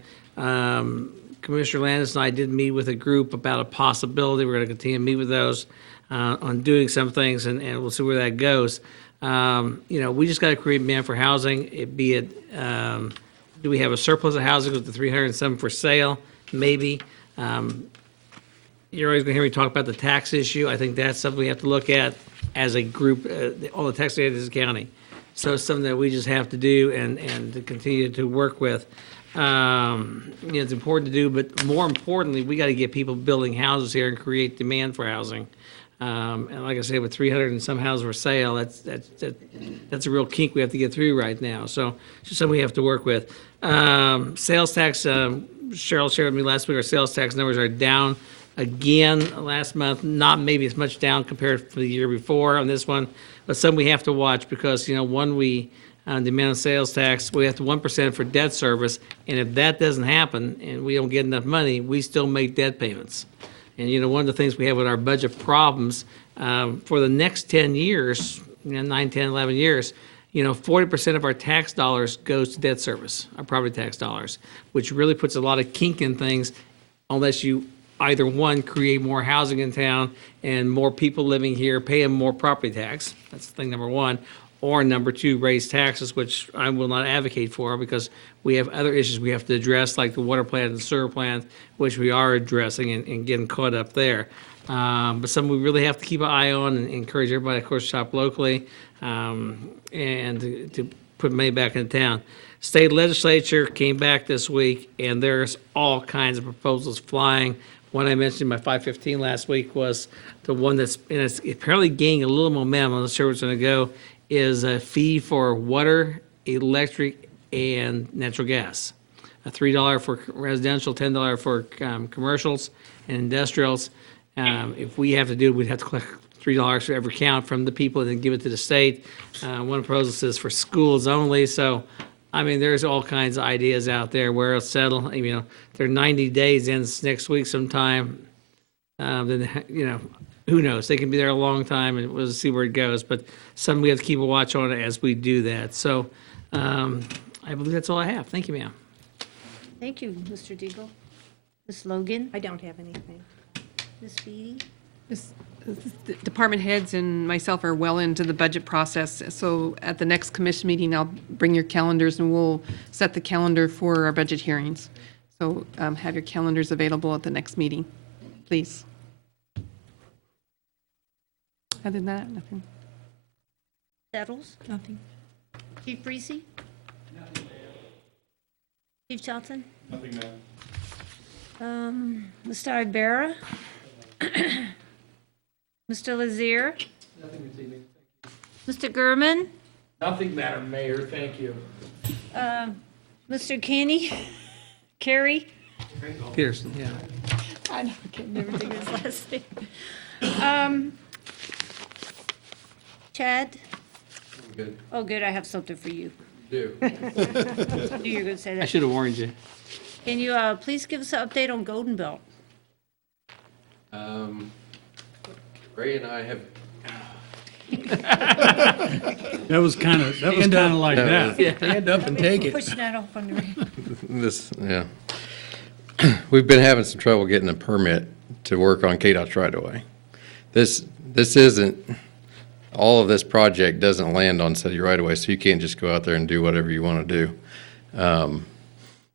Commissioner Landis and I did meet with a group about a possibility, we're gonna continue to meet with those, on doing some things, and we'll see where that goes. We just gotta create demand for housing, do we have a surplus of housing with the 307 for sale? Maybe. You're always going to hear me talk about the tax issue. I think that's something we have to look at as a group, all the tax areas of the county. So it's something that we just have to do and to continue to work with. It's important to do, but more importantly, we got to get people building houses here and create demand for housing. And like I said, with 300 and some houses for sale, that's a real kink we have to get through right now. So it's just something we have to work with. Sales tax, Cheryl shared with me last week, our sales tax numbers are down again last month, not maybe as much down compared to the year before on this one, but something we have to watch because, one, we demand on sales tax, we have to 1% for debt service, and if that doesn't happen and we don't get enough money, we still make debt payments. And, one of the things we have with our budget problems, for the next 10 years, 9, 10, 11 years, 40% of our tax dollars goes to debt service, our property tax dollars, which really puts a lot of kink in things unless you either, one, create more housing in town and more people living here paying more property tax. That's thing number one. Or number two, raise taxes, which I will not advocate for because we have other issues we have to address, like the water plant and the sewer plant, which we are addressing and getting caught up there. But something we really have to keep an eye on and encourage everybody, of course, to shop locally and to put money back into town. State legislature came back this week, and there's all kinds of proposals flying. One I mentioned in my 515 last week was the one that's and it's apparently gaining a little momentum. I'm not sure where it's going to go. Is a fee for water, electric, and natural gas. A $3 for residential, $10 for commercials and industrials. If we have to do it, we'd have to collect $3 for every count from the people and then give it to the state. One proposal says for schools only. So, there's all kinds of ideas out there where it'll settle. They're 90 days ends next week sometime. Then, who knows? They can be there a long time, and we'll see where it goes. But something we have to keep a watch on it as we do that. So I believe that's all I have. Thank you, ma'am. Thank you, Mr. Deagle. Ms. Logan? I don't have anything. Ms. Beatty? The department heads and myself are well into the budget process. So at the next commission meeting, I'll bring your calendars and we'll set the calendar for our budget hearings. So have your calendars available at the next meeting, please. Other than that, nothing. Settles? Nothing. Chief Reese? Chief Johnson? Nothing, ma'am. Mr. Ibarra? Mr. Lazier? Nothing this evening. Mr. Gurman? Nothing, Madam Mayor, thank you. Mr. Kenny? Carey? Peterson, yeah. I know, I can never think of his last name. Chad? Good. Oh, good, I have something for you. Do. I knew you were going to say I that. should have warned you. Can you please give us an update on Golden Belt? Ray and I have. That was kind of like that. Yeah, stand up and take it. Pushing that off on the. We've been having some trouble getting a permit to work on KDOT's right-of-way. This isn't, all of this project doesn't land on city right-of-way, so you can't just go out there and do whatever you want to do.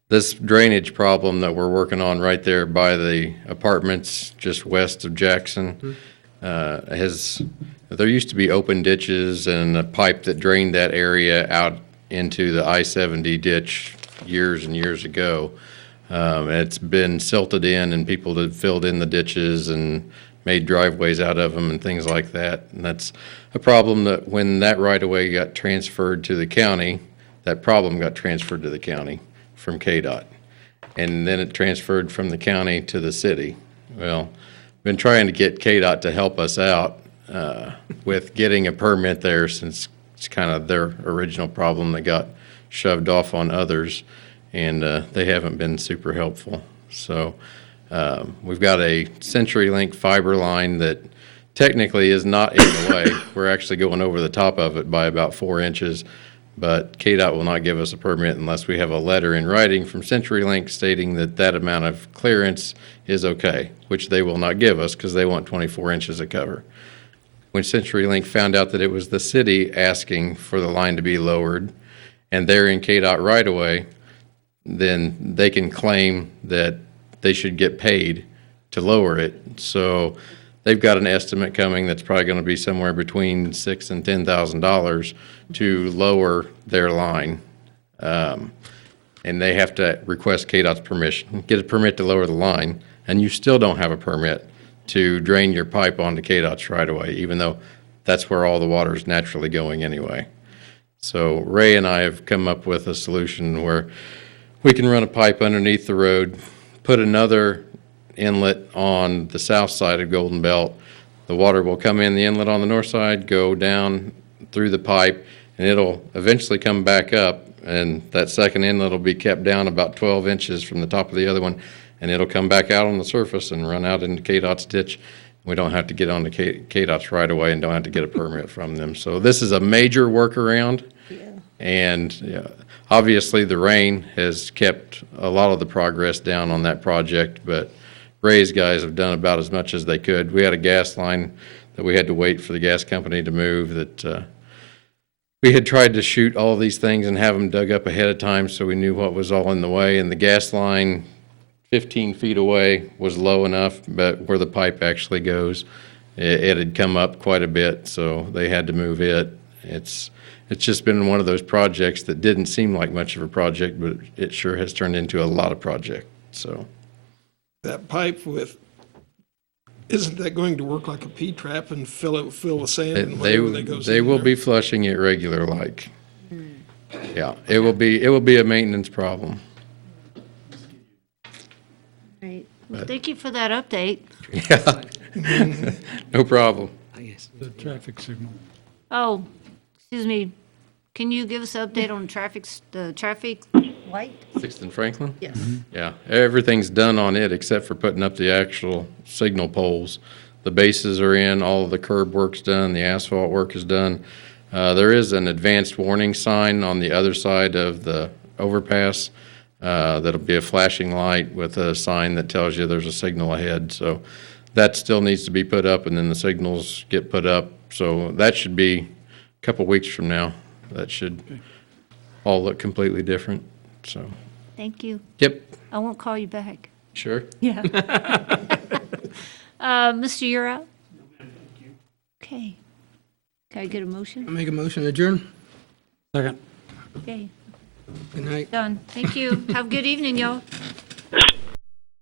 This drainage problem that we're working on right there by the apartments just west of Jackson there used to be open ditches and a pipe that drained that area out into the I-70 ditch years and years ago. It's been silted in and people have filled in the ditches and made driveways out of them and things like that. And that's a problem that when that right-of-way got transferred to the county, that problem got transferred to the county from KDOT. And then it transferred from the county to the city. Well, been trying to get KDOT to help us out with getting a permit there since it's kind of their original problem that got shoved off on others, and they haven't been super helpful. So we've got a CenturyLink fiber line that technically is not in the way. We're actually going over the top of it by about 4 inches, but KDOT will not give us a permit unless we have a letter in writing from CenturyLink stating that that amount of clearance is okay, which they will not give us because they want 24 inches of cover. When CenturyLink found out that it was the city asking for the line to be lowered and they're in KDOT right away, then they can claim that they should get paid to lower it. So they've got an estimate coming that's probably going to be somewhere between $6,000 and $10,000 to lower their line. And they have to request KDOT's permission, get a permit to lower the line, and you still don't have a permit to drain your pipe onto KDOT's right away, even though that's where all the water is naturally going anyway. So Ray and I have come up with a solution where we can run a pipe underneath the road, put another inlet on the south side of Golden Belt. The water will come in the inlet on the north side, go down through the pipe, and it'll eventually come back up, and that second inlet will be kept down about 12 inches from the top of the other one, and it'll come back out on the surface and run out into KDOT's ditch. We don't have to get onto KDOT's right away and don't have to get a permit from them. So this is a major workaround. Yeah. And obviously the rain has kept a lot of the progress down on that project, but Ray's guys have done about as much as they could. We had a gas line that we had to wait for the gas company to move that we had tried to shoot all these things and have them dug up ahead of time so we knew what was all in the way. And the gas line 15 feet away was low enough, but where the pipe actually goes, it had come up quite a bit, so they had to move it. It's just been one of those projects that didn't seem like much of a project, but it sure has turned into a lot of project. So That pipe isn't that going to work like a P-trap and fill with sand and whatever that goes in they will there? be flushing it regular like. Yeah, it will be a maintenance problem. Right. Well, thank you for that update. Yeah. No problem. The traffic signal. Oh, excuse me. Can you give us an update on the traffic light? 6th and Franklin? Yes. Yeah, everything's done on it except for putting up the actual signal poles. The bases are in, all of the curb work's done, the asphalt work is done. There is an advanced warning sign on the other side of the overpass. That'll be a flashing light with a sign that tells you there's a signal ahead. So that still needs to be put up, and then the signals get put up. So that should be a couple weeks from now. That should all look completely different. So. Thank you. Yep. I won't call you back. Sure. Yeah. Mr. You're out? Okay. Can I get a motion? I make a motion to adjourn. Second. Okay, Good night. done. Thank you. Have a good evening, y'all.